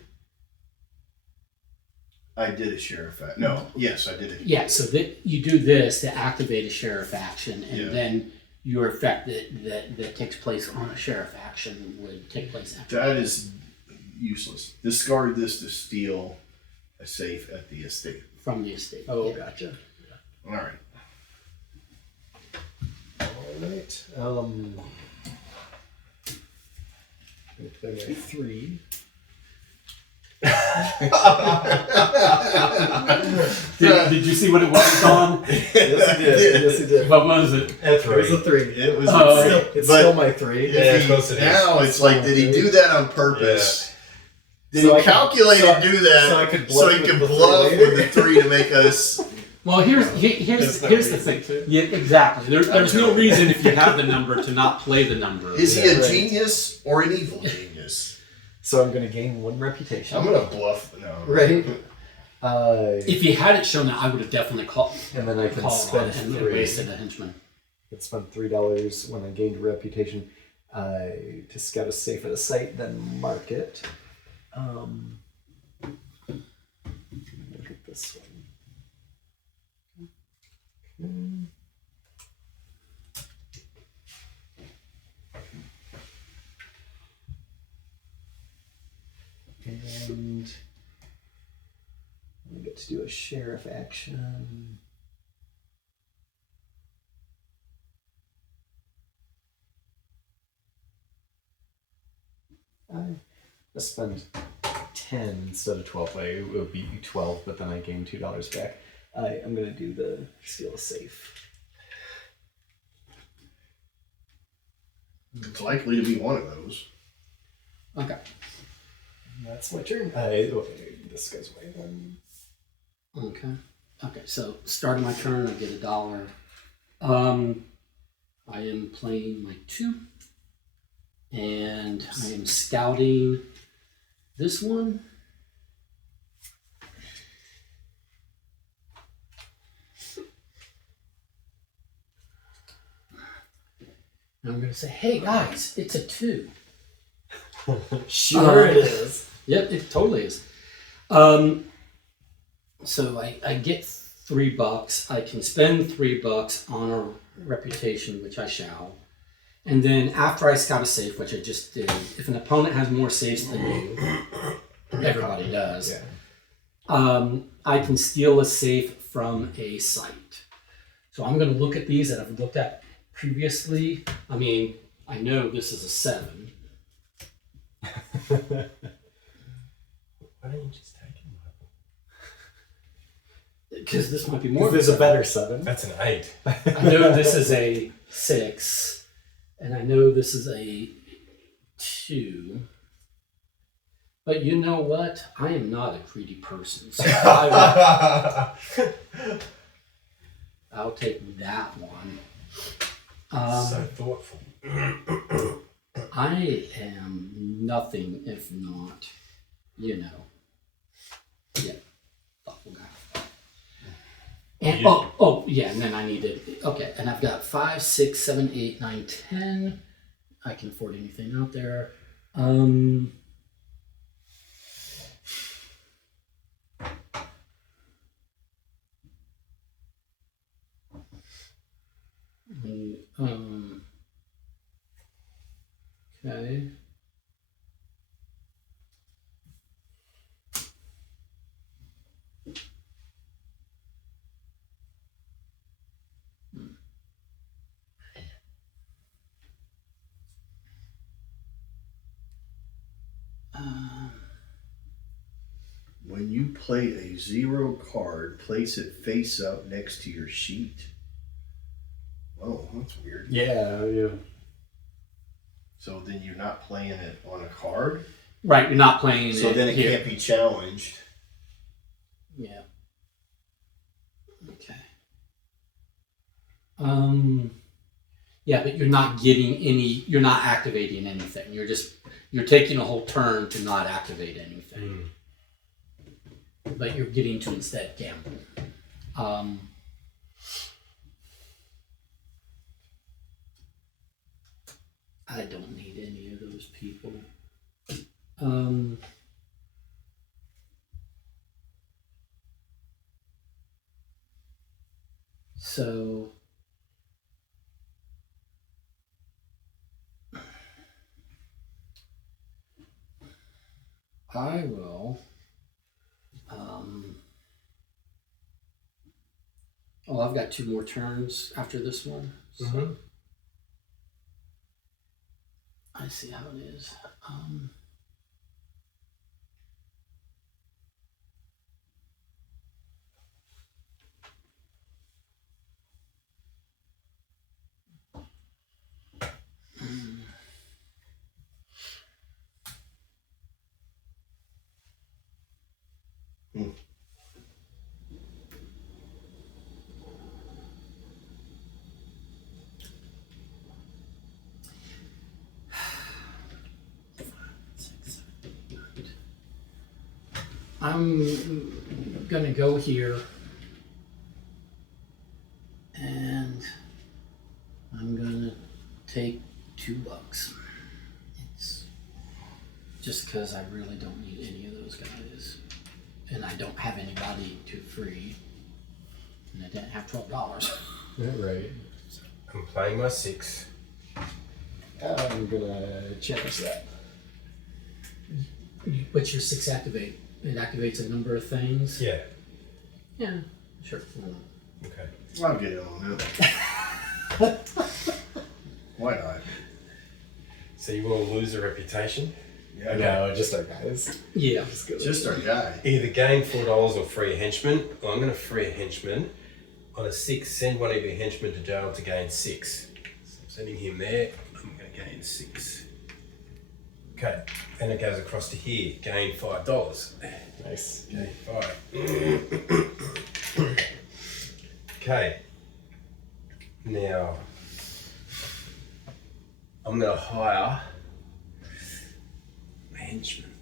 I did a sheriff act. No, yes, I did it. Yeah, so that you do this to activate a sheriff action, and then your effect that takes place on a sheriff action would take place after. That is useless. Discard this to steal a safe at the estate. From the estate. Oh, Yeah. gotcha. All right. right. I'm gonna play my 3. Did you see what it was, Don? Yes, he did. Yes, he did. What was it? At It was a 3. It was It's but still my 3. Yeah, of course it is. now it's like, did he do that on purpose? Did So he I could- calculate so- and do that so I could so bluff he with could the 3 bluff later? with the 3 to make us? Well, here's There's no the reason thing. to. Yeah, exactly. There's no reason if you have the number to not play the number. Is he a Right. genius or an evil genius? So I'm going to gain 1 reputation. I'm gonna bluff. No. Right. If you had it shown that, I would have definitely called. And then I can called on spend it and 3. wasted a henchman. I can spend $3 when I gained a reputation to scout a safe at a site, then mark it. Look at this one. And we get to do a sheriff action. I spend 10 instead of 12. I would be 12, but then I gain $2 back. I'm going to do the steal a safe. It's likely to be one of those. Okay. That's my turn. This goes away then. Okay. Okay. So start of my turn, I get $1. I am playing my 2, and I am scouting this one. And I'm going to say, hey guys, it's a 2. Sure it is. Yep, it totally is. So I get $3. I can spend $3 on a reputation, which I shall. And then after I scout a safe, which I just did, if an opponent has more safes than you, everybody does. Yeah. I can steal a safe from a site. So I'm going to look at these that I've looked at previously. I mean, I know this is a 7. Why don't you just take it? Because this might be more. There's a better 7. That's an 8. I know this is a 6, and I know this is a 2. But you know what? I am not a greedy person, so I'll take that one. So thoughtful. I am nothing if not, yeah, thoughtful guy. And yeah, and then I need to, okay, and I've got 5, 6, 7, 8, 9, 10. I can afford anything out there. Okay. When you play a 0 card, place it face up next to your sheet. Oh, that's weird. Yeah. So then you're not playing it on a card? Right, you're not playing So it then it here. can't be challenged. Yeah. Okay. Yeah, but you're not getting any. You're not activating anything. You're taking a whole turn to not activate anything. But you're getting to instead gamble. I don't need any of those people. So I will. I've got 2 more turns after this one. So I see how it is. I'm gonna go here and I'm gonna take $2. It's just because I really don't need any of those guys, and I don't have anybody to free, and I didn't have $12. Yeah, right. I'm playing my 6. I'm gonna challenge that. What's your 6 activate? It activates a number of things. Yeah. Yeah, sure. Okay. I'll get in on that. Why not? So you want to lose a reputation? Yeah. No, just our guys. Yeah. Just our guy. Either gain $4 or free a henchman. Well, I'm going to free a henchman. On a 6, send one of your henchmen to jail to gain 6. So I'm sending him there. I'm going to gain 6. Okay. Then it goes across to here. Gain $5. Nice. Gain 5. Okay. Now, I'm going to hire a henchman.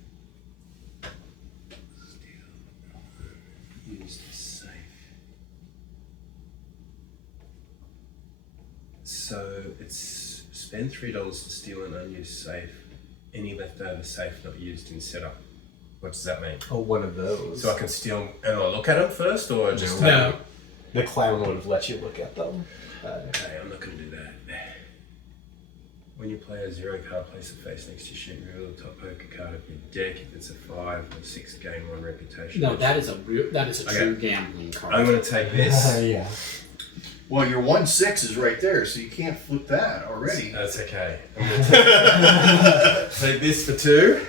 Use the safe. So it's spend $3 to steal an unused safe. Any leftover safe not used in setup. What does that mean? Oh, one of those. So I can steal and I look at them first, or just No. The clown would have let you look at them. Okay, I'm not going to do that. When you play a 0 card, place it face next to your sheet. Reveal the top poker card of your deck. If it's a 5 or 6, gain 1 reputation. No, that is a true Okay. gambling card. I'm going to take this. Yeah. Well, your 1-6 is right there, so you can't flip that already. That's okay. I'm going to take this for 2.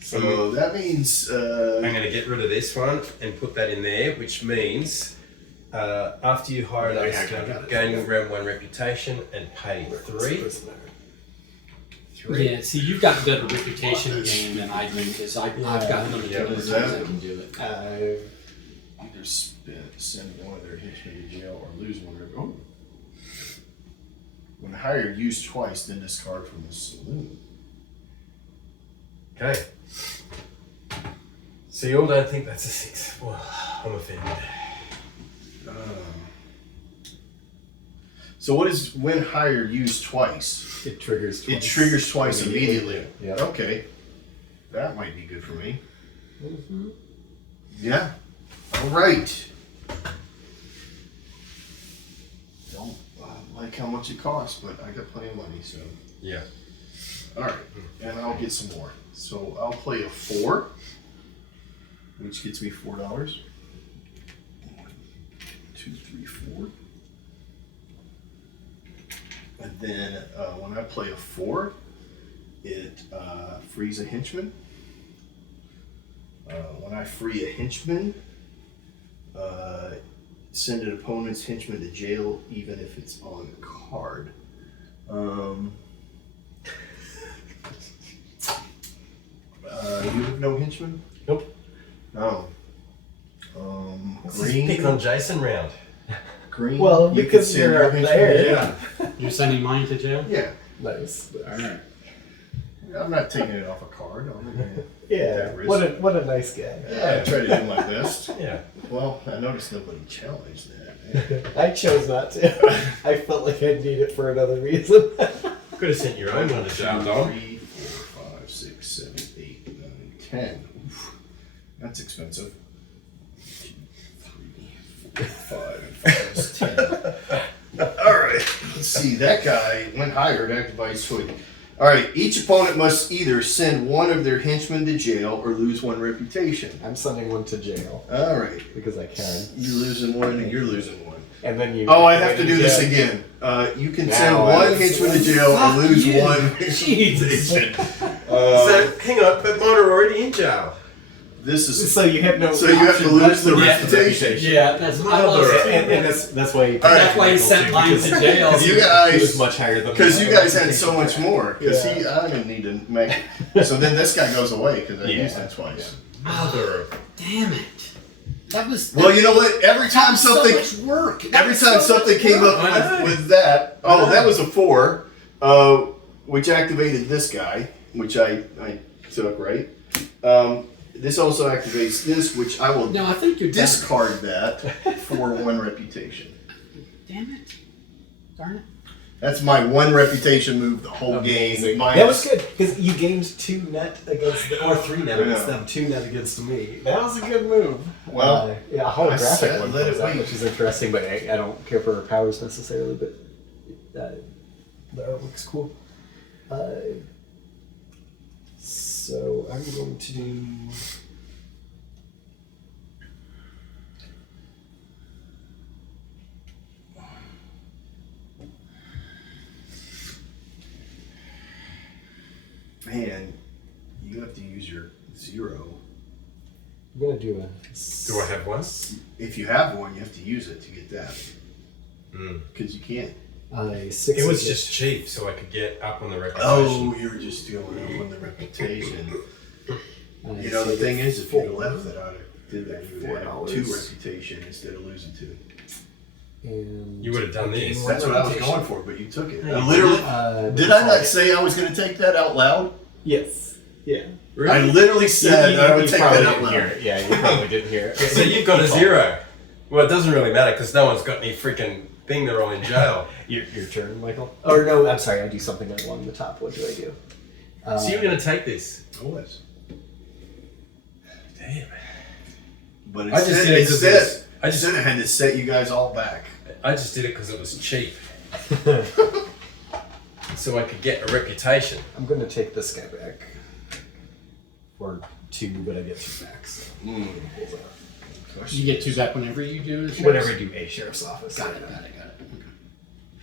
So that means I'm going to get rid of this one and put that in there, which means after you hire another scoundrel, gain around 1 reputation and pay 3. Yeah, see, you've got a better reputation game than I do because I've got limited Yeah, number of is times that- I can do it. either send one of their henchmen to jail or lose one. Oh. When hired, use twice, then discard from the saloon. Okay. So you all don't think that's a 6. Well, I'm offended. So what is when hired, use twice? It triggers twice. It triggers twice immediately. Yeah. Okay. That might be good for me. Mm-hmm. Yeah. All right. Don't like how much it costs, but I got plenty of money, so. Yeah. All right, and I'll get some more. So I'll play a 4, which gets me $4. 1, 2, 3, 4. And then when I play a 4, it frees a henchman. When I free a henchman, send an opponent's henchman to jail even if it's on card. You have no henchman? Nope. No. This is pick on Jason round. Green. Well, you because can send you're your up henchman there. to jail. You're sending mine to jail? Yeah. Nice. All right. I'm not taking it off a card. Yeah. that risk. What a nice guy. I try to do my best. Yeah. Well, I noticed nobody challenged that. I chose not to. I felt like I'd need it for another reason. Could have sent your own one to jail, 2, Dom. 3, 4, 5, 6, 7, 8, 9, 10. Oof. That's expensive. 2, 3, 4, 5, and 5 is 10. All right. Let's see. That guy went higher. That device swing. All right. Each opponent must either send one of their henchmen to jail or lose 1 reputation. I'm sending one to jail All right. because I can. You're losing 1 and you're losing 1. and then you. Oh, I have to do this Yeah. again. You can Now send I one have henchman to- to jail Fuck and lose you. one. Jeez. So hang on, but mine are already in jail. This is So you have no. so you have to option lose but the to lose reputation. Yeah, that's Mother. And that's why. You That's why he sent mine to jail. You It was guys, much higher than because the you other guys had so much reputation. more. Because Yeah. I didn't need to make. So then this guy goes away because I Yeah. used that twice. Mother of Damn it. That was. Well, you know what? Every that time was something, so much work. That every was time so something much came work. up I know. with that. I Oh, know. that was a 4, which activated this guy, which I took right. This also activates this, which I will No, I think you're done. discard that for 1 reputation. Damn it. Darn it. That's my 1 reputation move the whole Amazing. game. That was good because you gained 2 net against or 3 net against Yeah. them, 2 net against me. That was a good move. Well, yeah, a I holographic said one let comes it out, be. which is interesting, but I don't care for her powers necessarily. But the artwork's cool. So I'm going to do. Man, you have to use your 0. I'm gonna do a. Do I have one? If you have one, you have to use it to get that. Mm. Because you can't. A 6. It was just cheap, so I could get up on the reputation. Oh, you were just going up on the reputation. You know, the thing is, if you'd have left that, I'd have did that. You would have $4. 2 reputation instead of losing 2. And You would have done this. One That's what I was reputation. going for, but you took it. Yeah, I you literally, did I not say I was going to take that out loud? Yes. Yeah. I literally said You- I would you take probably that out didn't hear loud. it. Yeah, you probably didn't hear it. So you've got a 0. Well, it doesn't really matter because no one's got any freaking thing. They're all in jail. Your turn, Michael. Or no, I'm sorry. I do something along the top. What do I do? So you're going to take this. I was. Damn. But I just instead, did it 'cause instead, I just instead I had to set you guys all back. I just did it because it was cheap. So I could get a reputation. I'm going to take this guy back. Or 2, but I get 2 back. So. You get 2 back whenever you do this? Whenever I do a sheriff's office. Got it. Okay.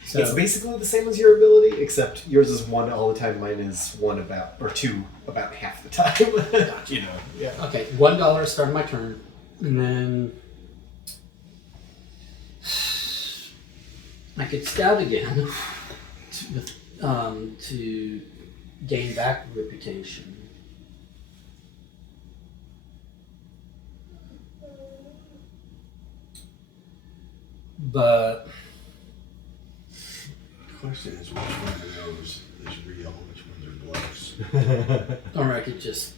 It's So, basically the same as your ability, except yours is 1 all the time. Mine is 1 about, or 2 about half the time. You know. Yeah. okay, $1 started my turn. And then I could scout again to gain back reputation. But The question is, which one of those is real, which ones are bluffs? or I could just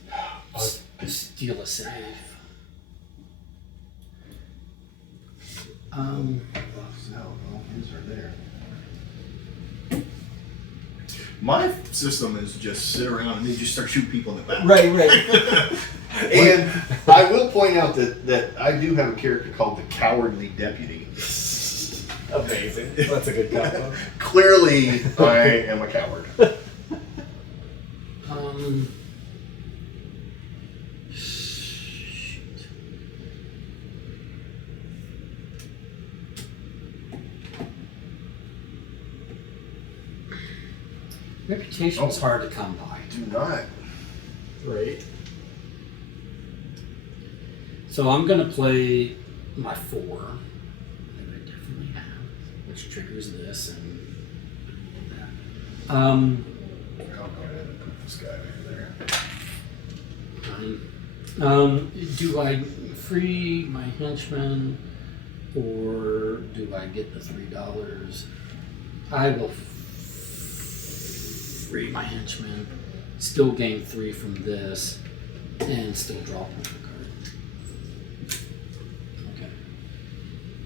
steal a save. Bluffs, no, his are there. My system is just sit around and then just start shooting people in the back. Right, right. And I will point out that I do have a character called the Cowardly Deputy. Amazing. That's a good combo. Clearly, I am a coward. Shoot. Reputation is hard to come by. Do not. Right. So I'm gonna play my 4 that I definitely have, which triggers this and that. I'll go ahead and put this guy over there. Do I free my henchman or do I get the $3? I will free my henchman, still gain 3 from this, and still draw one card. Okay.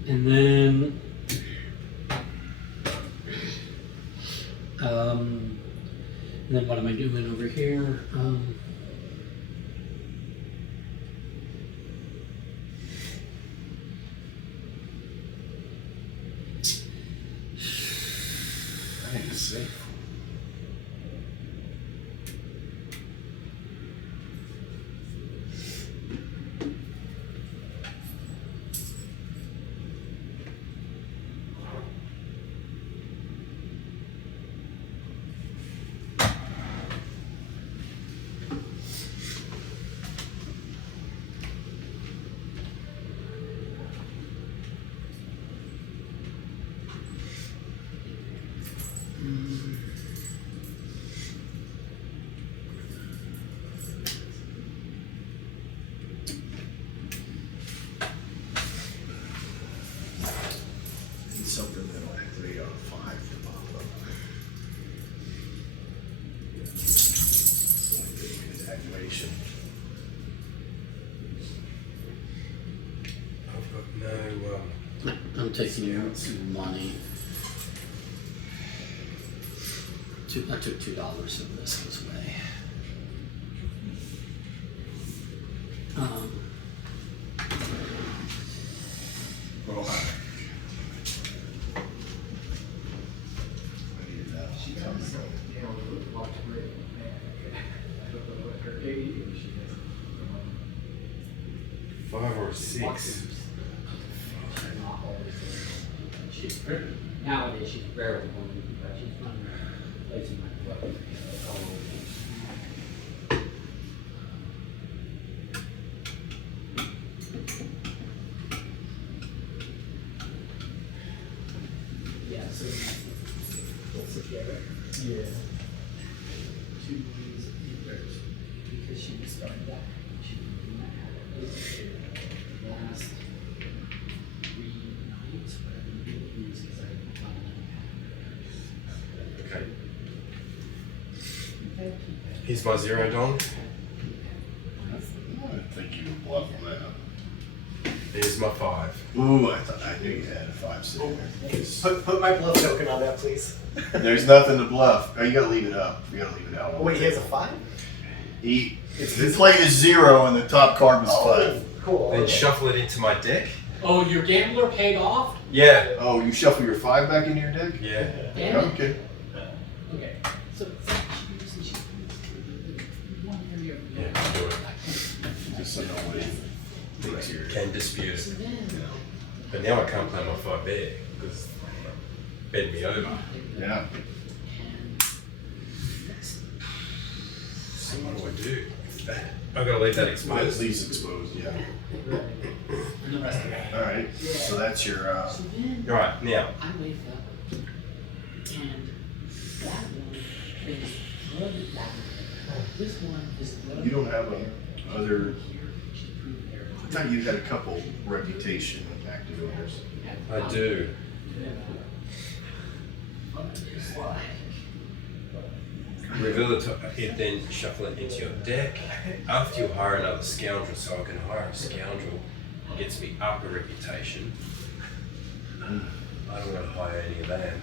And then what am I doing over here? I need to save. Need something that'll have 3 out of 5 to pop up. Evaluation. I've got no. I'm taking some money. I took $2, so this goes away. Well, I needed that. She comes from. 5 or 6. Nowadays she's rarely going, but she's not placing my foot. Yeah, so Yeah. 2 ways because she started that. She did not have it. Last 3 nights, but I didn't really use because I didn't have Okay. Here's my 0, Don. I didn't think you would bluff on that. Here's my 5. Ooh, I knew you had a 5 sitting there. 'Cause Put my bluff token on that, please. there's nothing to bluff. Oh, you gotta leave it up. You gotta leave it out. Oh, wait, he has a 5? He played a 0 and the top card was 5. Cool. Then shuffle it into my deck. Oh, your gambler paid off? Yeah. Oh, you shuffle your 5 back into your deck? Yeah. Damn it. Okay. Okay. So she one area. Yeah, do it. Just so nobody thinks you're. Can dispute So it. then, But now I can't play my 5 big because bend me over. Yeah. and So what do I do with that? I've got to leave that At exposed. least exposed, yeah. and the rest of it. Alright, so that's your, So then All right, now. I wake up and that one is flooded back. This one is flooded. you don't have other, here. She proved there. I thought you had a couple reputation activators. I do. It's like, Reveal it, then shuffle it into your deck. After you hire another scoundrel, so I can hire a scoundrel, gets me up a reputation. I don't want to hire any of them.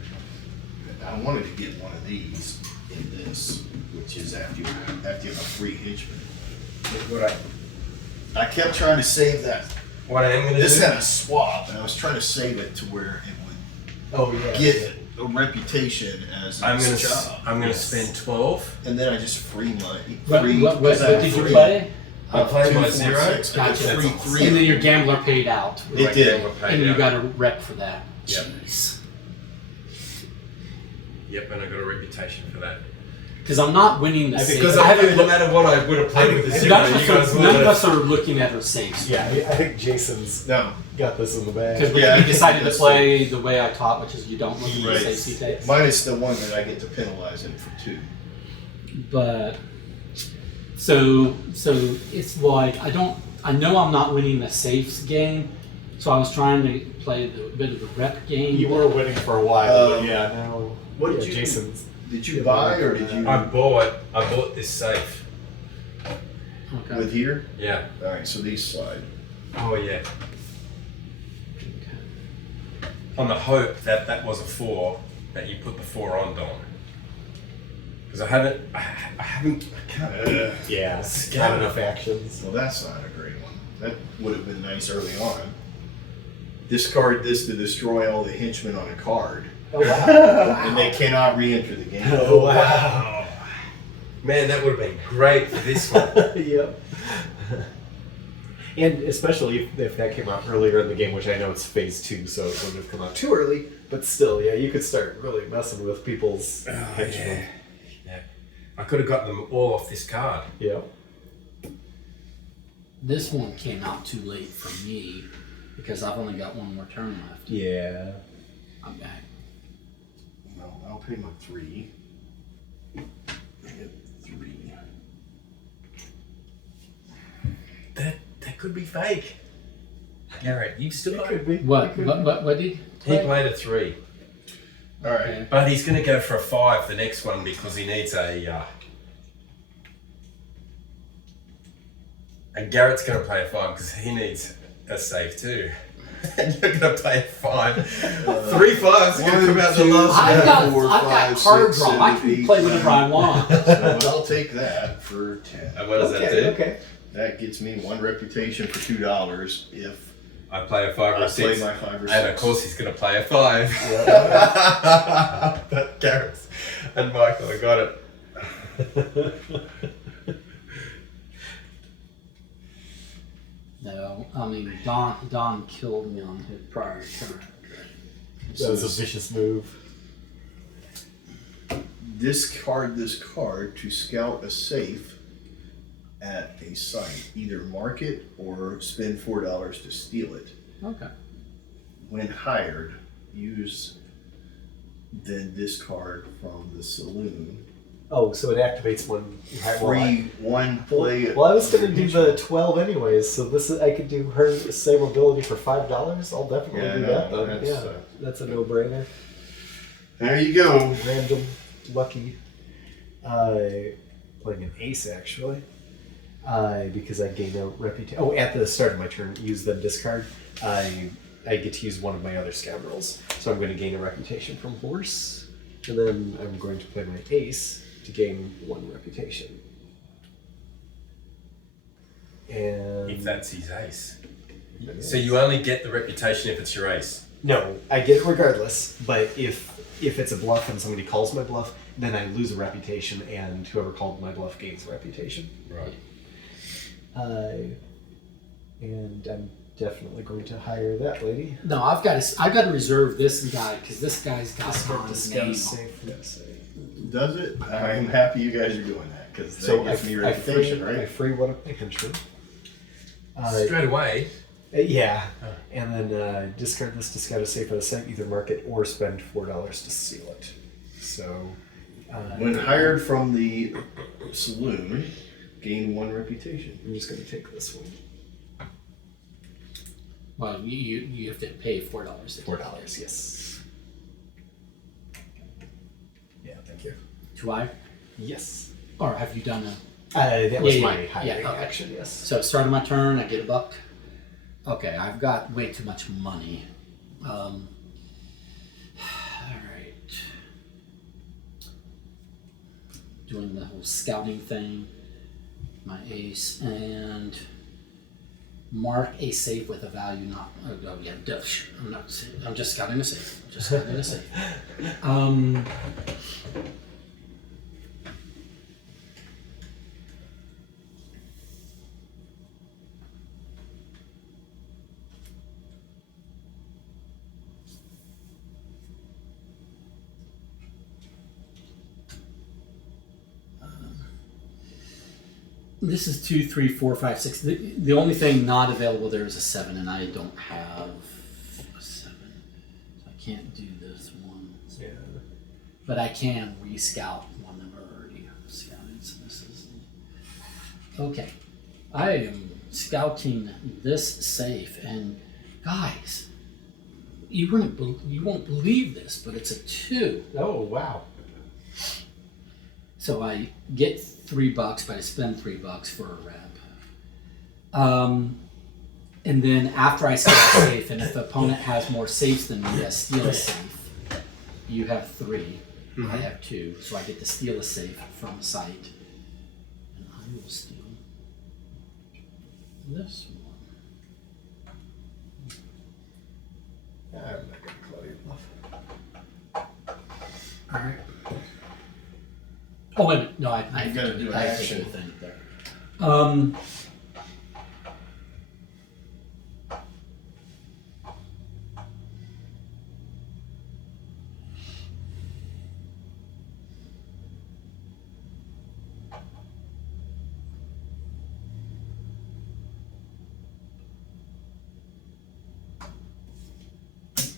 I wanted to get one of these in this, which is after you have a free henchman. What I kept trying to save that. I am going to This do? had a swap, and I was trying to save it to where it would Oh, yeah. get a reputation as I'm its going job. to. I'm going to spend 12. And then I just free my what did you play? I played my 2, 4, 0. 6. I Gotcha. get free 3. And then your gambler paid out. It My did. gambler paid And you out. got a rep for that. Yep. Jeez. Yep, and I got a reputation for that. Because I'm not winning the safe. Because I I haven't no looked. matter what I would have played with the I 0, None you guys would of have. us are looking at her safes. Yeah, I think Jason's No, got this in the bag. Because Yeah, I we think decided to that's play the way I taught, which is you don't look at the right. safes you take. Minus the one that I get to penalize him for 2. But so it's like I know I'm not winning the safes game, so I was trying to play the bit of the rep game. You were winning for a while, but Um, yeah, now what did yeah, you- Jason's. Did you buy or did you I bought this safe. Okay. with here? Yeah. All right, so these slide. Oh yeah. Okay. On the hope that that was a 4, that you put the 4 on, Don. Because I haven't. Yeah, Scout. not enough actions. Well, that's not a great one. That would have been nice early on. Discard this to destroy all the henchmen on a card, Oh, wow. and they cannot re-enter the game. Oh, wow. Man, that would have been great for this one. Yep. And especially if that came out earlier in the game, which I know it's phase 2, so it wouldn't have come out too early. But still, yeah, you could start really messing with people's henchmen. Yeah. I could have gotten them all off this card. Yeah. This one came out too late for me because I've only got one more turn left. Yeah. I'm back. Well, I'll pay my 3. I get 3. That could be fake. Garrett, you've still got Could be. What did He played a 3. All right. But he's going to go for a 5 the next one because he needs a. And Garrett's going to play a 5 because he needs a save too. And you're going to play a 5. 3 5s going to come out the last I've round. got, 4, I've 5, got card 6, draw. 7, I can 8, play whatever I 9. want. So I'll take that for 10. And what does that do? Okay. That gets me 1 reputation for $2 if I play a 5 or I a 6. play my 5 or 6. And of course he's going to play a 5. But Garrett's and Michael, I got it. No, I mean Don killed me on his prior turn. That was a vicious move. Discard this card to scout a safe at a site. Either mark it or spend $4 to steal it. Okay. When hired, use then discard from the saloon. Oh, so it activates when you have Free 1 play. Well, I was gonna do the 12 anyways, so this is I could do her same ability for $5. I'll definitely Yeah, do no, that though. that's, Yeah, that's a no-brainer. There you go. Random, lucky. Playing an ace actually, because I gain a reputation. Oh, at the start of my turn, use the discard. I get to use one of my other scoundrels, so I'm going to gain a reputation from horse, and then I'm going to play my ace to gain 1 reputation. And If that's his ace. Yes. So you only get the reputation if it's your ace. No, I get it regardless. But if it's a bluff and somebody calls my bluff, then I lose a reputation, and whoever called my bluff gains a reputation. Right. And I'm definitely going to hire that lady. No, I've got to reserve this guy because this guy's got Discard on to his scout name. safe. Yes. Does it? I'm happy you guys are doing that because that So gives me I reputation, free, I right? free one of my henchmen. Straight away. Yeah, and then discard this to scout a safe at a site. Either mark it or spend $4 to steal it. So. When hired from the saloon, gain 1 reputation. I'm just going to take this one. Well, you have to pay $4. $4, yes. Yeah, thank you. Do I? Yes. Or have you done a? That was Yeah, my yeah, hiring okay. action, yes. So start of my turn, I get a buck. Okay, I've got way too much money. All right. Doing the whole scouting thing. My ace and mark a safe with a value not. Oh yeah, I'm not. I'm just scouting a safe. Just scouting a safe. This is 2, 3, 4, 5, 6. The only thing not available there is a 7, and I don't have a 7. So I can't do this one. Yeah. But I can re-scout one that I've already scouted. So this is okay. I am scouting this safe, and guys, you won't believe this, but it's a 2. Oh, wow. So I get $3, but I spend $3 for a rep. And then after I scout a safe, and if the opponent has more safes than me, I steal a safe. You have 3. I have 2, so I get to steal a safe from a site. And I will steal this one. I'm not going to call your bluff. All right. Oh wait a minute. No, I You gotta do an I have to action. do a thing there.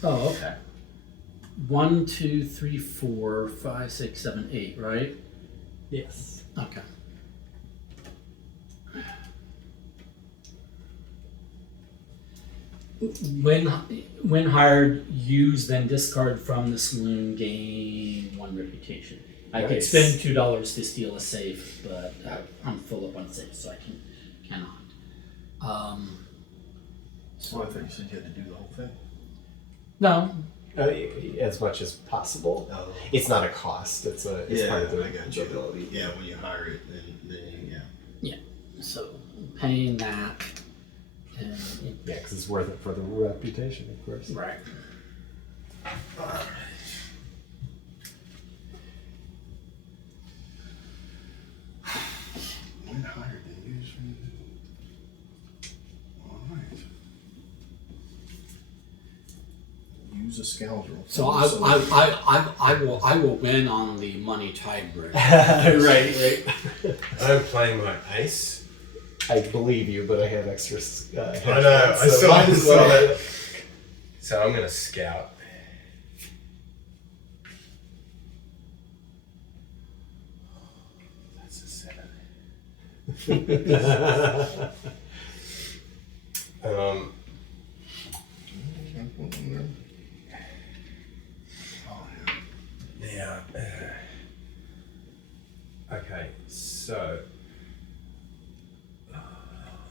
Oh, okay. 1, 2, 3, 4, 5, 6, 7, 8, right? Yes. Okay. When hired, use then discard from the saloon, gain 1 reputation. I could Nice. spend $2 to steal a safe, but I'm full up on safes, so I cannot. So I thought you said you had to do the whole thing. No, As much as possible. Oh. It's not a cost. It's part of the I got you. ability. Yeah, when you hire it, then yeah. so paying that, and Yeah, because it's worth it for the reputation, of course. right. When hired, then use. All right. Use a scoundrel. So I will win on the money tiebreaker. right. I'm playing my ace. I believe you, but I have extra. I know. I saw it. So I'm gonna scout. That's a 7. Now, okay, so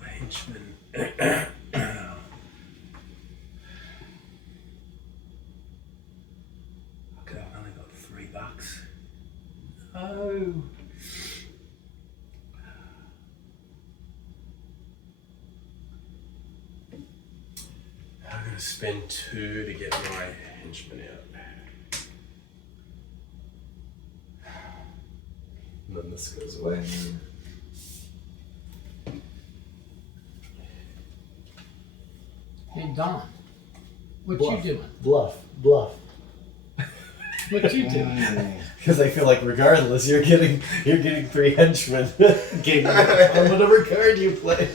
henchman. Okay, I've only got $3. Oh. I'm gonna spend 2 to get my henchman out. And then this goes away. Hey Don, what Bluff. you doing? Bluff. What you doing? Because I feel like regardless, you're getting 3 henchmen. Getting on whatever card you play.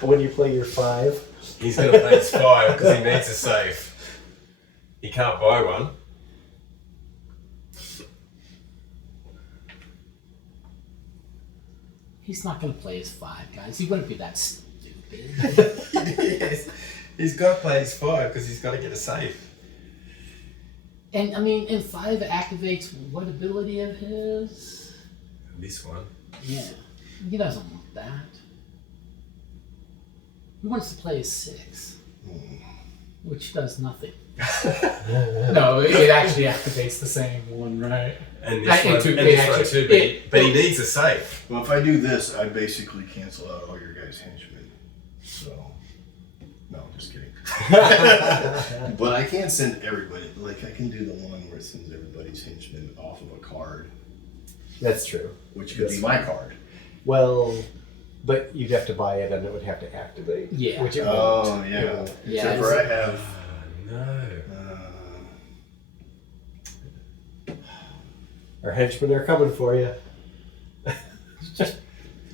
When you play your 5. He's gonna play his 5 because he needs a safe. He can't buy one. He's not going to play his 5, guys. He wouldn't be that stupid. Yes. He's got to play his 5 because he's got to get a safe. And I mean, and 5 activates what ability of his? This one. Yeah, he doesn't want that. He wants to play his 6, which does nothing. No, it actually activates the same one, right? And I- this one, it and took- this it one actually- too, but, it- but he needs a safe. Well, if I do this, I basically cancel out all your guys' henchmen. So, no, I'm just kidding. But I can't send everybody. Like, I can do the one where it sends everybody's henchmen off of a card, That's true. which could be my card. Well, but you'd have to buy it and it would have to activate. Yeah. Which it Oh, won't. yeah. It won't. Yeah, Except for I have. No. Our henchmen are coming for you.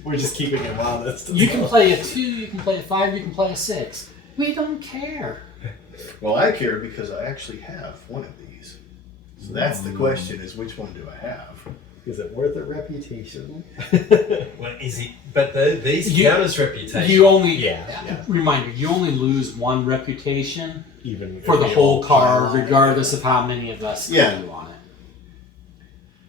We're just keeping him honest. You can play a 2, you can play a 5, you can play a 6. We don't care. Well, I care because I actually have one of these. So that's the question: is which one do I have? Is it worth a reputation? Well, is he? But these You- count as reputation. You only, Yeah. reminder, you only lose 1 reputation Even for if the they whole all pile card, on it. regardless of how many of us Yeah. kill you on it.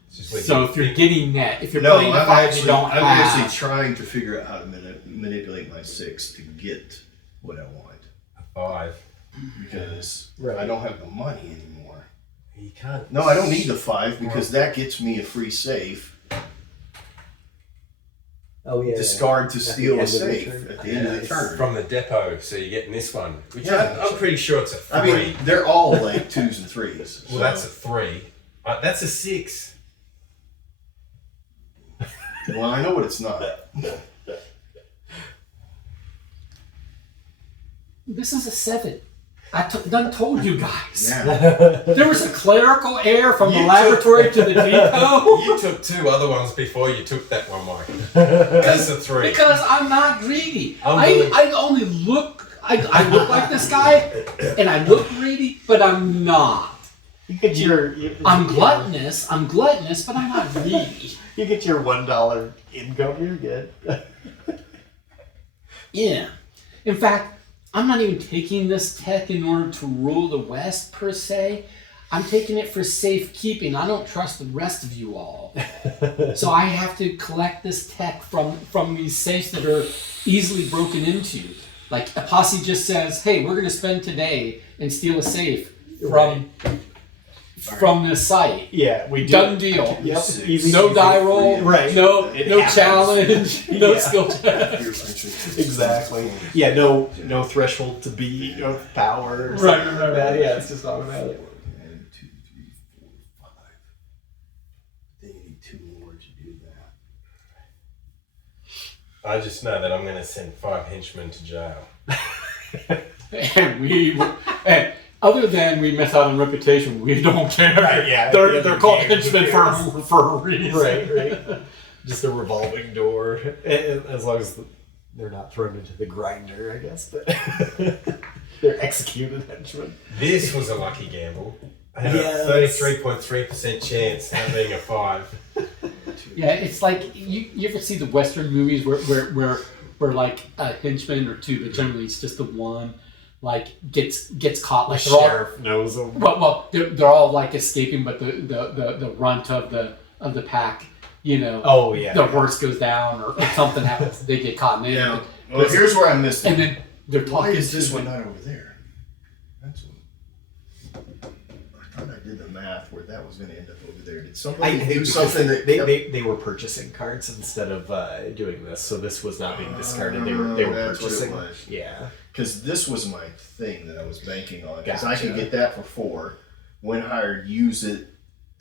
It's just when So you if you're think- getting that, if you're No, playing the I'm 5 you don't I'm have, actually trying to figure out how to manipulate my 6 to get what I want. 5. Because Right. I don't have the money anymore. You can't. No, I don't need the 5 because that gets me a free safe. Oh yeah. Discard to At the steal a end of the safe turn. at the end of the It's turn. from the depot, so you're getting this one. Which Yeah. I'm pretty sure it's a 3. I mean, they're all like 2s and 3s. well, that's a 3. That's a 6. Well, I know what it's not. this is a 7. I done told you guys. Yeah. There was a clerical error from the You laboratory to the depot. You took 2 other ones before you took that one, Mike. That's a 3. Because I'm not greedy. Unbelievable. I only look. I look like this guy, and I look greedy, but I'm not. You get your. I'm gluttonous, but I'm not greedy. You get your $1 income. You're good. Yeah. In fact, I'm not even taking this tech in order to rule the West per se. I'm taking it for safekeeping. I don't trust the rest of you all. So I have to collect this tech from these safes that are easily broken into. Like a posse just says, hey, we're going to spend today and steal a safe from this site. Yeah, we do. Done deal. Yep. No die roll. Right. No happens. challenge. No Yeah. skill check. Exactly. Yeah. No threshold to beat. No power. Or Right, something right, like that. right. Yeah, it's just automatic. 1, 2, 3, 4, 5. They need 2 more to do that. I just know that I'm going to send 5 henchmen to jail. And other than we miss out on reputation, we don't care. Right, yeah. They're called Yeah, henchmen for a reason. Right. Just a revolving door, as long as they're not thrown into the grinder, I guess. But they're executed henchmen. This was a lucky gamble. I had Yes. a 33.3% chance of being a 5. Yeah, it's like you ever see the Western movies where like a henchman or 2, but generally it's just the one, like gets caught. Like The they're all, sheriff knows them. well, they're all like escaping, but the runt of the pack, Oh yeah. the horse goes down or something happens, they get caught. And they Yeah. Well, here's where I missed it. and then they're Why talking. is this to one them. not over there? That's one. I thought I did the math where that was going to end up over there. Did somebody do something that they were purchasing cards instead of doing this, so this was not being discarded. They were that's what it purchasing. was. Yeah. Because this was my thing that I was banking on. Because I Gotcha. could get that for 4. When hired, use it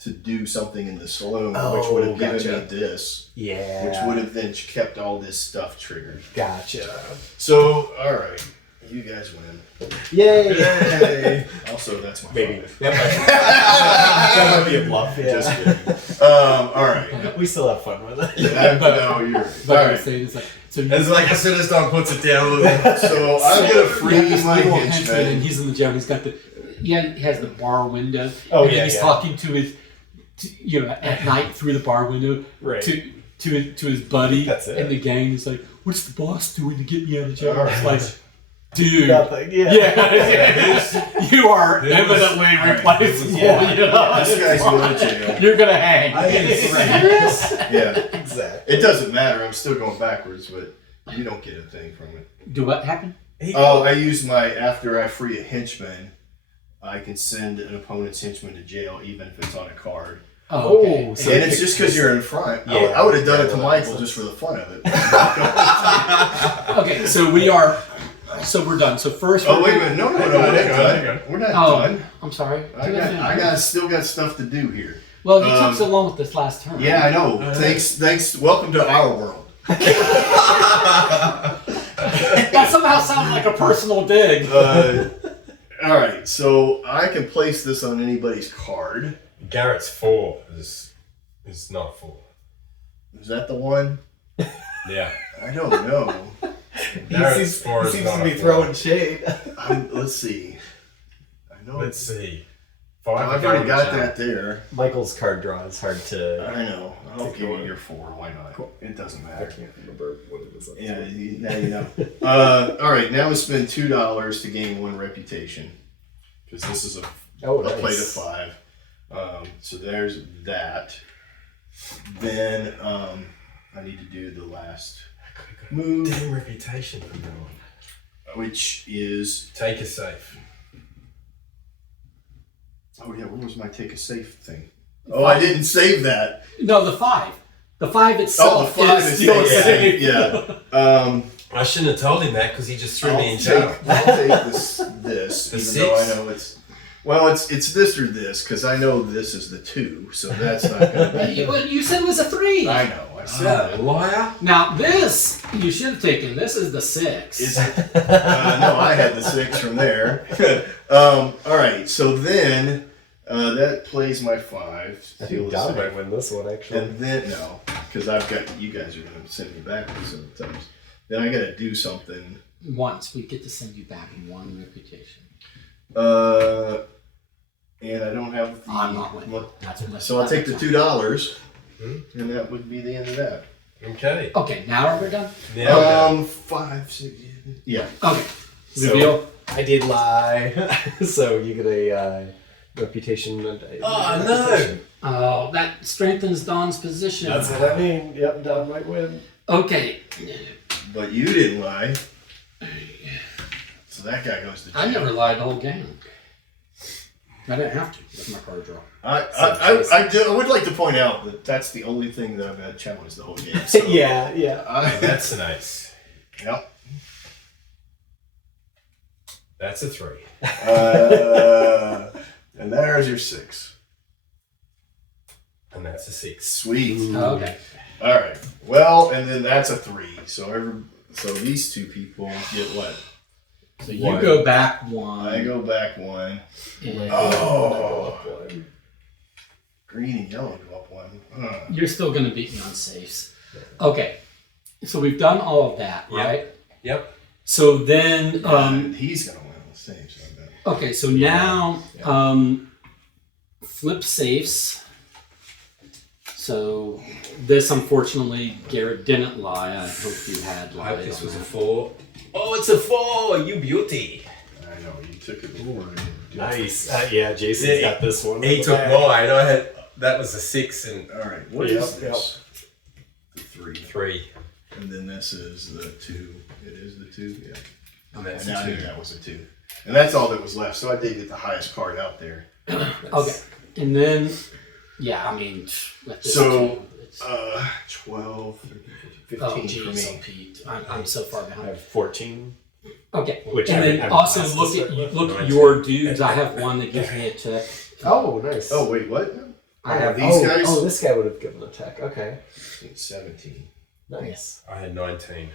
to do something in the saloon, which Oh, would have given gotcha. me this, Yeah. which would have then kept all this stuff triggered. Gotcha. So, all right, you guys win. Yay! Yay! Also, that's my Maybe. 5. That might be a bluff. Yeah. Just kidding. All right. We still have fun with it. No, you're right. But All I was right. saying it's like so. It's like as soon as Don puts it down, a little bit. So I'm So, gonna free this my little henchman. and he's in the jail. He's got he has the bar window. Oh, and yeah, he's yeah. talking to his, at night through the bar window Right. to his buddy. That's it. And the gang is like, "What's the boss doing to get me out of jail?" All It's right. like, dude. Nothing. Yeah. Yeah, you are evidently replaceable. Yeah. This guy's going to jail. You're gonna hang. Yeah, Exactly. it doesn't matter. I'm still going backwards, but you don't get a thing from it. Do what happen? Oh, I use after I free a henchman, I can send an opponent's henchman to jail even if it's on a card. Oh, okay. Oh, so And it's just because you're in front. Yeah. I would have done it to Yeah, Michael that's- just for the fun of it. Okay, so we're done. So first, Oh, wait a minute. No, we're not done. We're not done. I'm sorry. I still got stuff to do here. Well, you took so long with this last turn. Yeah, I know. Thanks. Welcome to our world. That somehow sounds like a personal dig. All right, so I can place this on anybody's card. Garrett's 4 is not 4. Is that the one? Yeah. I don't know. Garrett's 4 is seems not to a be 4. throwing shade. Let's see. I know. Let's see. 5. I've already got that there. Michael's card draw is hard to. I know. I'll Take give you one. your 4. Why not? Cool. It doesn't I matter. can't remember what it was. Yeah, now you know. All right, now we spend $2 to gain 1 reputation. Because this is a plate of nice. 5. So there's that. Then I need to do the last move, Damn reputation from now on. which is Take a safe. oh yeah, where was my take a safe thing? Oh, I didn't save that. No, the 5. The 5 itself Oh, the 5 is is your safe. save. Yeah. I shouldn't have told him that because he just threw me I'll in jail. take this, The even 6? though I know it's this or this because I know this is the 2, so that's not going to be. You said it was a 3. I know. I said Liar. Now this you should have taken. This is the 6. Is it? No, I had the 6 from there. All right, so then that plays my 5. I Steal think the Don safe. might win this one actually. And then no, because I've got you guys are going to send me back sometimes. Then I got to do something. Once we get to send you back 1 reputation. And I don't have the. I'm not winning. That's what So I'll take the $2, and that would be the end of that. Okay. Okay, now we're done. Now 5, 6, yeah. Okay. So- Reveal. I did lie. So you get a reputation. And a Oh, reputation. Oh, that strengthens Don's position. That's what I mean. Yep, Don might win. Okay. But you didn't lie. So that guy goes to jail. I never lied the whole game. I didn't have to with my card draw. I would like to point out that that's the only thing that I've had challenged the whole game. So yeah. that's nice. Yep. That's a 3. And there's your 6. And that's a 6. Sweet. Okay. All right. Well, and then that's a 3. So these two people get what? So you One. go back 1. I go back 1. And Oh. Green and yellow go up 1. You're still going to beat me on safes. Okay. So we've done all of that, Yep. right? Yep. So then, He's gonna win on the saves. I bet. okay, so now flip safes. So this, unfortunately, Garrett didn't lie. I hope you had I hope lied. this on was a that. 4. Oh, it's a 4! You beauty! I know you took it before. I did. Nice. Yeah, Jason's Yeah, got this one. He took mine. I had that was a 6 and All right. What is Yep, this? The 3. 3. And then this is the 2. It is the 2. Yeah. And that's And I a knew 2. that was a 2. And that's all that was left. So I did get the highest card out there. Okay, and then, yeah, I mean, with this So, too, it's, 12, 13, 15 oh, for geez, me. oh, Pete, I'm so far I behind. have 14. Okay, Which and I then haven't also passed look to at start with. look at your dudes. I have one that gives me a check. Oh, nice. Oh, wait, what? I have these guys? Oh, this guy would have given a tech. Okay. It's 17. Nice. I had 19.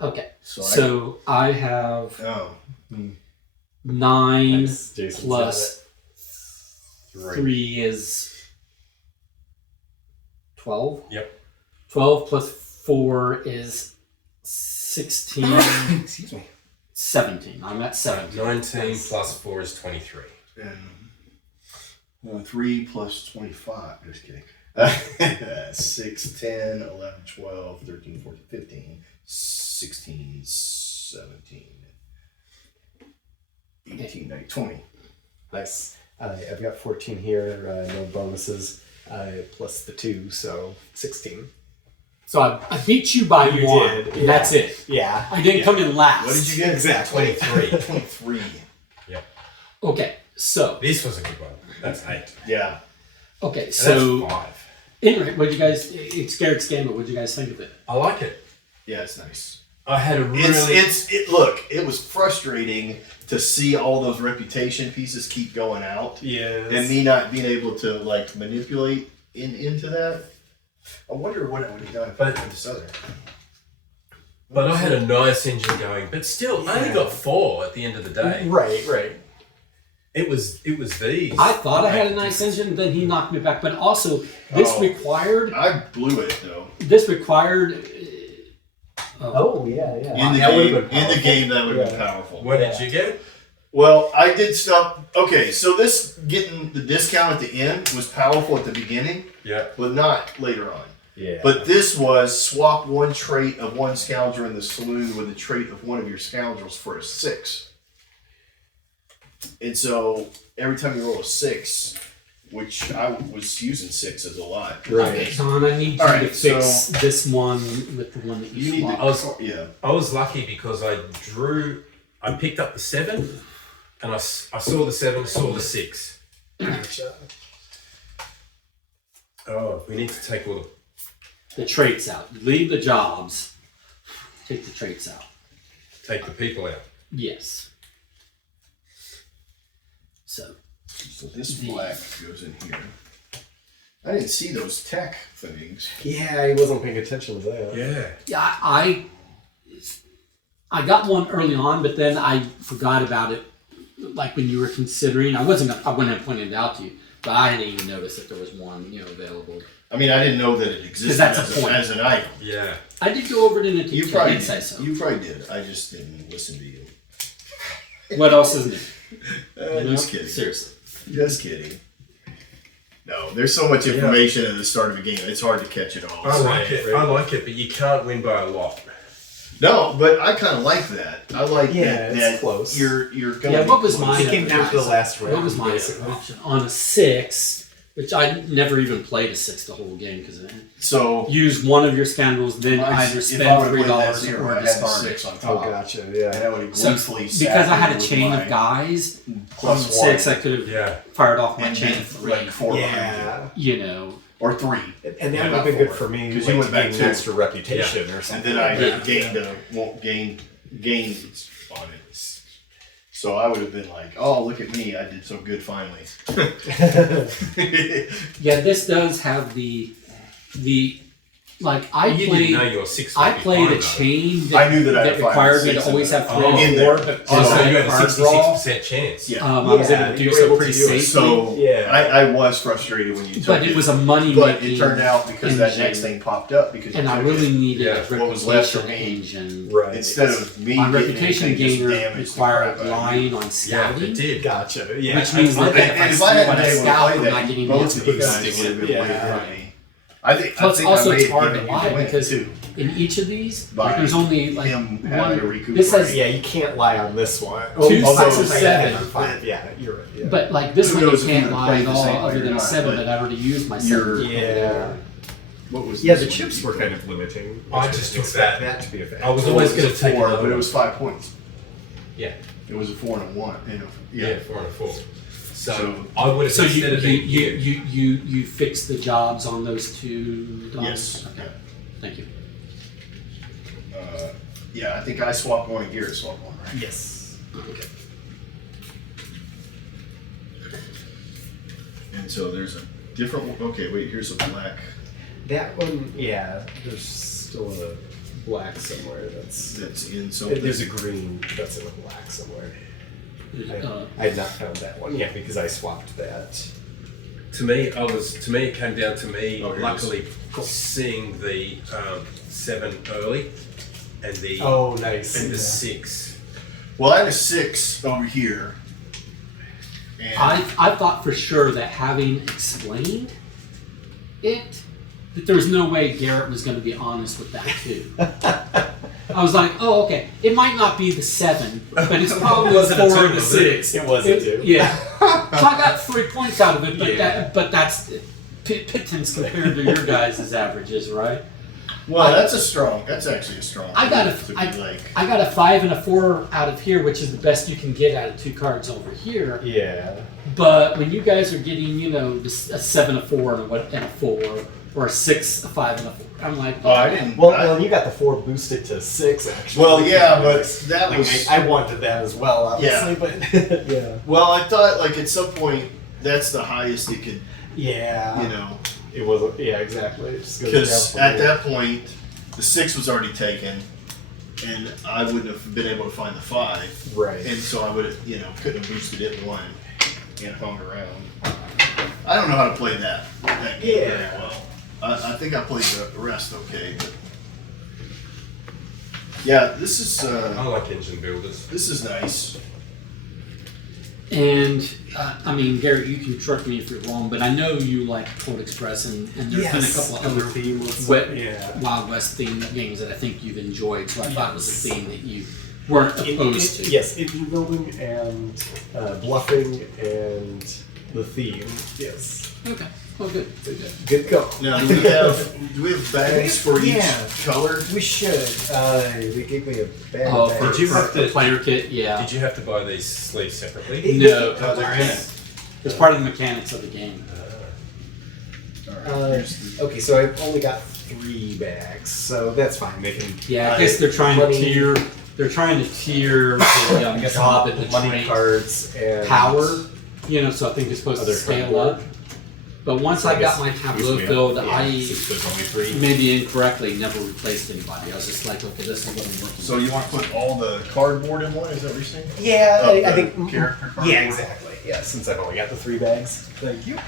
Okay, So, so I have oh, 9 Nice. Jason's plus got it. 3 is 12. Yep. 12 plus 4 is 16. Excuse me. 17. I'm at 17. 19 plus 4 is 23. And 3 plus 25. Just kidding. 6, 10, 11, 12, 13, 14, 15, 16, 17, 18, 19, 20. Nice. I've got 14 here. No bonuses. Plus the 2, so 16. So I beat you by You 1. did, And that's it. Yeah. I didn't come in last. What did you get? Exactly. 23. 23. Okay, so This was a good one. That's 8. Yeah. okay, And so that's 5. anyway, what you guys? It's Garrett's game, but what did you guys think of it? I like it. Yeah, it's nice. I had a really. Look, it was frustrating to see all those reputation pieces keep going out. Yes. And me not being able to like manipulate into that. I wonder what I would have done if I But- had this other. But I had a nice engine going. But still, I only got 4 at the end of the day. Right. It was these. I thought I had a nice engine, then he knocked me back. But also, this Oh. required. I blew it though. This required. Oh, yeah. In the That would've game, been in the game, that would have been Yeah. powerful. What did you get? Well, I did stuff. Okay, so this getting the discount at the end was powerful at the beginning, Yeah. but not later on. Yeah. But this was swap one trait of one scoundrel in the saloon with a trait of one of your scoundrels for a 6. And so every time you roll a 6, which I was using 6s a lot. Right. Don, I need you All to right, fix so- this one with the one that You you need swapped. to. I was lucky because I picked up the 7, and I saw the 7, saw the 6. Oh, we need to take all The traits out. Leave the jobs. Take the traits out. take the people out. Yes. So So this black goes in here. I didn't see those tech things. Yeah, he wasn't paying attention to that. Yeah. yeah, I got one early on, but then I forgot about it. Like when you were considering, I went and pointed it out to you, but I didn't even notice that there was one, available. I mean, I didn't know that it existed that's as, a point. as an item. Yeah. I did go over it in a You teacher. I probably did did. say so. You probably did. I just didn't listen to you. What else is new? Just kidding. Seriously. Just kidding. No, there's so much information at the start of a game. It's hard to catch it all. I like it, but you can't win by a lot. No, but I kind of like that. I like it's that close. You're going. Yeah, what was close. mine? It came down to the last round. What was my basically. option? On a 6, which I never even played a 6 the whole game because So use one of your scoundrels, then either spend $3 or or I had the discard it. 6 on Oh, top. gotcha. And Yeah. I would have So, gleefully because sat I had there a with chain my of guys, on plus the 6 I one, could have Yeah. fired off my and chain then of 3. like 4 behind Yeah. You know, you. Or 3. And Yeah, that would have been about good 4. for me 'Cause like, you went to back gain to- an extra reputation or And something. then I Yeah. gained on it. So I would have been like, oh, look at me. I did so good finally. yeah, this does have the like I You didn't know played. your 6 I would be played fine, a though. chain I knew that I had 5 required and me to 6 always in have there. 3 In and there. 4, but Oh, so also you had a card draw. 66% chance. Yeah. I was able to you do were so able to pretty do it. safely. So Yeah. I was frustrated when you took But it. it was a money But making it turned out because that engine, next thing popped up because and you I took really it. needed Yeah. a What was left for reputation me? engine. Right. Instead of me My getting reputation anything, just gainer damaged the required crap out of lying me. on Yeah, scouting, it did. Gotcha. Yeah. which means that And if if I hadn't when been I able to scout, play I'm not that, getting both of you hits. guys would have been way Yeah. ahead of me. I think Plus, I also may it's have hard to given you lie the win, because too. in each of these, By like, there's only like him having to one. recuperate. This has, Yeah, you can't lie on this one. Two, although 6, or I 7. had 5. Yeah, you're right. Yeah. but like this Who one, you knows if can't you lie played at the all same way other or than a not, 7. but But I already used my you're- 7. Yeah. What was Yeah, this the one? chips were kind of limiting. I just took expect that. to be a fact. I was It always was going a to take 4, another but it one. was 5 points. Yeah. It was a 4 and a 1. Yeah, 4 and a 4. So, So- I would have So instead of being you fixed the jobs on those 2. Dom? Yes. Okay. Thank you. Yeah, I think I swapped one and Garrett swapped one, right? Yes. Okay. And so there's a different one. Okay, wait, here's a black That one, yeah. There's still a black somewhere. that's in something. There's a green that's in a black somewhere. I had not found that one yet because I swapped that. To me, it came down to me Oh, here it luckily seeing the 7 early and the Oh, nice. and the Yeah. 6. Well, I had a 6 over here. And I thought for sure that having explained it, that there was no way Garrett was going to be honest with that too. I was like, oh, okay. It might not be the 7, but it's probably the Wasn't a 4 or 2, the was it? 6. It was a 2. Yeah. So I got 3 points out of it, but Yeah. that's pittance compared to your guys' averages, right? well, that's actually a strong. I got proof to be like. I got a 5 and a 4 out of here, which is the best you can get out of 2 cards over here. Yeah. But when you guys are getting, a 7, a 4, and a 4, or a 6, a 5, and a 4, I'm like, Oh, I didn't. Well, you got the 4 boosted to 6 actually. Well, yeah, but that Like, was. I wanted that as well, obviously, but yeah. Well, I thought like at some point that's the highest it could, Yeah. It was. Yeah, exactly. It just goes because down at from that point the 6 was already taken, and I wouldn't have been able to find the 5, there. Right. and so I would have, couldn't have boosted it in 1 and hung around. I don't know how to play that game very Yeah. well. I think I played the rest okay, but yeah, this is I like engine builders. this is nice. And Garrett, you can correct me if you're wrong, but I know you like Cold Express, and there's been a couple of other theme was wet Wild West themed games that I think you've enjoyed. So I thought it was a theme that you weren't opposed to. Yes, engine building and bluffing and the theme. Yes. Okay. Oh, good. Good. Good go. Now, do we have bags for each Yeah. color? We should. They gave me a bag. Oh, bag. for Did you have the to- player kit, yeah. Did you have to buy these sleeves separately? No, Oh, they're in it. it's part of the mechanics of the game. All right, Uh, here's the- okay, so I've only got 3 bags, so that's fine. They can. Yeah, I guess they're trying money- to tier. They're trying to tier the I guess job I'll and the put money trait cards and power. So I think it's supposed to Other scale cardboard. up. But once So I I got guess my tableau yeah, filled, yeah, I since there's only 3. maybe incorrectly never replaced anybody. I was just like, okay, this is what I'm working So you want to put all the cardboard in one? Is that what you're saying? Yeah, Of I the think. character cardboard? Yeah, exactly. Yeah, since I've only got the 3 bags. Thank you.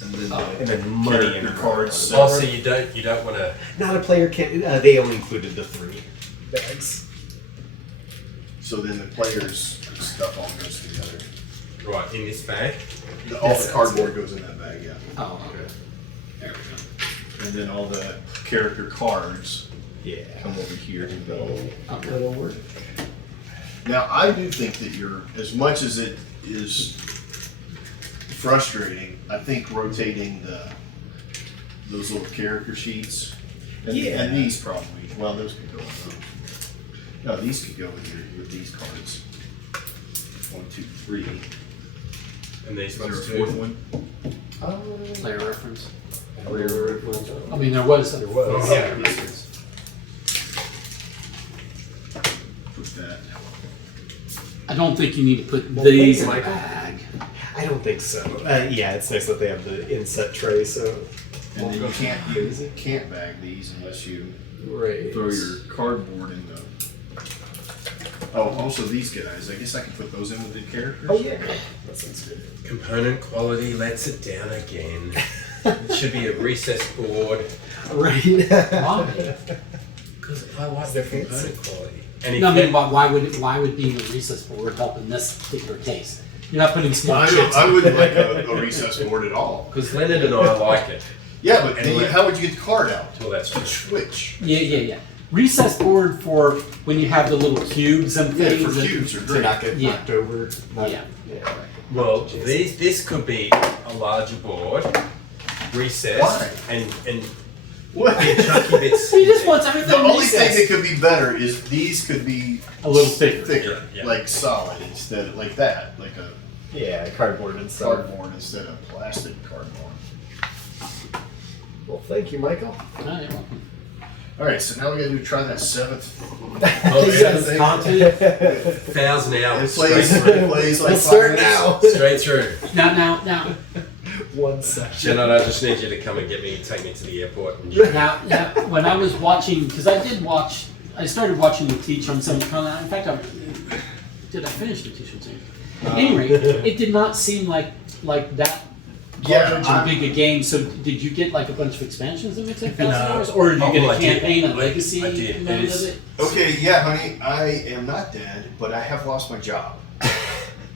And then And then money in character the cards. Oh, so separate. you don't want to. Not a player kit. They only included the 3 bags. So then the players' stuff all goes together. Right, in this bag. All the cardboard goes in that bag, yeah. Oh, okay. There we go. And then all the character cards Yeah. come over here to go. Okay. That'll work. Now, I do think that as much as it is frustrating, I think rotating those little character sheets, and these probably, well, those could go in those. No, these could go with these cards. 1, 2, 3. And these Is there a ones fourth too. one? Player reference. I I mean, there was. There was. Oh, yeah. Put that. I don't think you need to put Well, these in thank a you, bag. I don't think so. Yeah, it's nice that they have the inset tray, so. And then won't you go crazy. can't bag these unless you Right. throw your cardboard in the. Oh, also these guys. I guess I can put those in with the characters. Oh yeah, that sounds good. Component quality lets it down again. It should be a recessed board. Right. Why? Because I like They're the fancy. component quality. And if No, I mean, you- why would being a recess board help in this particular case? You're not putting small chips. I wouldn't like a recess board at all. Because Leonard and I like it. Yeah, but Anyway. how would you get the card out? Well, that's To true. switch. Yeah. Recess board for when you have the little cubes and Yeah, things. for that- cubes are To great. not get Yeah. knocked over. Yeah. Well, this could be a larger board, recessed, Why? and What? chunky bits. He just wants everything The only thing recessed. that could be better is these could be A little thicker. Yeah. like solid instead of like that, like a Yeah, cardboard and stuff. cardboard instead of plastic cardboard. Well, thank you, Michael. Oh, you're welcome. All right, so now we gotta try that 7th. Yes. Content. 1,000 hours. It plays like Let's 5 start minutes. now. Straight through. Now, 1 second. Shannon, I just need you to come and take me to the airport. And now, when I was watching, because I started watching the teach on some. In fact, did I finish the teach on some? At any rate, it did not seem like that Yeah, large and big a game. So, did you get like a bunch of expansions that makes it No. $1,000, or did you get Oh, a I did. campaign and I legacy did. mode It is- of it? Okay, yeah, honey, I am not dead, but I have lost my job.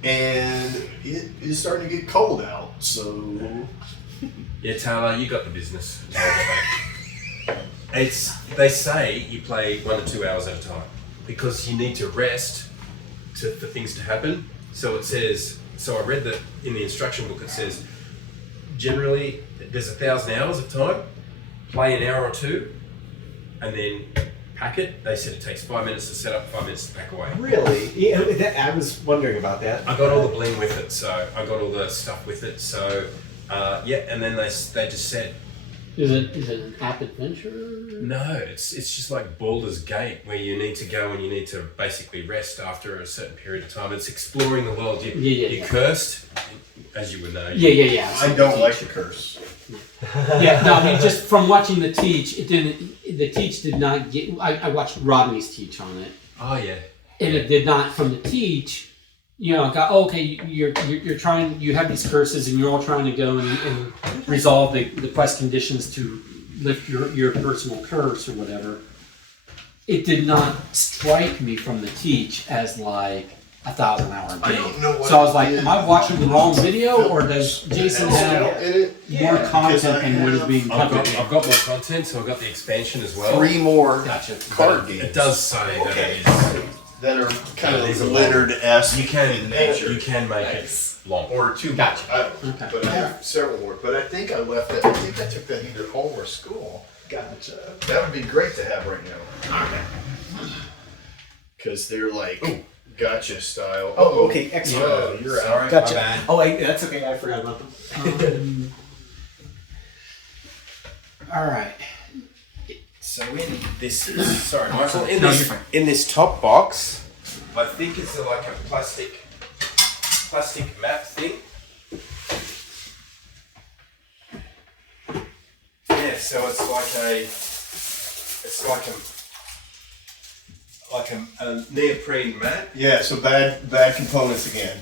And it is starting to get cold out, so yeah, Taylor, you got the business. They say you play 1 to 2 hours at a time because you need to rest for things to happen. So it says. So I read that in the instruction book. It says generally there's 1,000 hours of time. Play an hour or two, and then pack it. They said it takes 5 minutes to set up, 5 minutes to back away. Really? Yeah, I was wondering about that. I got all the bling with it, so I got all the stuff with it. So yeah, and then they just said. Is it an app adventure? No, it's just like Baldur's Gate, where you need to go and you need to basically rest after a certain period of time. It's exploring the world. You're cursed, as you would know. Yeah. I don't like the curse. Yeah, no, I mean, just from watching the teach, the teach did not get, I watched Rodney's teach on it, Oh yeah. and it did not, from the teach, okay, you're trying, you have these curses, and you're all trying to go and resolve the quest conditions to lift your personal curse or whatever. It did not strike me from the teach as like 1,000-hour game. I don't know what so I was it like, is. am I watching the wrong video, or does Jason have in it? more content because I than what is being I've covered? got more content, so I've got the expansion as well. 3 more Gotcha. card games. It does say that Okay. it is. that are kind These of are littered-esque You can in nature. You can make Nice. it long. Or 2 Gotcha. But I have several more. But I think I left that. I think I took that either home or school. Gotcha. That would be great to have right now. Because they're like gotcha style. Oh, okay, excellent. Oh, you're Sorry, out. Gotcha. my bad. Oh, that's okay. I forgot about them. All right. So in this, sorry, Michael, in No, this, you're fine. in this top box, I think it's like a plastic map thing. Yeah, so it's like a neoprene mat. Yeah, so bad components again.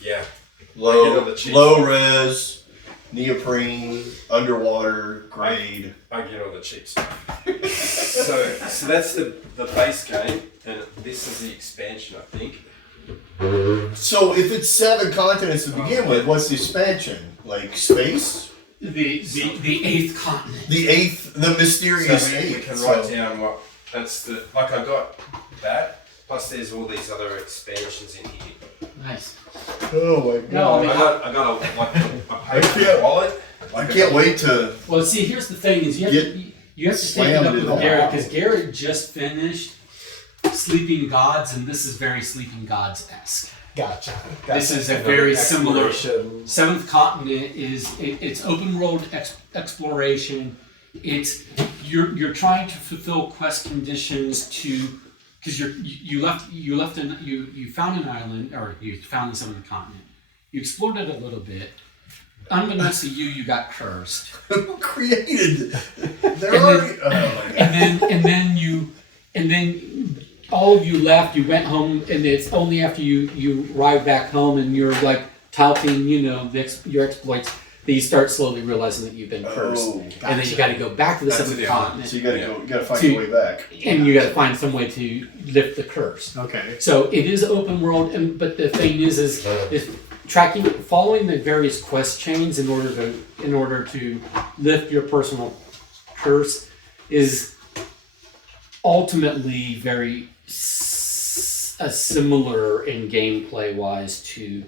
Yeah. I get all Low the cheap low res, neoprene, underwater grade. I get all the cheap stuff. so that's the base game, and this is the expansion, I think. So if it's 7 continents to begin with, what's the expansion? Like space? The eighth continent. The 8th, the mysterious So we 8th. can write down what that's the like. I got that. Plus, there's all these other expansions in here. Nice. Oh my god. No, I mean, I got a paper wallet. I can't wait to well, see, here's the thing: is you have to take it slammed up in with the Garrett wall. because Garrett just finished Sleeping Gods, and this is very Sleeping Gods-esque. Gotcha. This is a Kind of very similar. exploration. Seventh Continent it's open world exploration. It's you're trying to fulfill quest conditions to because you found an island or you found the seventh continent. You explored it a little bit. Unbeknownst to you, you got cursed. Who created? They're And already. Oh my god. and then all of you left. You went home, and it's only after you arrived back home and you're like touting, your exploits, that you start slowly realizing that you've been cursed. Oh, And then you got to go back to the That's seventh the continent, So you gotta go. You gotta find To- your way back. and you got to find some way to lift the curse. Okay. So it is open world, but the thing is following the various quest chains in order to lift your personal curse is ultimately very similar in gameplay wise to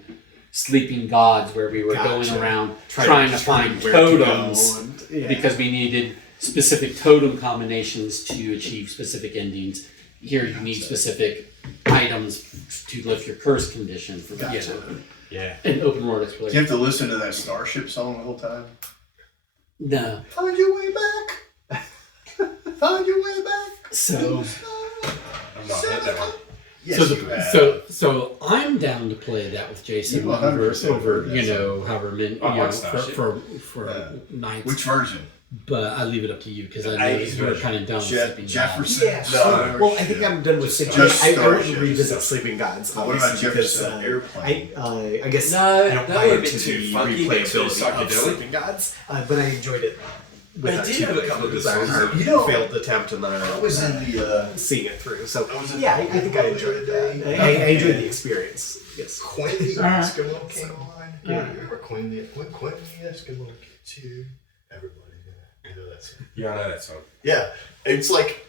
Sleeping Gods, where we were going Gotcha. around trying to find where to go totems and- yeah. because we needed specific totem combinations to achieve specific endings. Here you need specific items to lift your curse condition for Yeah. an open world Do you exploration. have to listen to that Starship song the whole time? No. Find your way back. Find your way back. So I've not heard that one. Yes, so, you have. so I'm down to play that with Jason You over 100% over that's however many I like for Starship. nights. Which version? But I leave it up to you because I know 80s you were version. kind of done with Sleeping Gods. Jefferson? Yeah. No. Well, I think I'm done with Sleeping Just Gods. I wouldn't Starship. revisit Sleeping Gods. What about obviously, because, Jefferson Airplane? I guess No, I don't that buy would be into too the funky, but too replayability of psychedelic. Sleeping Gods, but I enjoyed it. They did have a couple of good songs. songs. You know, Failed attempt and then I was in the seeing it through. So I was in yeah, the I think I enjoyed that. I enjoyed the experience. Yes. Quinn the All right. Eskimo came on. Yeah. Remember when Quinn the Eskimo gets you? Everybody, you know that song. Yeah, I know that song. Yeah, it's like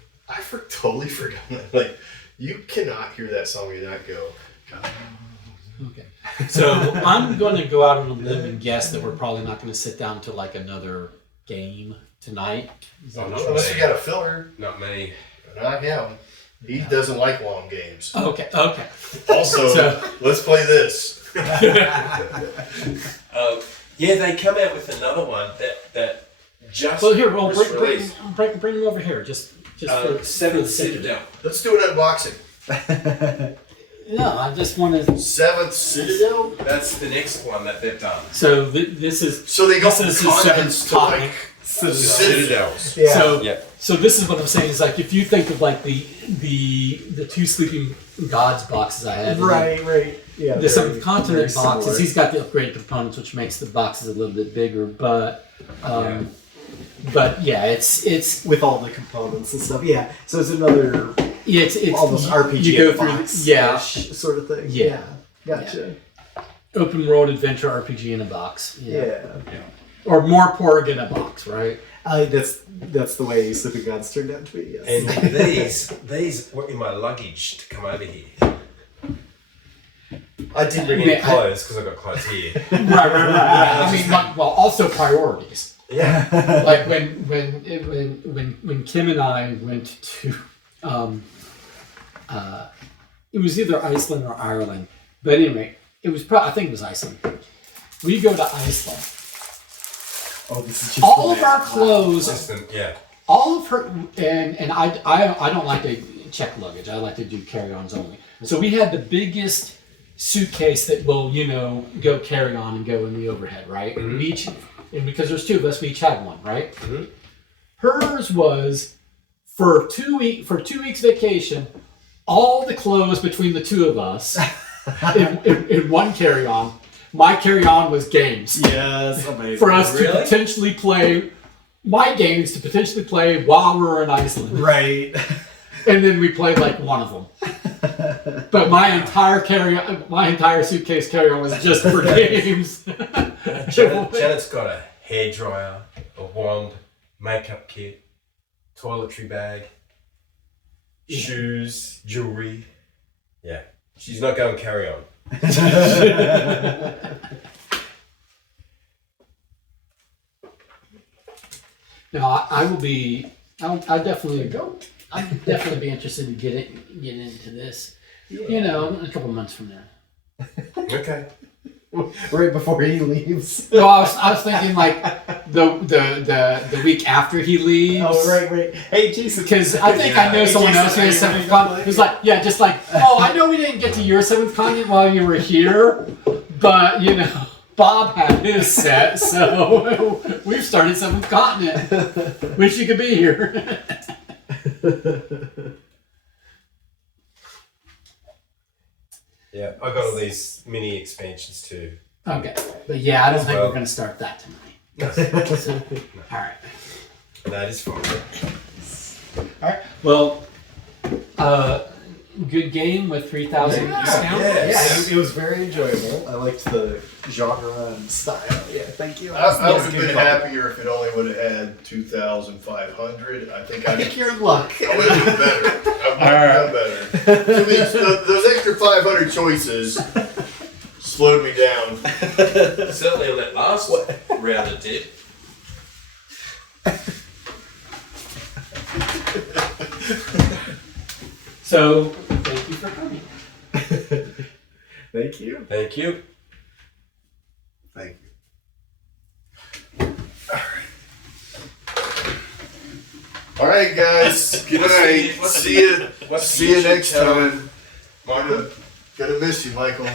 totally forgot. Like you cannot hear that song and not go. God. Okay. So I'm going to go out on a limb and guess that we're probably not going to sit down to like another game tonight. Is that Oh, what no. you're Unless you got a filler, Not me. not him. He doesn't like long games. Okay. Okay. Also, So- let's play this. Yeah, they come out with another one that just Well, here, was released. bring them over here. Just for Seventh the sake of it. Citadel. Let's do an unboxing. No, I just want to. Seventh Citadel. That's the next one that they've done. So this is So they go This from is the continents seventh to like continent. Citadels. Yeah. so. Yeah. So this is what I'm saying is like if you think of like the two Sleeping Gods boxes I had, Right. Yeah. the very- seventh continent very boxes, similar. he's got the upgraded components, which makes the boxes a little bit bigger. But it's with all the components and stuff. Yeah. So it's another it's almost RPG You go in a through box sort of thing. Yeah. Gotcha. open world adventure RPG in a box. Yeah. Or more porg in a box, right? That's the way Sleeping Gods turned out to be. Yes. And these were in my luggage to come over here. I did bring Yeah, in clothes because I got clothes here. Right. I mean, well, also priorities. Yeah. Like when Kim and I went to, it was either Iceland or Ireland, but anyway, it was I think it was Iceland. We go to Iceland. Oh, this is just All the of map. our clothes, Assistant, yeah. all of her, and I don't like to check luggage. I like to do carry-ons only. So we had the biggest suitcase that will, go carry on and go in the overhead, right? And we each, and because there's two of us, we each had one, right? Mhm. Hers was for 2 weeks vacation, all the clothes between the two of us in one carry-on. My carry-on was games. Yes, amazing. For us to Really? potentially play my games to potentially play while we were in Iceland. Right. And then we played like one of them. But my entire suitcase carry-on was just for games. Janet's got a hairdryer, a wand, makeup kit, toiletry bag, shoes, jewelry. Yeah, she's not going carry on. No, I will be. I'll definitely go. I'd definitely be interested in getting into this. You know, a couple months from now. Okay. Right before he leaves. No, I was thinking like the week after he leaves. Oh, right. Hey, Jason. Because I think I know someone else who has 7th Con. Who's like, yeah, just like, oh, I know we didn't get to your 7th Con yet while you were here, but you know, Bob had his set, so we've started 7th Continent. Wish you could be here. Yeah, I got all these mini expansions too. Okay, but yeah, I don't think Well- we're going to start that tonight. So, all right. That is fine. All right. Well, good game with 3,000 Scoundrels. It was very enjoyable. I liked the genre and style. Yeah, thank you. I would have been happier if it only would have had 2,500. I think I think you're in luck. I would have done better. I would have done better. So those extra 500 choices slowed me down. Certainly on that last round it did. So, thank you for coming. Thank you. Thank you. Thank you. All right, guys. Good night. See you next time. Michael? Gonna miss you, Michael.